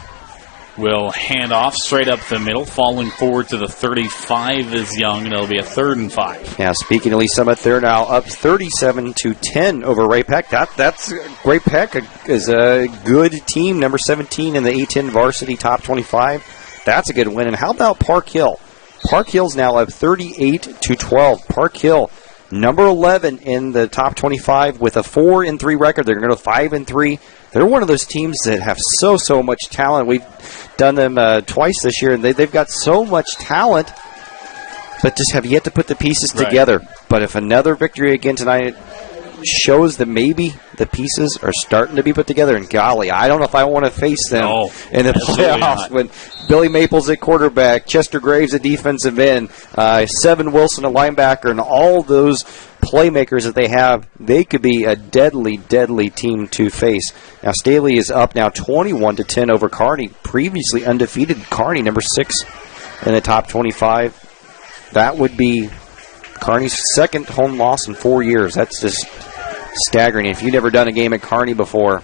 Will hand off straight up the middle, falling forward to the 35 is Young, and it'll be a 3rd and 5. Yeah, speaking of Lee Summit, they're now up 37-10 over Ray Peck. That's Ray Peck is a good team, number 17 in the A10 varsity top 25. That's a good win. And how about Park Hill? Park Hill's now up 38-12. Park Hill, number 11 in the top 25 with a 4-3 record. They're going to go 5-3. They're one of those teams that have so much talent. We've done them twice this year, and they've got so much talent, but just have yet to put the pieces together. But if another victory again tonight shows that maybe the pieces are starting to be put together, and golly, I don't know if I want to face them in the playoffs when Billy Maples at quarterback, Chester Graves at defensive end, Seven Wilson a linebacker, and all those playmakers that they have. They could be a deadly team to face. Now Staley is up now 21-10 over Kearney, previously undefeated Kearney, number 6 in the top 25. That would be Kearney's 2nd home loss in 4 years. That's just staggering. If you've never done a game at Kearney before,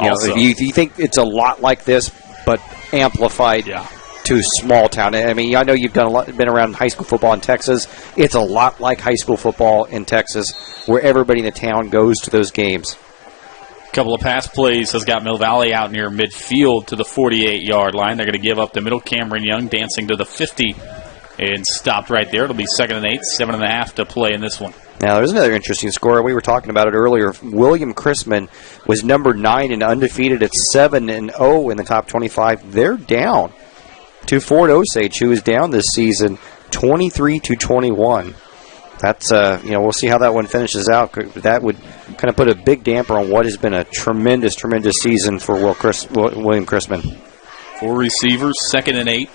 you think it's a lot like this, but amplified to small town. I mean, I know you've been around high school football in Texas. It's a lot like high school football in Texas, where everybody in the town goes to those games. A couple of pass plays has got Mill Valley out near midfield to the 48-yard line. They're going to give up the middle. Cameron Young dancing to the 50 and stopped right there. It'll be 2nd and 8, 7.5 to play in this one. Now, there's another interesting score. We were talking about it earlier. William Chrisman was number 9 and undefeated at 7-0 in the top 25. They're down to Fort Osage, who is down this season 23-21. That's we'll see how that one finishes out. That would kind of put a big damper on what has been a tremendous season for William Chrisman. 4 receivers, 2nd and 8.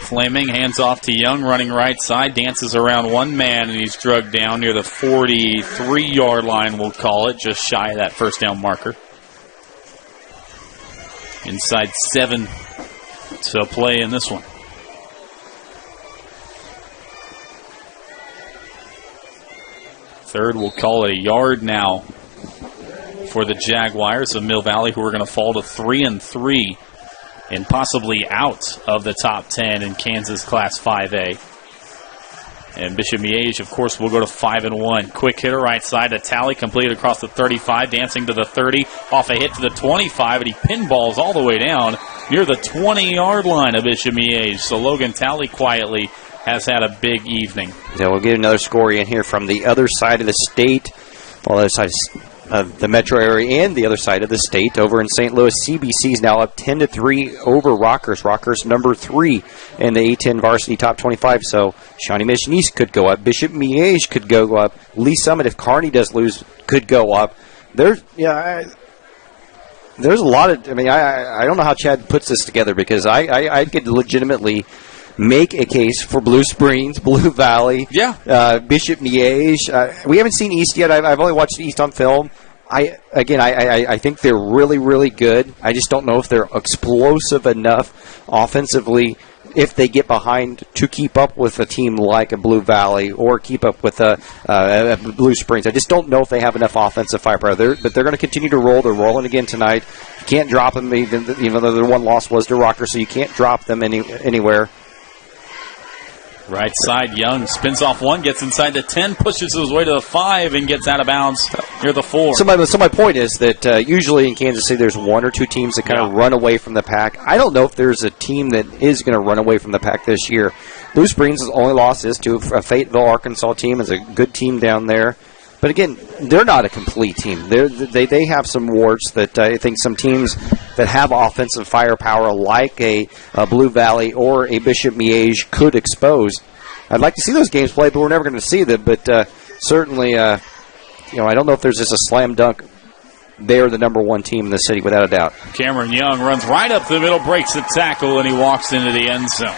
Flaming, hands off to Young, running right side, dances around one man, and he's drugged down near the 43-yard line, we'll call it, just shy of that first down marker. Inside 7 to play in this one. Third, we'll call it a yard now for the Jaguars of Mill Valley, who are going to fall to 3-3. And possibly out of the top 10 in Kansas Class 5A. And Bishop Miege, of course, will go to 5-1. Quick hitter right side to Talley, completed across the 35, dancing to the 30, off a hit to the 25, and he pinballs all the way down near the 20-yard line of Bishop Miege. So Logan Talley quietly has had a big evening. Yeah, we'll get another score in here from the other side of the state. Well, the other side of the metro area and the other side of the state over in St. Louis. CBC is now up 10-3 over Rockers. Rockers number 3 in the A10 varsity top 25. So Shawnee Mission East could go up. Bishop Miege could go up. Lee Summit, if Kearney does lose, could go up. There's a lot of. I mean, I don't know how Chad puts this together, because I could legitimately make a case for Blue Springs, Blue Valley, Bishop Miege. We haven't seen East yet. I've only watched East on film. I think they're really good. I just don't know if they're explosive enough offensively if they get behind to keep up with a team like a Blue Valley or keep up with a Blue Springs. I just don't know if they have enough offensive firepower. But they're going to continue to roll. They're rolling again tonight. You can't drop them, even though their one loss was to Rockers, so you can't drop them anywhere. Right side, Young spins off one, gets inside the 10, pushes his way to the 5, and gets out of bounds near the 4. So my point is that usually in Kansas City there's one or two teams that kind of run away from the pack. I don't know if there's a team that is going to run away from the pack this year. Blue Springs' only loss is to a Fayetteville, Arkansas team. It's a good team down there. But again, they're not a complete team. They have some warts that I think some teams that have offensive firepower, like a Blue Valley or a Bishop Miege, could expose. I'd like to see those games played, but we're never going to see them. But certainly, I don't know if there's just a slam dunk. They're the number one team in the city, without a doubt. Cameron Young runs right up the middle, breaks the tackle, and he walks into the end zone.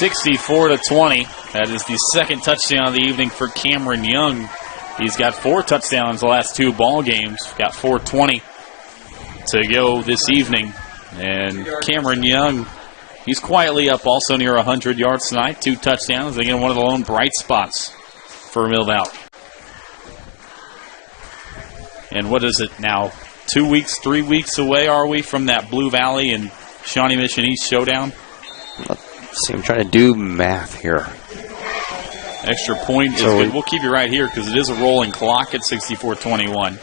64-20. That is the second touchdown of the evening for Cameron Young. He's got 4 touchdowns the last 2 ball games. Got 4:20 to go this evening. And Cameron Young He's quietly up also near 100 yards tonight. 2 touchdowns. Again, one of the lone bright spots for Mill Valley. And what is it now? 2 weeks, 3 weeks away are we from that Blue Valley and Shawnee Mission East showdown? Let's see, I'm trying to do math here. Extra point is good. We'll keep you right here because it is a rolling clock at 64-21.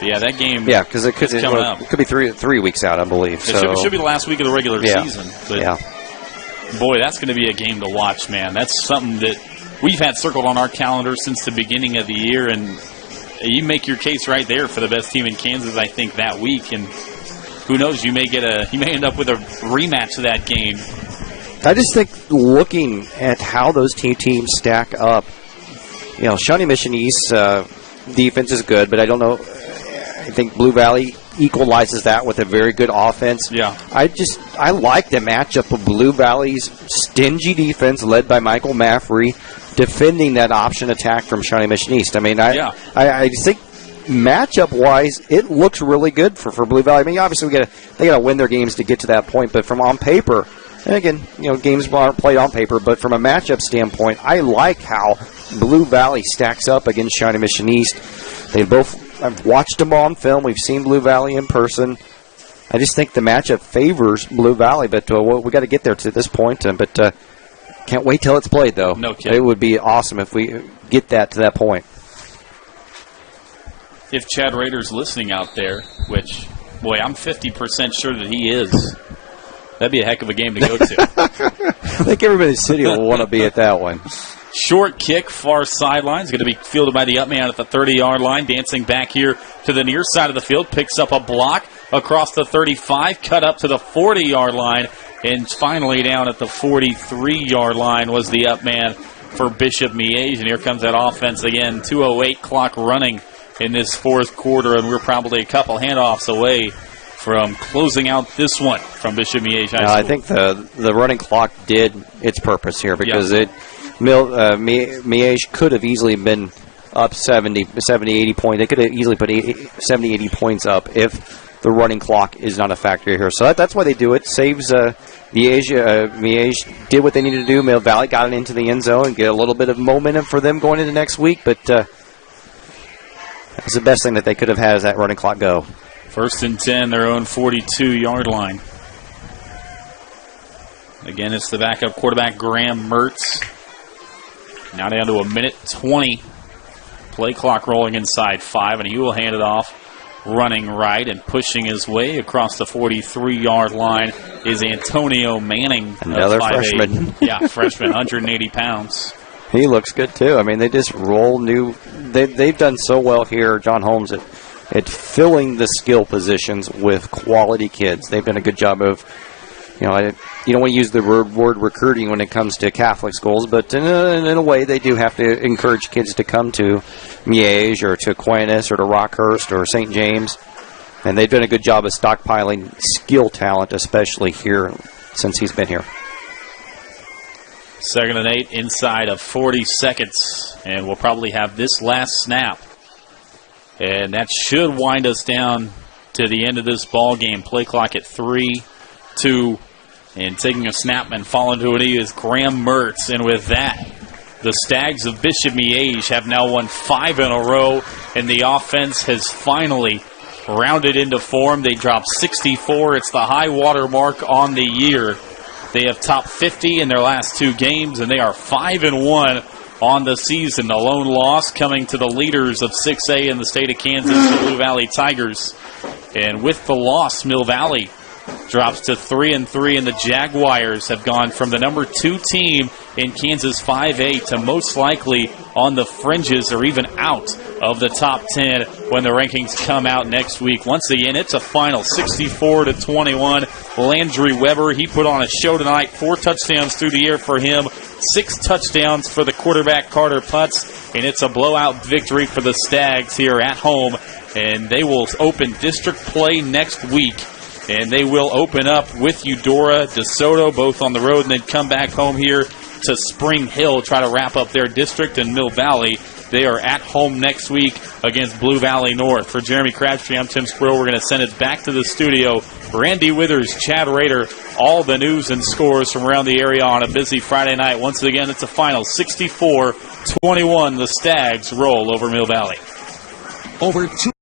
Yeah, that game. Yeah, because it could be 3 weeks out, I believe. It should be the last week of the regular season. But yeah. Boy, that's going to be a game to watch, man. That's something that we've had circled on our calendar since the beginning of the year, and you make your case right there for the best team in Kansas, I think, that week. And who knows, you may end up with a rematch of that game. I just think looking at how those two teams stack up, Shawnee Mission East defense is good, but I don't know. I think Blue Valley equalizes that with a very good offense. Yeah. I like the matchup of Blue Valley's stingy defense led by Michael Maffrey defending that option attack from Shawnee Mission East. I mean, I think matchup-wise, it looks really good for Blue Valley. I mean, obviously they got to win their games to get to that point, but from on paper, and again, games aren't played on paper, but from a matchup standpoint, I like how Blue Valley stacks up against Shawnee Mission East. I've watched them on film. We've seen Blue Valley in person. I just think the matchup favors Blue Valley, but we got to get there to this point. But can't wait till it's played, though. No kidding. It would be awesome if we get that to that point. If Chad Rader's listening out there, which, boy, I'm 50% sure that he is, that'd be a heck of a game to go to. I think everybody in the city will want to be at that one. Short kick, far sideline. Is going to be fielded by the up man at the 30-yard line. Dancing back here to the near side of the field. Picks up a block across the 35. Cut up to the 40-yard line. And finally down at the 43-yard line was the up man for Bishop Miege. And here comes that offense again. 2:08 clock running in this fourth quarter. And we're probably a couple handoffs away from closing out this one from Bishop Miege High School. I think the running clock did its purpose here because Miege could have easily been up 70, 80 points. They could have easily put 70, 80 points up if the running clock is not a factor here. So that's why they do it. Saves Miege did what they needed to do. Mill Valley got it into the end zone and get a little bit of momentum for them going into next week. But that's the best thing that they could have had is that running clock go. 1st and 10, their own 42-yard line. Again, it's the backup quarterback, Graham Mertz. Now down to a minute 20. Play clock rolling inside 5, and he will hand it off. Running right and pushing his way across the 43-yard line is Antonio Manning. Another freshman. Yeah, freshman, 180 pounds. He looks good, too. I mean, they just roll new. They've done so well here, John Holmes, at filling the skill positions with quality kids. They've done a good job of, you don't want to use the word recruiting when it comes to Catholic schools, but in a way they do have to encourage kids to come to Miege or to Aquinas or to Rockhurst or St. James. And they've done a good job of stockpiling skill talent, especially here since he's been here. 2nd and 8 inside of 40 seconds. And we'll probably have this last snap. And that should wind us down to the end of this ball game. Play clock at 3, 2, and taking a snap and falling to a knee is Graham Mertz. And with that, the Stags of Bishop Miege have now won 5 in a row, and the offense has finally rounded into form. They dropped 64. It's the high water mark on the year. They have topped 50 in their last 2 games, and they are 5-1 on the season. The lone loss coming to the leaders of 6A in the state of Kansas, the Blue Valley Tigers. And with the loss, Mill Valley drops to 3-3, and the Jaguars have gone from the number 2 team in Kansas 5A to most likely on the fringes or even out of the top 10 when the rankings come out next week. Once again, it's a final 64-21. Landry Weber, he put on a show tonight. 4 touchdowns through the air for him, 6 touchdowns for the quarterback Carter Putz, and it's a blowout victory for the Stags here at home. And they will open district play next week. And they will open up with Eudora, DeSoto, both on the road, and then come back home here to Spring Hill, try to wrap up their district. In Mill Valley, they are at home next week against Blue Valley North. For Jeremy Crabtree, I'm Tim Squirrel. We're going to send it back to the studio. Randy Withers, Chad Rader, all the news and scores from around the area on a busy Friday night. Once again, it's a final 64-21. The Stags roll over Mill Valley. Over 2